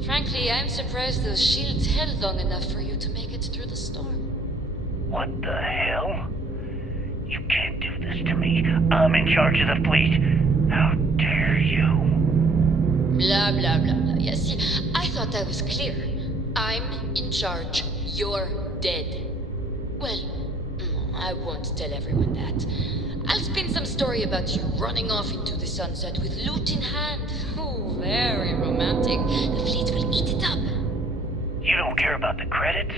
Frankly, I'm surprised those shields held long enough for you to make it through the storm. What the hell? You can't do this to me. I'm in charge of the fleet. How dare you? Blah, blah, blah, blah. Yeah, see, I thought I was clear. I'm in charge. You're dead. Well, I won't tell everyone that. I'll spin some story about you running off into the sunset with loot in hand. Oh, very romantic. The fleet will eat it up. You don't care about the credits?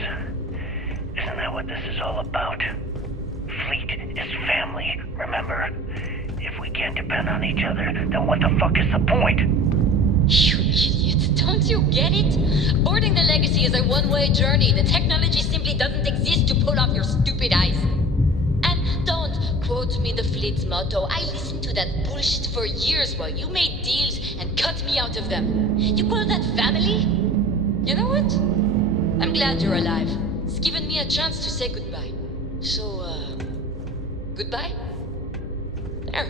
Isn't that what this is all about? Fleet is family, remember? If we can't depend on each other, then what the fuck is the point? You idiot, don't you get it? Boarding the Legacy is a one-way journey. The technology simply doesn't exist to pull off your stupid eyes. And don't quote me the fleet's motto. I listened to that bullshit for years while you made deals and cut me out of them. You call that family? You know what? I'm glad you're alive. It's given me a chance to say goodbye. So, goodbye? There.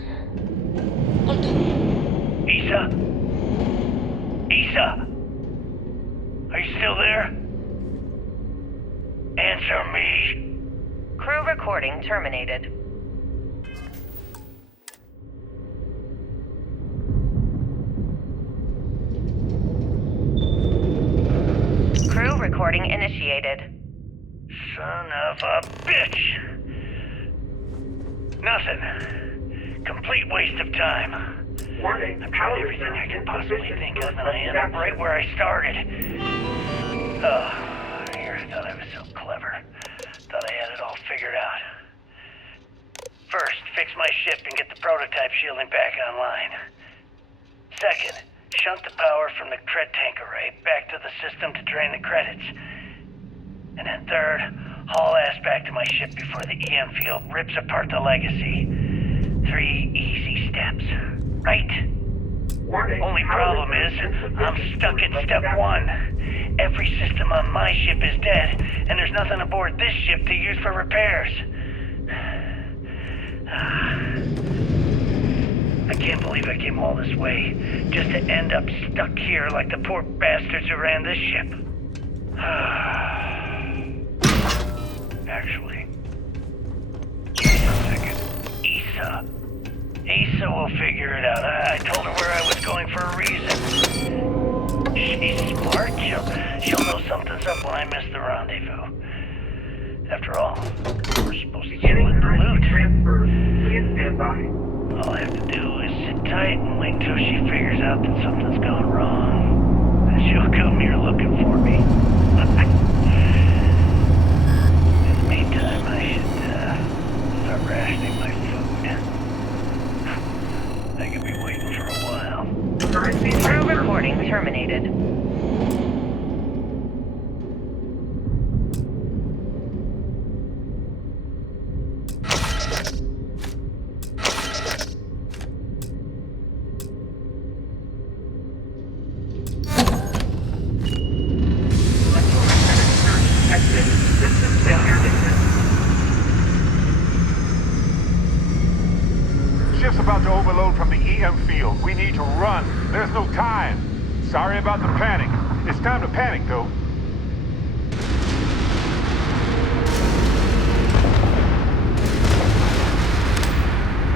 Hold on. Issa? Issa? Are you still there? Answer me. Crew recording terminated. Crew recording initiated. Son of a bitch! Nothing. Complete waste of time. I've tried everything I can possibly think of, and I ended up right where I started. Oh, here, I thought I was so clever. Thought I had it all figured out. First, fix my ship and get the prototype shielding back online. Second, shunt the power from the cred tank array back to the system to drain the credits. And then third, haul ass back to my ship before the EM field rips apart the Legacy. 3 easy steps, right? Only problem is, I'm stuck at step 1. Every system on my ship is dead, and there's nothing aboard this ship to use for repairs. I can't believe I came all this way, just to end up stuck here like the poor bastards who ran this ship. Actually, wait a second. Issa will figure it out. I told her where I was going. for a reason. She's smart. She'll know something's up when I miss the rendezvous. After all, we're supposed to split the loot. Please stand by. All I have to do is sit tight and wait until she figures out that something's gone wrong. And she'll come here looking for me. In the meantime, I should start rationing my food. I could be waiting for a while. Crew recording terminated. Ship's about to overload from the EM field. We need to run. There's no time. Sorry about the panic. It's time to panic, though.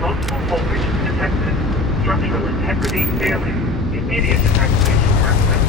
Multiple voltages detected. Structural integrity failing. Immediate evacuation recommended.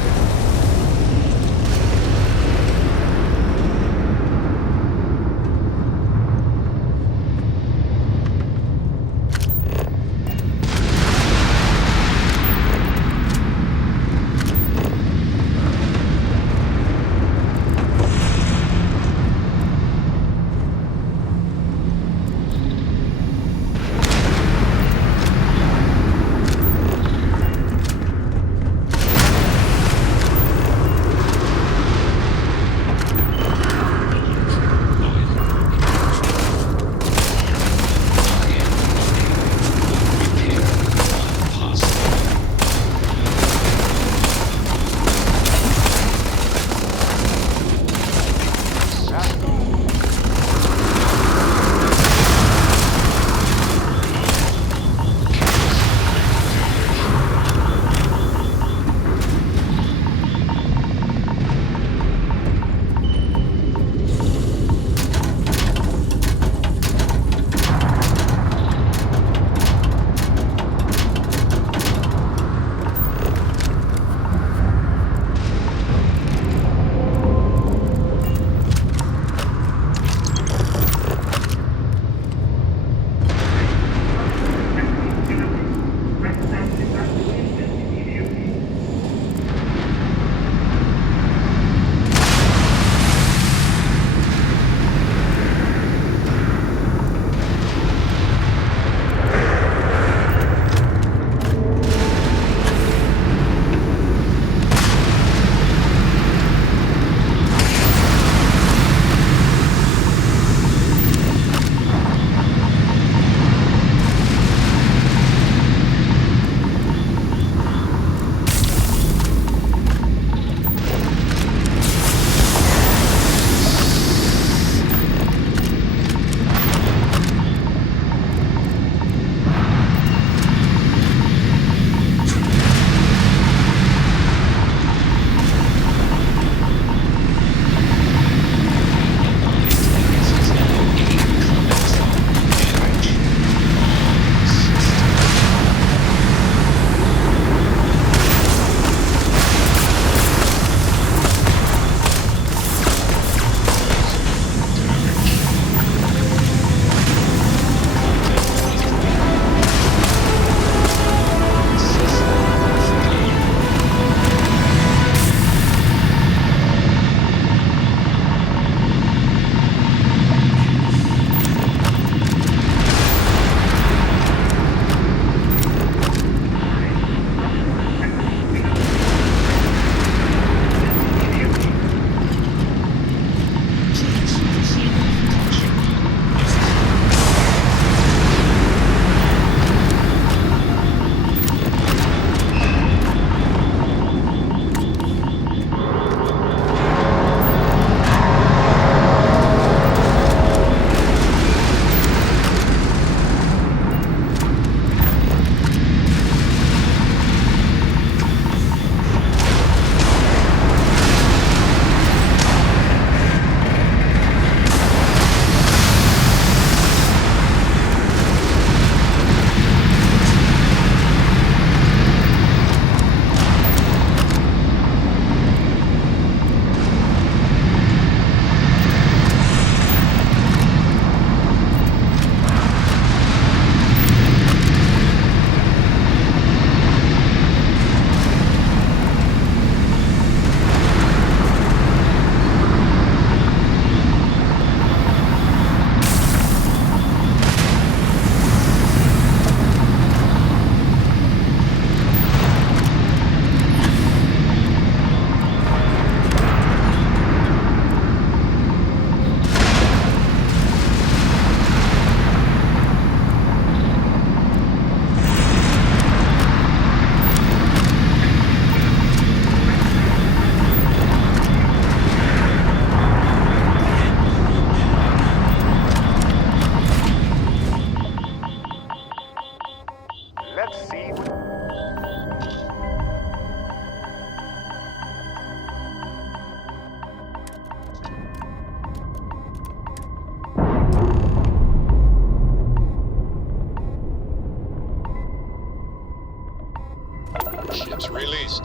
Ships released.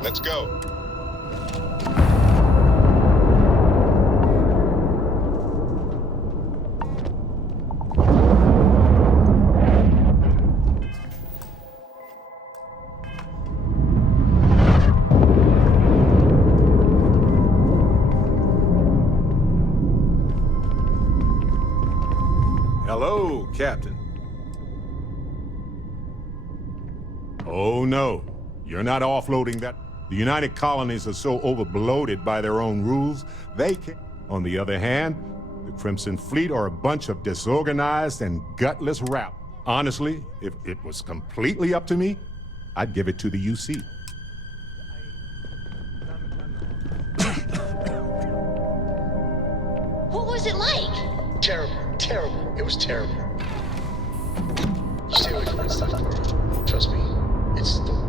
Let's go. Hello, Captain. Oh, no. You're not offloading that. The United Colonies are so overbloated by their own rules, they can't. On the other hand, the Crimson Fleet are a bunch of disorganized and gutless rap. Honestly, if it was completely up to me, I'd give it to the UC. What was it like? Terrible. Terrible. It was terrible. Stay away from that stuff, Cora. Trust me. It's the worst.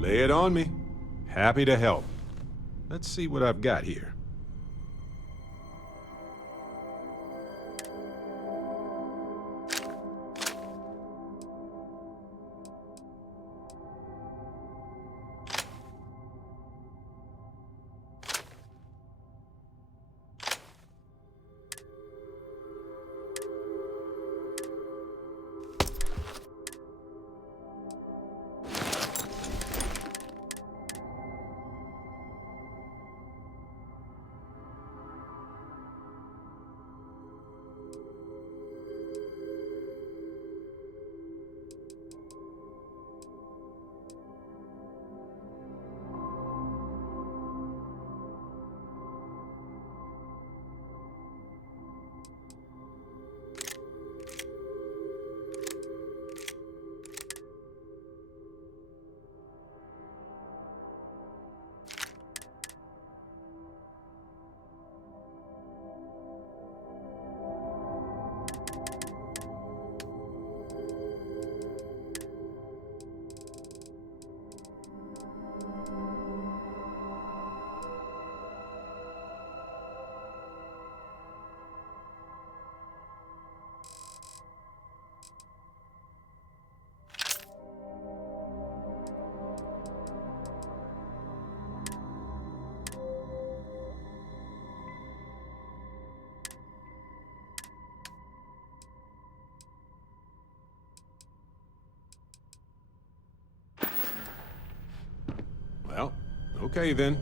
Lay it on me. Happy to help. Let's see what I've got here. Well, okay then.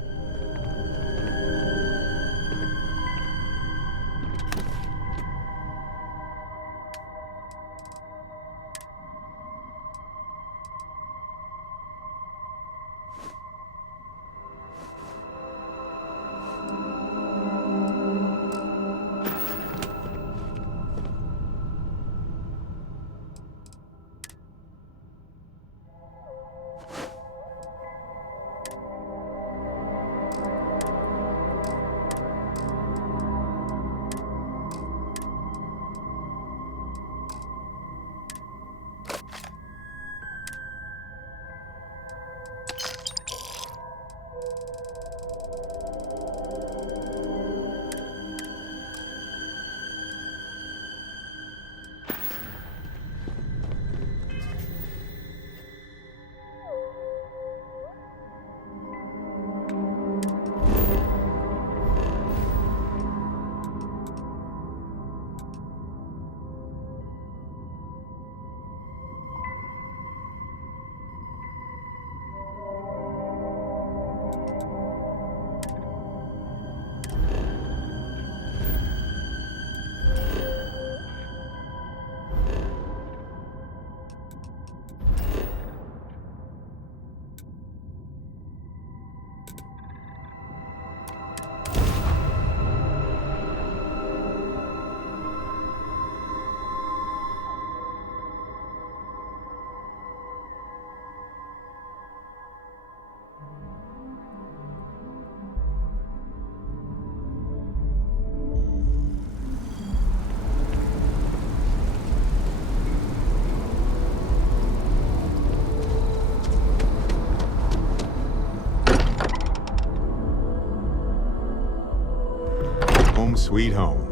Home sweet home.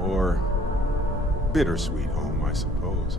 Or bittersweet home, I suppose.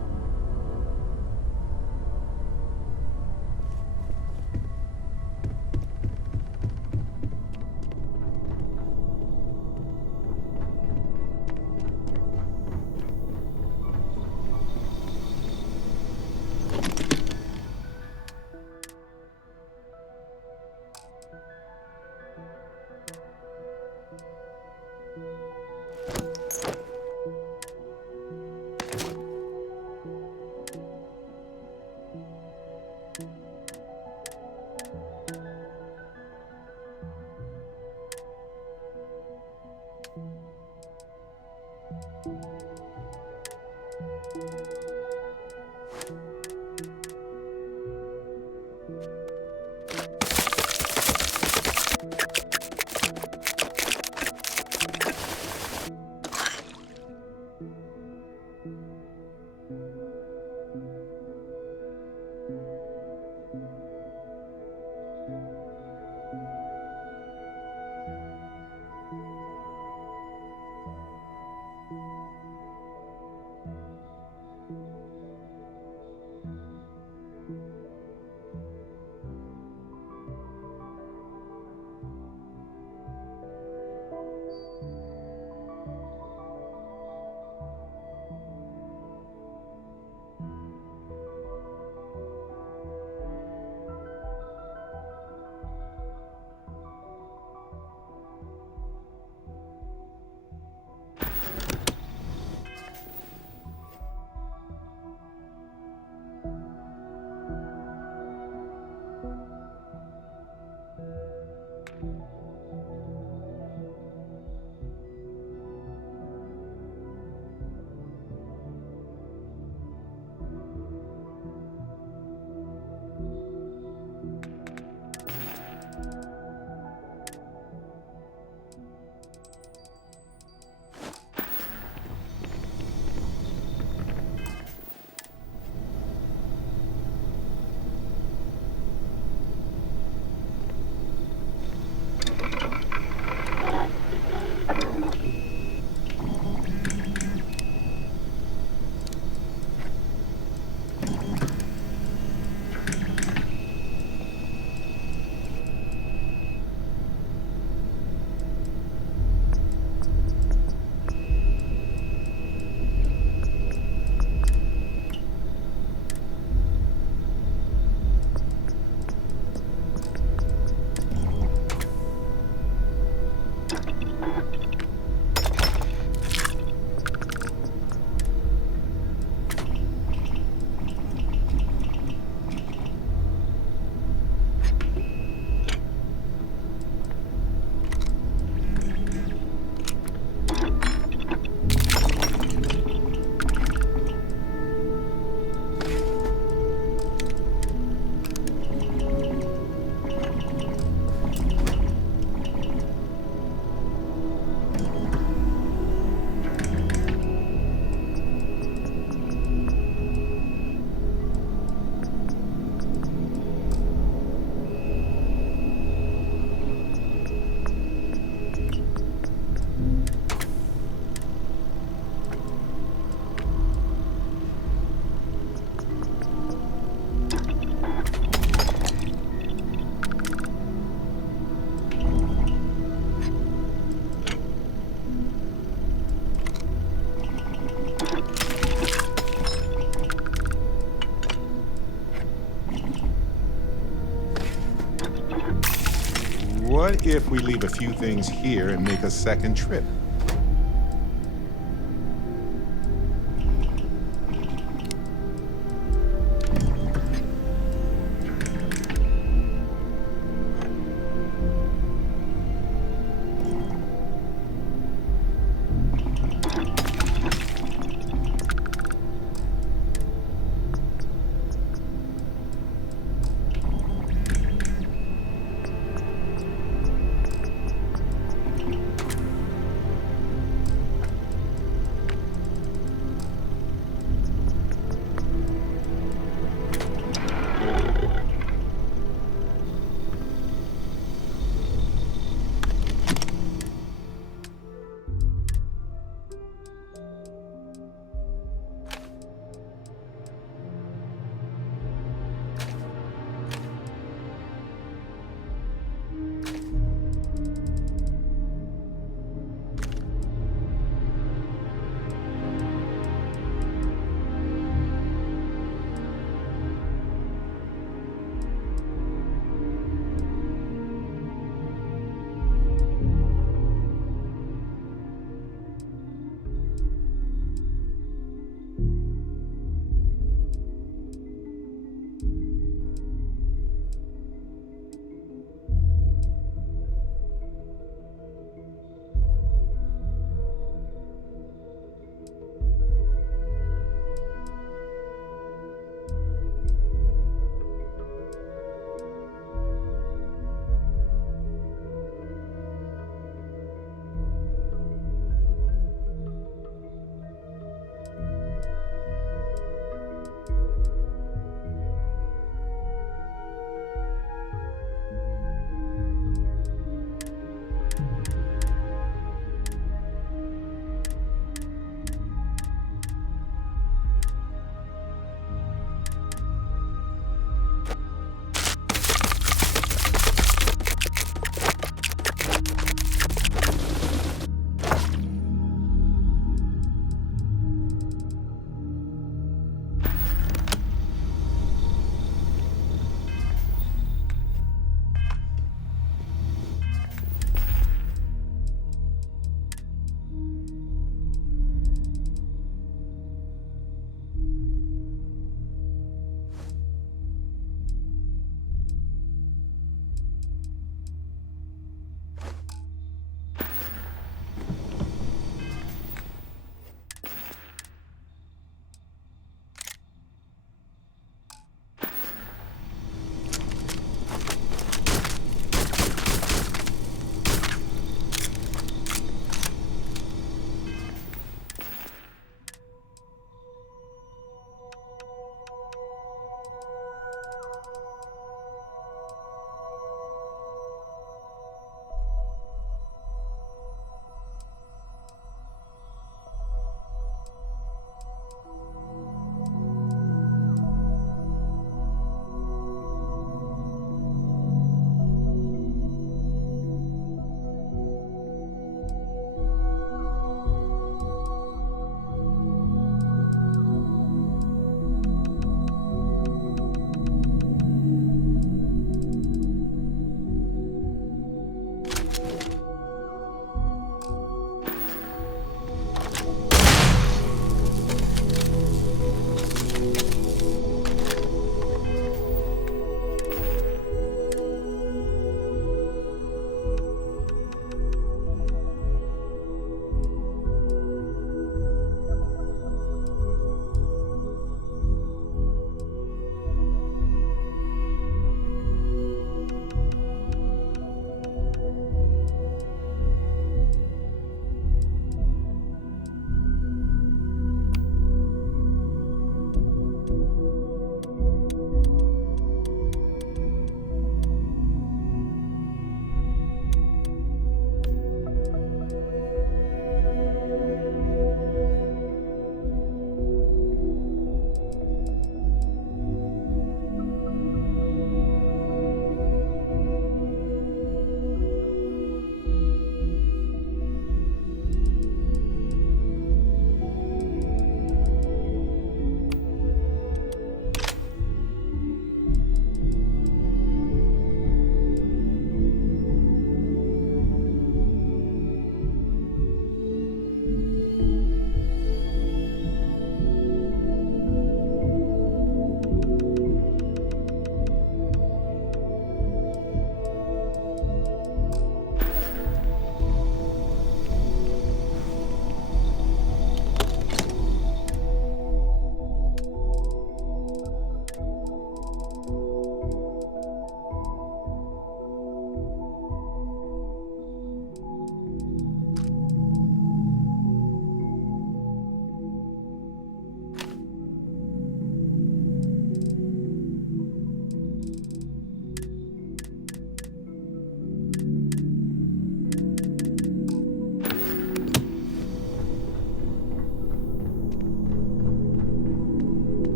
What if we leave a few things here and make a second trip?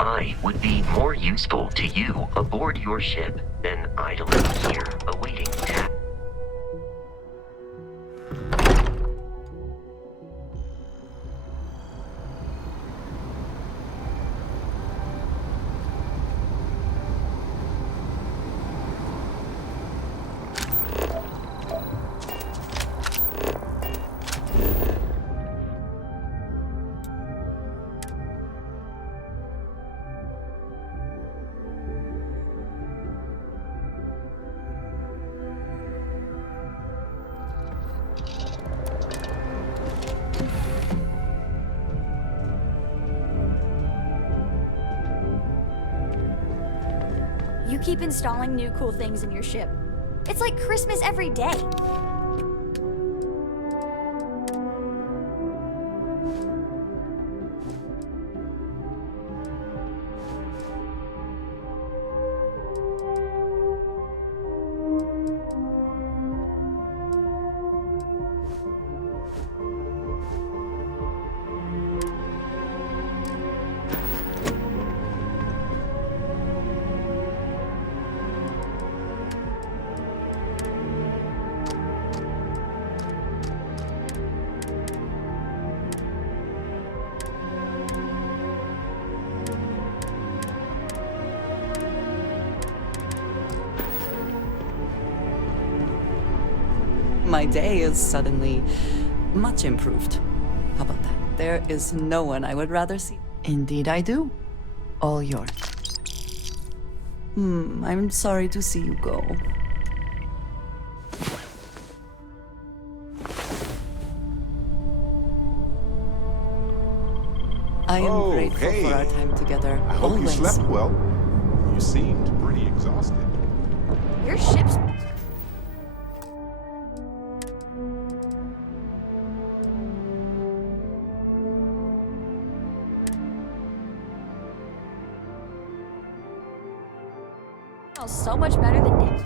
I would be more useful to you aboard your ship than idling here awaiting tap. You keep installing new cool things in your ship. It's like Christmas every day. My day is suddenly much improved. How about that? There is no one I would rather see. Indeed I do. All yours. I'm sorry to see you go. I am grateful for our time together. I hope always. you slept well. You seemed pretty exhausted. Your ship's... so much better than Nick.